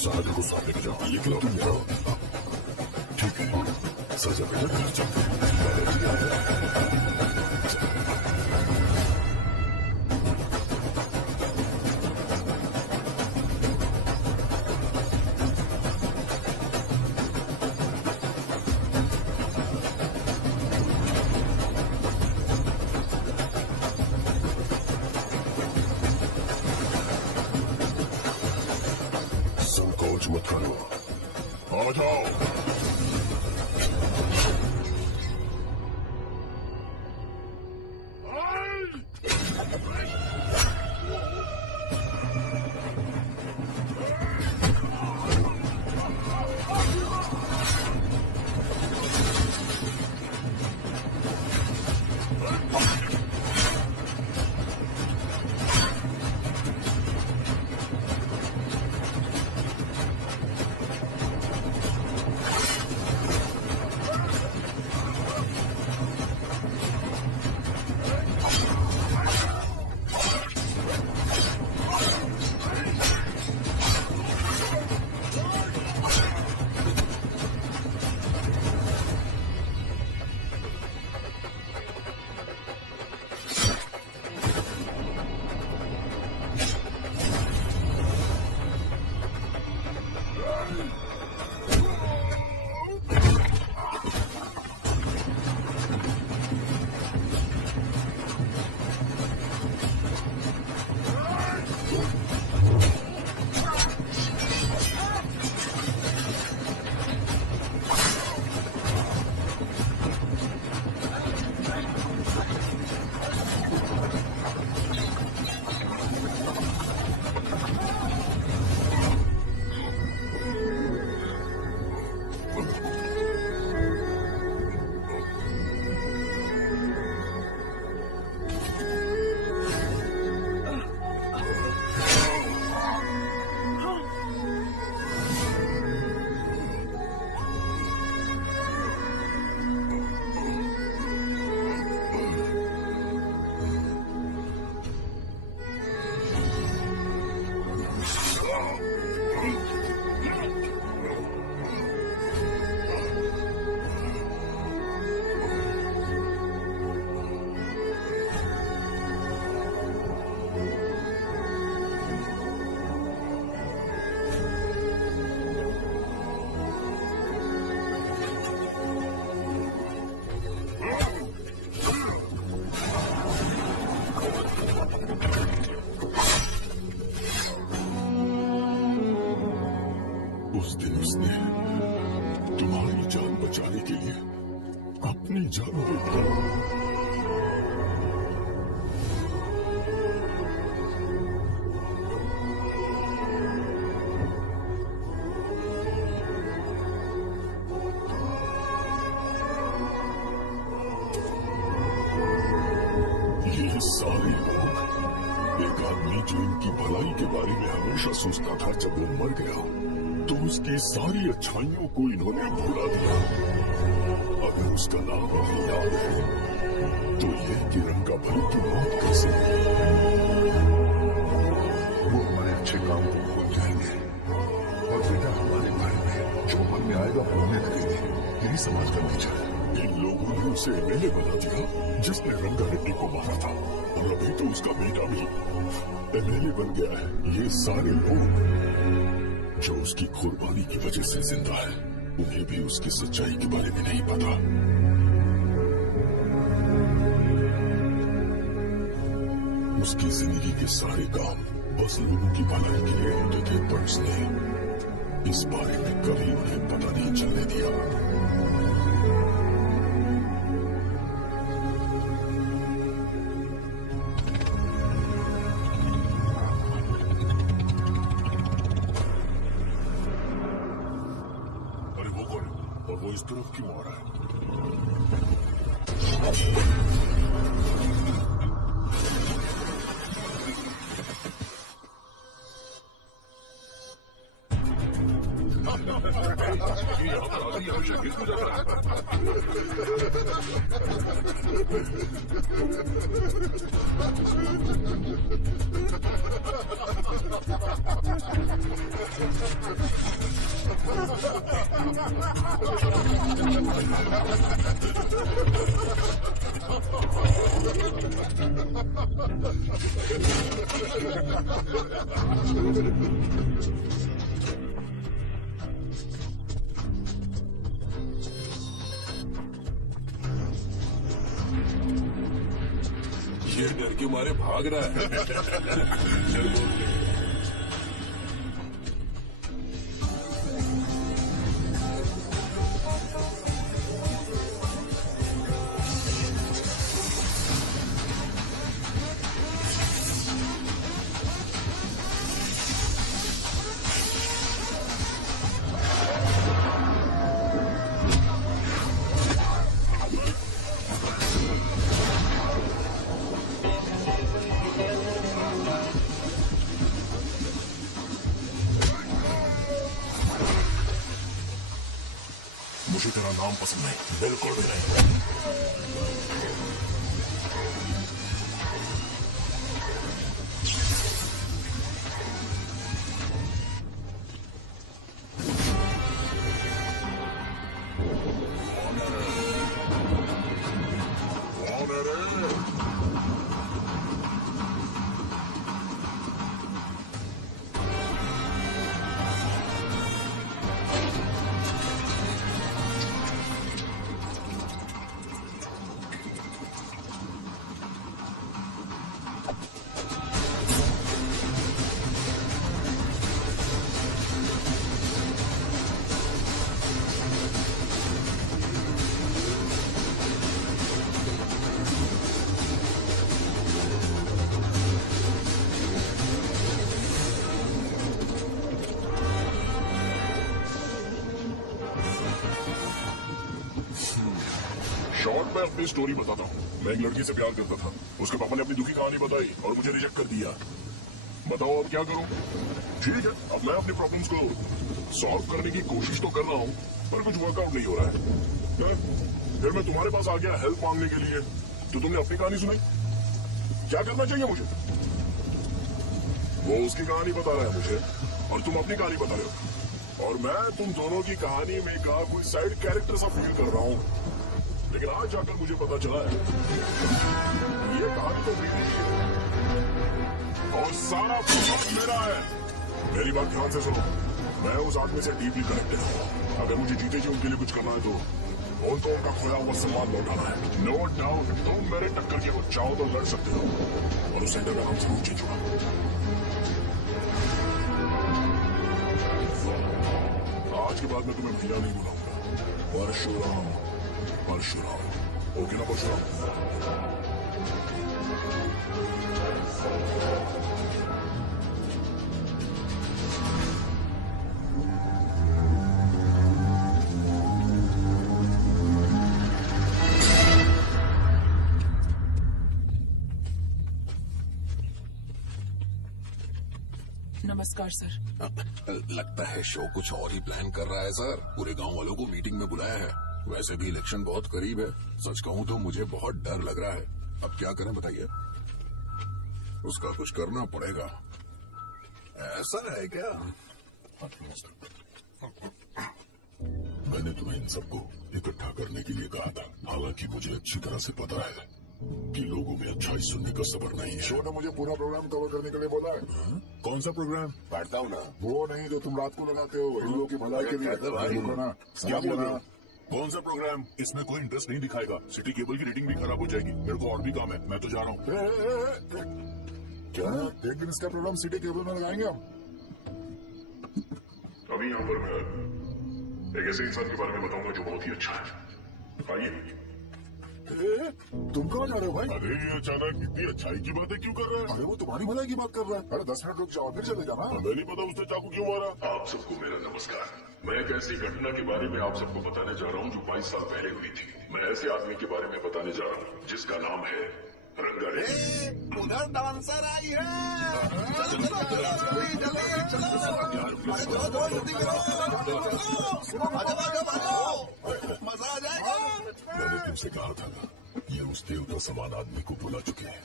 सागर को साथ लेके जाओ, लेकिन तुम जाओ। ठीक है, सजा बेटा घर चलते हैं। संकोच मत करो, आ जाओ। नहीं जाने देता। ये सारे लोग, एक आदमी जो इनकी भलाई के बारे में हमेशा सोचता था, जब वो मर गया तो उसकी सारी अच्छाइयों को इन्होंने भुला दिया। अगर उसका नाम हमें याद है तो ये कि रंगा भाई की मौत कैसे हुई। वो हमारे अच्छे काम को भूल जाएंगे और बेटा हमारे बारे में जो मन में आएगा बोलने लगेंगे। यही समाज का नेचर है। इन लोगों ने उसे एमएलए बना दिया जिसने रंगा रेड्डी को मारा था, और अभी तो उसका बेटा भी एमएलए बन गया है। ये सारे लोग जो उसकी कुर्बानी की वजह से जिंदा है, उन्हें भी उसकी सच्चाई के बारे में नहीं पता। उसकी जिंदगी के सारे काम बस लोगों की भलाई के लिए होते थे, पर उसने इस बारे में कभी उन्हें पता नहीं चलने दिया। वो इस तरफ क्यों आ रहा है? यहाँ पर आदमी हमेशा गिर जाता ये डर के मारे भाग रहा है। मुझे तेरा नाम पसंद नहीं, बिल्कुल भी नहीं। शॉर्ट में अपनी स्टोरी बताता हूँ। मैं एक लड़की से प्यार करता था, उसके पापा ने अपनी दुखी कहानी बताई और मुझे रिजेक्ट कर दिया। बताओ अब क्या करूँ? ठीक है, अब मैं अपनी प्रॉब्लम्स को सॉल्व करने की कोशिश तो कर रहा हूँ, पर कुछ वर्कआउट नहीं हो रहा है। फिर मैं तुम्हारे पास आ गया हेल्प मांगने के लिए, तो तुमने अपनी कहानी सुनाई। क्या करना चाहिए मुझे? वो उसकी कहानी बता रहा है मुझे और तुम अपनी कहानी बता रहे हो, और मैं तुम दोनों की कहानी में का कोई साइड कैरेक्टर सा फील कर रहा हूँ। लेकिन आज जाकर मुझे पता चला है ये कहानी तो मेरी है और सारा प्लॉट मेरा है। मेरी बात ध्यान से सुनो, मैं उस आदमी से डीपली कनेक्टेड हूँ। अगर मुझे जीते जी उनके लिए कुछ करना है तो उनको उनका खोया हुआ सम्मान लौटाना है। नो डाउट तुम मेरे टक्कर के वो चाहो तो लड़ सकते हो, और उस सेंटर का नाम जरूर चेंज होगा। आज के बाद मैं तुम्हें भैया नहीं बुलाऊंगा, परशुराम। परशुराम, ओके ना परशुराम? नमस्कार सर। लगता है शो कुछ और ही प्लान कर रहा है सर। पूरे गांव वालों को मीटिंग में बुलाया है। वैसे भी इलेक्शन बहुत करीब है। सच कहूं तो मुझे बहुत डर लग रहा है। अब क्या करें बताइए? उसका कुछ करना पड़ेगा। ऐसा है क्या? मैंने तुम्हें इन सबको इकट्ठा करने के लिए कहा था। हालांकि मुझे अच्छी तरह से पता है कि लोगों में अच्छाई सुनने का सब्र नहीं है। शो ने मुझे पूरा प्रोग्राम कवर करने के लिए बोला है। कौन सा प्रोग्राम? बैठता हूँ ना, वो नहीं जो तुम रात को लगाते हो इन लोगों की भलाई के लिए। रुको ना, क्या बोल रहे हो? कौन सा प्रोग्राम? इसमें कोई इंटरेस्ट नहीं दिखाएगा। सिटी केबल की रेटिंग भी खराब हो जाएगी। मेरे को और भी काम है, मैं तो जा रहा हूँ। क्या एक दिन इसका प्रोग्राम सिटी केबल में लगाएंगे हम? अभी यहाँ पर मैं एक ऐसे इंसान के बारे में बताऊंगा जो बहुत ही अच्छा है। आइए। तुम कहाँ जा रहे हो भाई? अरे ये अचानक इतनी अच्छाई की बातें क्यों कर रहा है? अरे वो तुम्हारी भलाई की बात कर रहा है। अरे 10 मिनट रुक जाओ फिर चले जाना। हमें नहीं पता उसने चाकू क्यों मारा। आप सबको मेरा नमस्कार। मैं एक ऐसी घटना के बारे में आप सबको बताने जा रहा हूँ जो 22 साल पहले हुई थी। मैं ऐसे आदमी के बारे में बताने जा रहा हूँ जिसका नाम है रंगारेड्डी। उधर डांसर आई है। मजा आ जाएगा। मैंने तुमसे कहा था ना, ये उस देवता समान आदमी को बुला चुके हैं।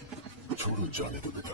छोड़ो, जाने दो बेटा।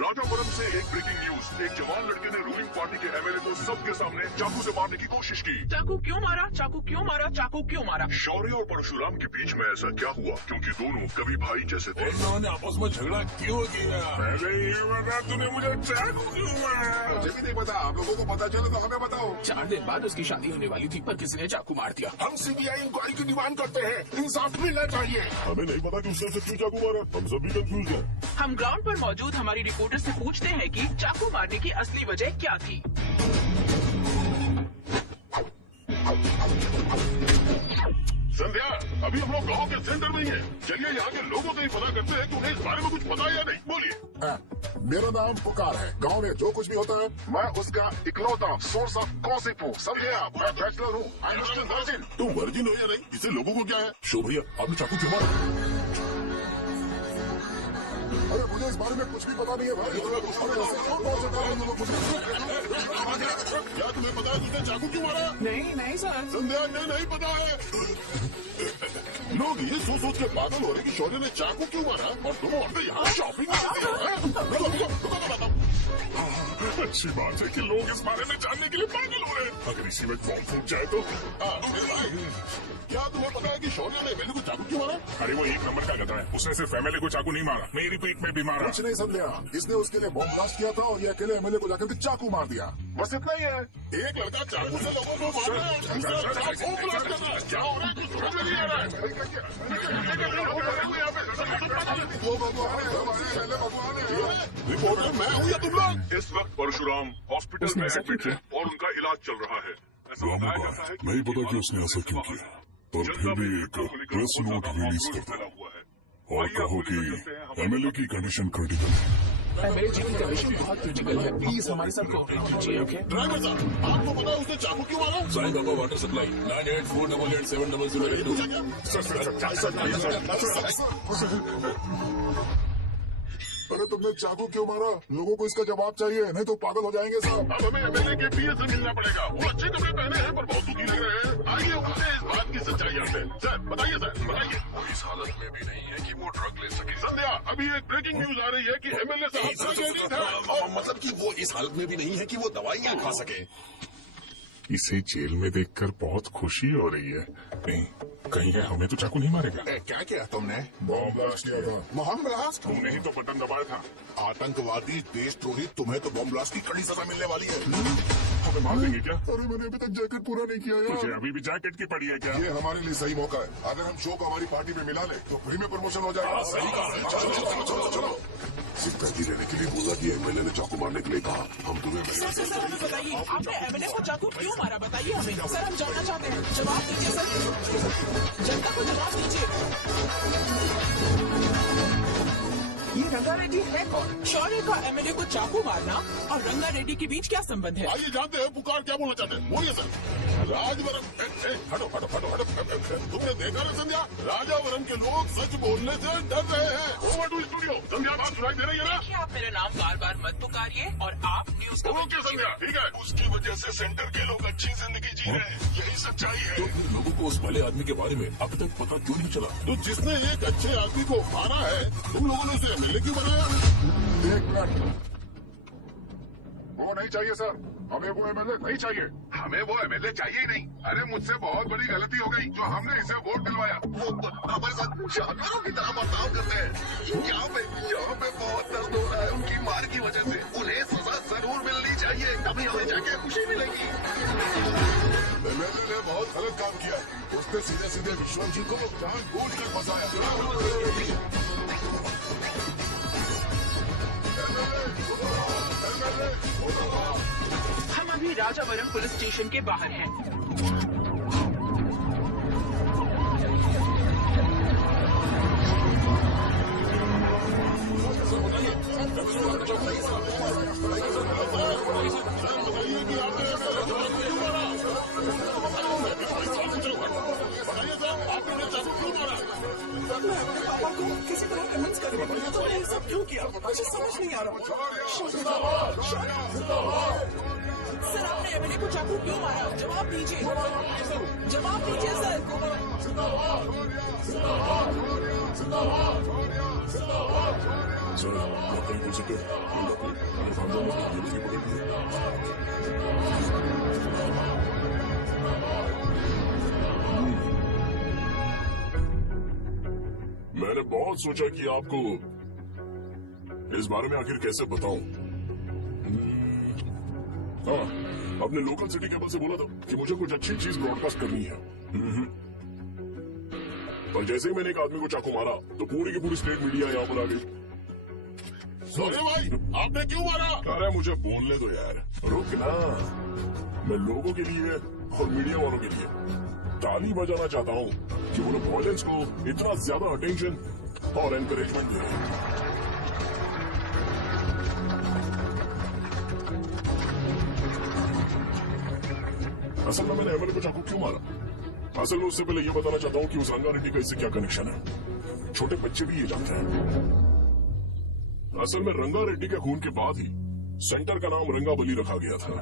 राजापुरम से एक ब्रेकिंग न्यूज। एक जवान लड़के ने रूलिंग पार्टी के एमएलए को सबके सामने चाकू से मारने की कोशिश की। चाकू क्यों मारा? चाकू क्यों मारा? चाकू क्यों मारा? शौर्य और परशुराम के बीच में ऐसा क्या हुआ? क्योंकि दोनों कभी भाई जैसे थे। उन्होंने आपस में झगड़ा क्यों किया? पहले ये बता, तूने मुझे चाकू क्यों मारा? मुझे भी नहीं पता। आप लोगों को पता चले तो हमें बताओ। 4 दिन बाद उसकी शादी होने वाली थी पर किसी ने चाकू मार दिया। हम सीबीआई इंक्वायरी की डिमांड करते हैं। इंसाफ मिलना चाहिए। हमें नहीं पता कि उसने उसे क्यों चाकू मारा। हम सब भी कंफ्यूज हैं। हम ग्राउंड पर मौजूद हमारी रिपोर्टर से पूछते हैं कि चाकू मारने की असली वजह क्या थी। संध्या, अभी हम लोग गांव के सेंटर में ही हैं। चलिए यहाँ के लोगों से ही पता करते हैं कि उन्हें इस बारे में कुछ पता है या नहीं। बोलिए। मेरा नाम पुकार है। गांव में जो कुछ भी होता है मैं उसका इकलौता सोर्स ऑफ गॉसिप हूँ। समझे आप? मैं बैचलर हूँ। I am still virgin. तुम वर्जिन हो या नहीं, इससे लोगों को क्या है? शो भैया, आपने चाकू क्यों मारा? अरे मुझे इस बारे में कुछ भी पता नहीं है भाई। क्या तुम्हें पता है उसने चाकू क्यों मारा? नहीं सर। संध्या ने नहीं पता है। लोग ये सोच के पागल हो रहे कि शौर्य ने चाकू क्यों मारा और तुम औरतें यहाँ शॉपिंग करते हो। अच्छी बात है कि लोग इस बारे में जानने के लिए पागल हो रहे हैं। अगर इसी में फॉर्म फूट जाए तो। मेरे भाई, क्या तुम्हें पता है कि शौर्य ने एमएलए को चाकू क्यों मारा? अरे वो एक नंबर का गधा है। उसने सिर्फ एमएलए को चाकू नहीं मारा, मेरी पीठ में भी मारा। कुछ नहीं समझा। इसने उसके लिए बॉम्ब ब्लास्ट किया था और ये अकेले एमएलए को जाकर के चाकू मार दिया। बस इतना ही है। एक लड़का चाकू से लोगों को मार रहा है और दूसरा चाकू ब्लास्ट कर रहा है। क्या हो रहा है? कुछ समझ में नहीं आ रहा है। रिपोर्टर मैं हूँ या तुम लोग? इस वक्त परशुराम हॉस्पिटल में एडमिट है और उनका इलाज चल रहा है। नहीं पता कि उसने ऐसा क्यों किया, पर फिर भी एक प्रेस नोट रिलीज कर दो और कहो कि एमएलए की कंडीशन क्रिटिकल है। एमएलए जी की कंडीशन बहुत क्रिटिकल है। प्लीज हमारे साथ कोऑपरेट कीजिए। ओके ड्राइवर साहब, आपको पता है उसने चाकू क्यों मारा? Sai Baba water supply 9848780082। अरे तुमने चाकू क्यों मारा? लोगों को इसका जवाब चाहिए, नहीं तो पागल हो जाएंगे साहब। अब हमें एमएलए के पीए से मिलना पड़ेगा। वो अच्छे कपड़े पहने हैं पर बहुत दुखी लग रहे हैं। आइए उनसे इस बात की सच्चाई जानते हैं। सर बताइए, सर बताइए। वो इस हालत में भी नहीं है कि वो ड्रग ले सके। संध्या, अभी एक ब्रेकिंग न्यूज आ रही है कि एमएलए साहब मतलब कि वो इस हालत में भी नहीं है कि वो दवाइयाँ खा सके। इसे जेल में देखकर बहुत खुशी हो रही है। नहीं, कहीं है हमें तो चाकू नहीं मारेगा। क्या किया तुमने? बॉम्ब ब्लास्ट किया था। Bomb blast? तुमने ही तो बटन दबाया था। आतंकवादी, देशद्रोही, तुम्हें तो बॉम्ब ब्लास्ट की कड़ी सजा मिलने वाली है। हमें मार देंगे क्या? अरे मैंने अभी तक जैकेट पूरा नहीं किया तुझे यार। अभी भी जैकेट की पड़ी है क्या? ये हमारे लिए सही मौका है। अगर हम शो को हमारी पार्टी में मिला ले तो फ्री में प्रमोशन हो जाएगा। सही कहा। चलो चलो चलो चलो। सिर्फ पैसे लेने के लिए बोला कि एमएलए ने चाकू मारने के लिए कहा। हम तुम्हें सर हमें बताइए, आपने एमएलए को चाकू क्यों मारा? बताइए हमें। सर हम जानना चाहते हैं, जवाब दीजिए सर, जनता को जवाब दीजिए। ये रंगा रेड्डी है कौन? शौर्य का एमएलए को चाकू मारना और रंगा रेड्डी के बीच क्या संबंध है? आइए जानते हैं पुकार क्या बोलना चाहते हैं। बोलिए सर। राजवरम हटो हटो हटो हटो। तुमने देखा ना संध्या, राजावरम के लोग सच बोलने से डर रहे हैं। Over to studio. संध्या बात सुनाई दे रही है ना? देखिए, आप मेरा नाम बार बार मत पुकारिए और आप न्यूज का ओके संध्या, ठीक है। उसकी वजह से सेंटर के लोग अच्छी जिंदगी जी रहे हैं, यही सच्चाई है। तो फिर लोगों को उस भले आदमी के बारे में अब तक पता क्यों नहीं चला? तो जिसने एक अच्छे आदमी को मारा है, तुम लोगों ने उसे एमएलए क्यों बनाया? एक मिनट, वो नहीं चाहिए सर, हमें वो एमएलए नहीं चाहिए। हमें वो एमएलए चाहिए ही नहीं। अरे मुझसे बहुत बड़ी गलती हो गई जो हमने इसे वोट दिलवाया। वो हमारे साथ जानवरों की तरह बर्ताव करते हैं। यहाँ पे बहुत दर्द हो रहा है उनकी मार की वजह से। उन्हें सजा जरूर मिलनी चाहिए, तभी हमें जाके खुशी मिलेगी। एमएलए ने बहुत गलत काम किया। उसने सीधे सीधे विश्वम जी को जानबूझकर फंसाया। हम अभी राजावरम पुलिस स्टेशन के बाहर हैं। पापा को किसी तरह कन्विंस करें तो ये सब क्यों किया? मुझे समझ नहीं आ रहा। सर आपने एमएलए को चाकू क्यों मारा? जवाब दीजिए, जवाब दीजिए सर। सर, आप कहीं बोल सकते हो? मेरे खानदान में कोई जरूरत नहीं पड़ेगी। मैंने बहुत सोचा कि आपको इस बारे में आखिर कैसे बताऊं। हाँ, अपने लोकल सिटी केबल से बोला था कि मुझे कुछ अच्छी चीज ब्रॉडकास्ट करनी है। पर जैसे ही मैंने एक आदमी को चाकू मारा तो पूरी की पूरी स्टेट मीडिया यहाँ पर आ गई। अरे भाई, आपने क्यों मारा? अरे मुझे बोलने दो यार, रुक ना। मैं लोगों के लिए और मीडिया वालों के लिए ताली बजाना चाहता हूँ कि वो लोग ऑडियंस को इतना ज्यादा अटेंशन और एनकरेजमेंट दे रहे हैं। असल में मैंने एमएलए को चाकू क्यों मारा? असल में उससे पहले ये बताना चाहता हूँ कि उस रंगा रेड्डी का इससे क्या कनेक्शन है। छोटे बच्चे भी ये जानते हैं। असल में रंगा रेड्डी के खून के बाद ही सेंटर का नाम रंगाबली रखा गया था,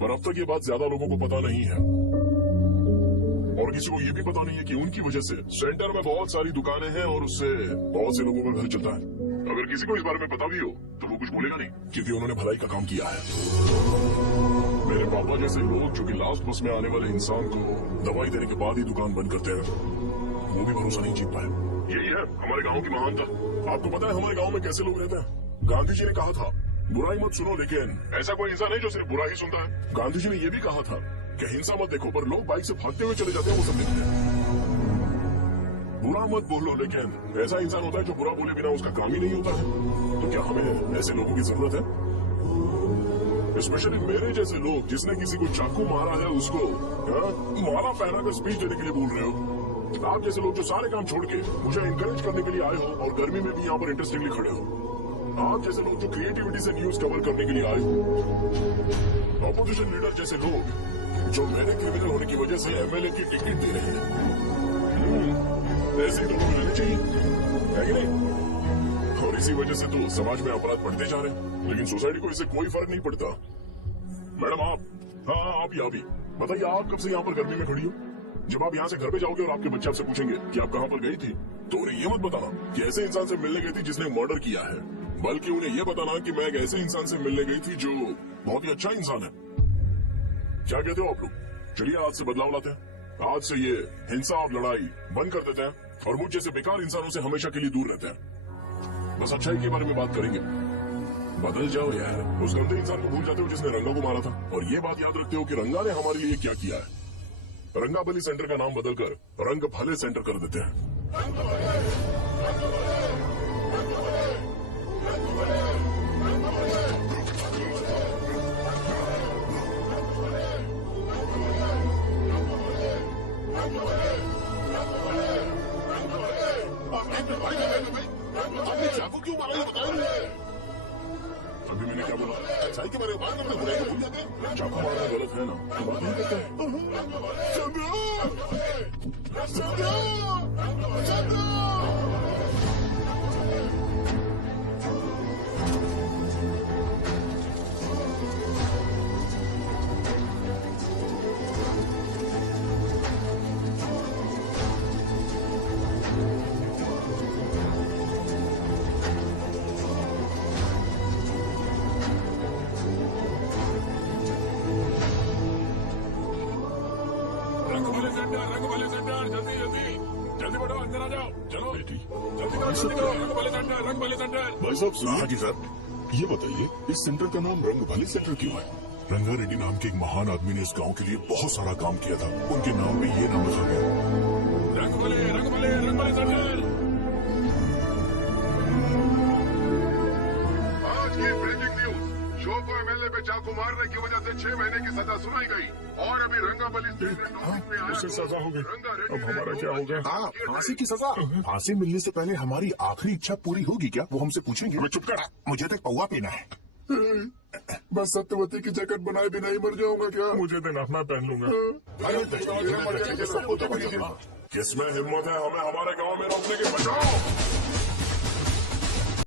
पर अब तक ये बात ज्यादा लोगों को पता नहीं है और किसी को ये भी पता नहीं है कि उनकी वजह से सेंटर में बहुत सारी दुकानें हैं और उससे बहुत से लोगों का घर चलता है। अगर किसी को इस बारे में पता भी हो तो वो कुछ बोलेगा नहीं, क्योंकि उन्होंने भलाई का काम किया है। मेरे पापा जैसे लोग जो कि लास्ट बस में आने वाले इंसान को दवाई देने के बाद ही दुकान बंद करते हैं, वो भी भरोसा नहीं जीत पाए। यही है हमारे गांव की महानता। आपको पता है हमारे गांव में कैसे लोग रहते हैं? गांधी जी ने कहा था बुराई मत सुनो, लेकिन ऐसा कोई इंसान है जो सिर्फ बुरा ही सुनता है। गांधी जी ने यह भी कहा था कि हिंसा मत देखो, पर लोग बाइक से भागते हुए चले जाते हैं वो सब देखते हैं। बुरा मत बोलो, लेकिन ऐसा इंसान होता है जो बुरा बोले बिना उसका काम ही नहीं होता है। तो क्या हमें ऐसे लोगों की जरूरत है? स्पेशली मेरे जैसे लोग जिसने किसी को चाकू मारा है उसको माला पहना कर स्पीच देने के लिए बोल रहे हो। आप जैसे लोग जो सारे काम छोड़ के मुझे इंकरेज करने के लिए आए हो और गर्मी में भी यहाँ पर इंटरेस्टिंगली खड़े हो। आप जैसे लोग जो क्रिएटिविटी से न्यूज कवर करने के लिए आए हो। ऑपोजिशन लीडर जैसे लोग जो मेरे क्रिमिनल होने की वजह से एमएलए की टिकट दे रहे हैं। ऐसे ही लोग मिलने चाहिए, है कि नहीं? और इसी वजह से तो समाज में अपराध बढ़ते जा रहे हैं, लेकिन सोसाइटी को इससे कोई फर्क नहीं पड़ता। मैडम आप, हाँ आप यहाँ भी बताइए, आप कब से यहाँ पर गर्मी में खड़ी हो? जब आप यहाँ से घर पे जाओगे और आपके बच्चे आपसे पूछेंगे कि आप कहाँ पर गई थी, तो उन्हें ये मत बताना कि ऐसे इंसान से मिलने गई थी जिसने मर्डर किया है, बल्कि उन्हें ये बताना कि मैं एक ऐसे इंसान से मिलने गई थी जो बहुत ही अच्छा इंसान है। क्या कहते हो आप लोग? चलिए आज से बदलाव लाते हैं। आज से ये हिंसा और लड़ाई बंद कर देते हैं और मुझ जैसे बेकार इंसानों से हमेशा के लिए दूर रहते हैं। बस अच्छाई के बारे में बात करेंगे। बदल जाओ यार, उस गंदे इंसान को भूल जाते हो जिसने रंगा को मारा था, और ये बात याद रखते हो कि रंगा ने हमारे लिए क्या किया है। रंगाबली सेंटर का नाम बदलकर रंग भले सेंटर कर देते हैं। आपने चाकू क्यों मारा ये बताइए। अभी मैंने क्या बोला? अच्छाई के बारे में बात करते बुराई को भूल जाते हैं। चाकू मारना गलत है ना, बात नहीं करते हैं। रंग वाले सेंटर जल्दी जल्दी जल्दी बढ़ो, अंदर आ जाओ। चलो बेटी जल्दी करो रंग वाले सेंटर, रंग वाले सेंटर। भाई साहब सुनिए। हाँ जी सर, ये बताइए इस सेंटर का नाम रंग भले सेंटर क्यों है? रंगा रेड्डी नाम के एक महान आदमी ने इस गांव के लिए बहुत सारा काम किया था, उनके नाम पे ये नाम रखा गया। रंग वाले सेंटर। आज की ब्रेकिंग न्यूज, शो को एमएलए पे चाकू मारने की वजह से 6 महीने की सजा सुनाई गई और अभी रंगाबली स्टेशन टॉपिक में आया। उसे सजा हो गई, रंगा रेड्डी अब हमारा क्या होगा? हाँ, फांसी की सजा। फांसी मिलने से पहले हमारी आखिरी इच्छा पूरी होगी क्या, वो हमसे पूछेंगे? मैं चुप कर। मुझे तो पौवा पीना है। बस सत्यवती की जैकेट बनाए बिना ही मर जाऊंगा क्या? मुझे देना, मैं पहन लूंगा। किसमें हिम्मत है हमें हमारे गांव में रोकने की? बचाओ।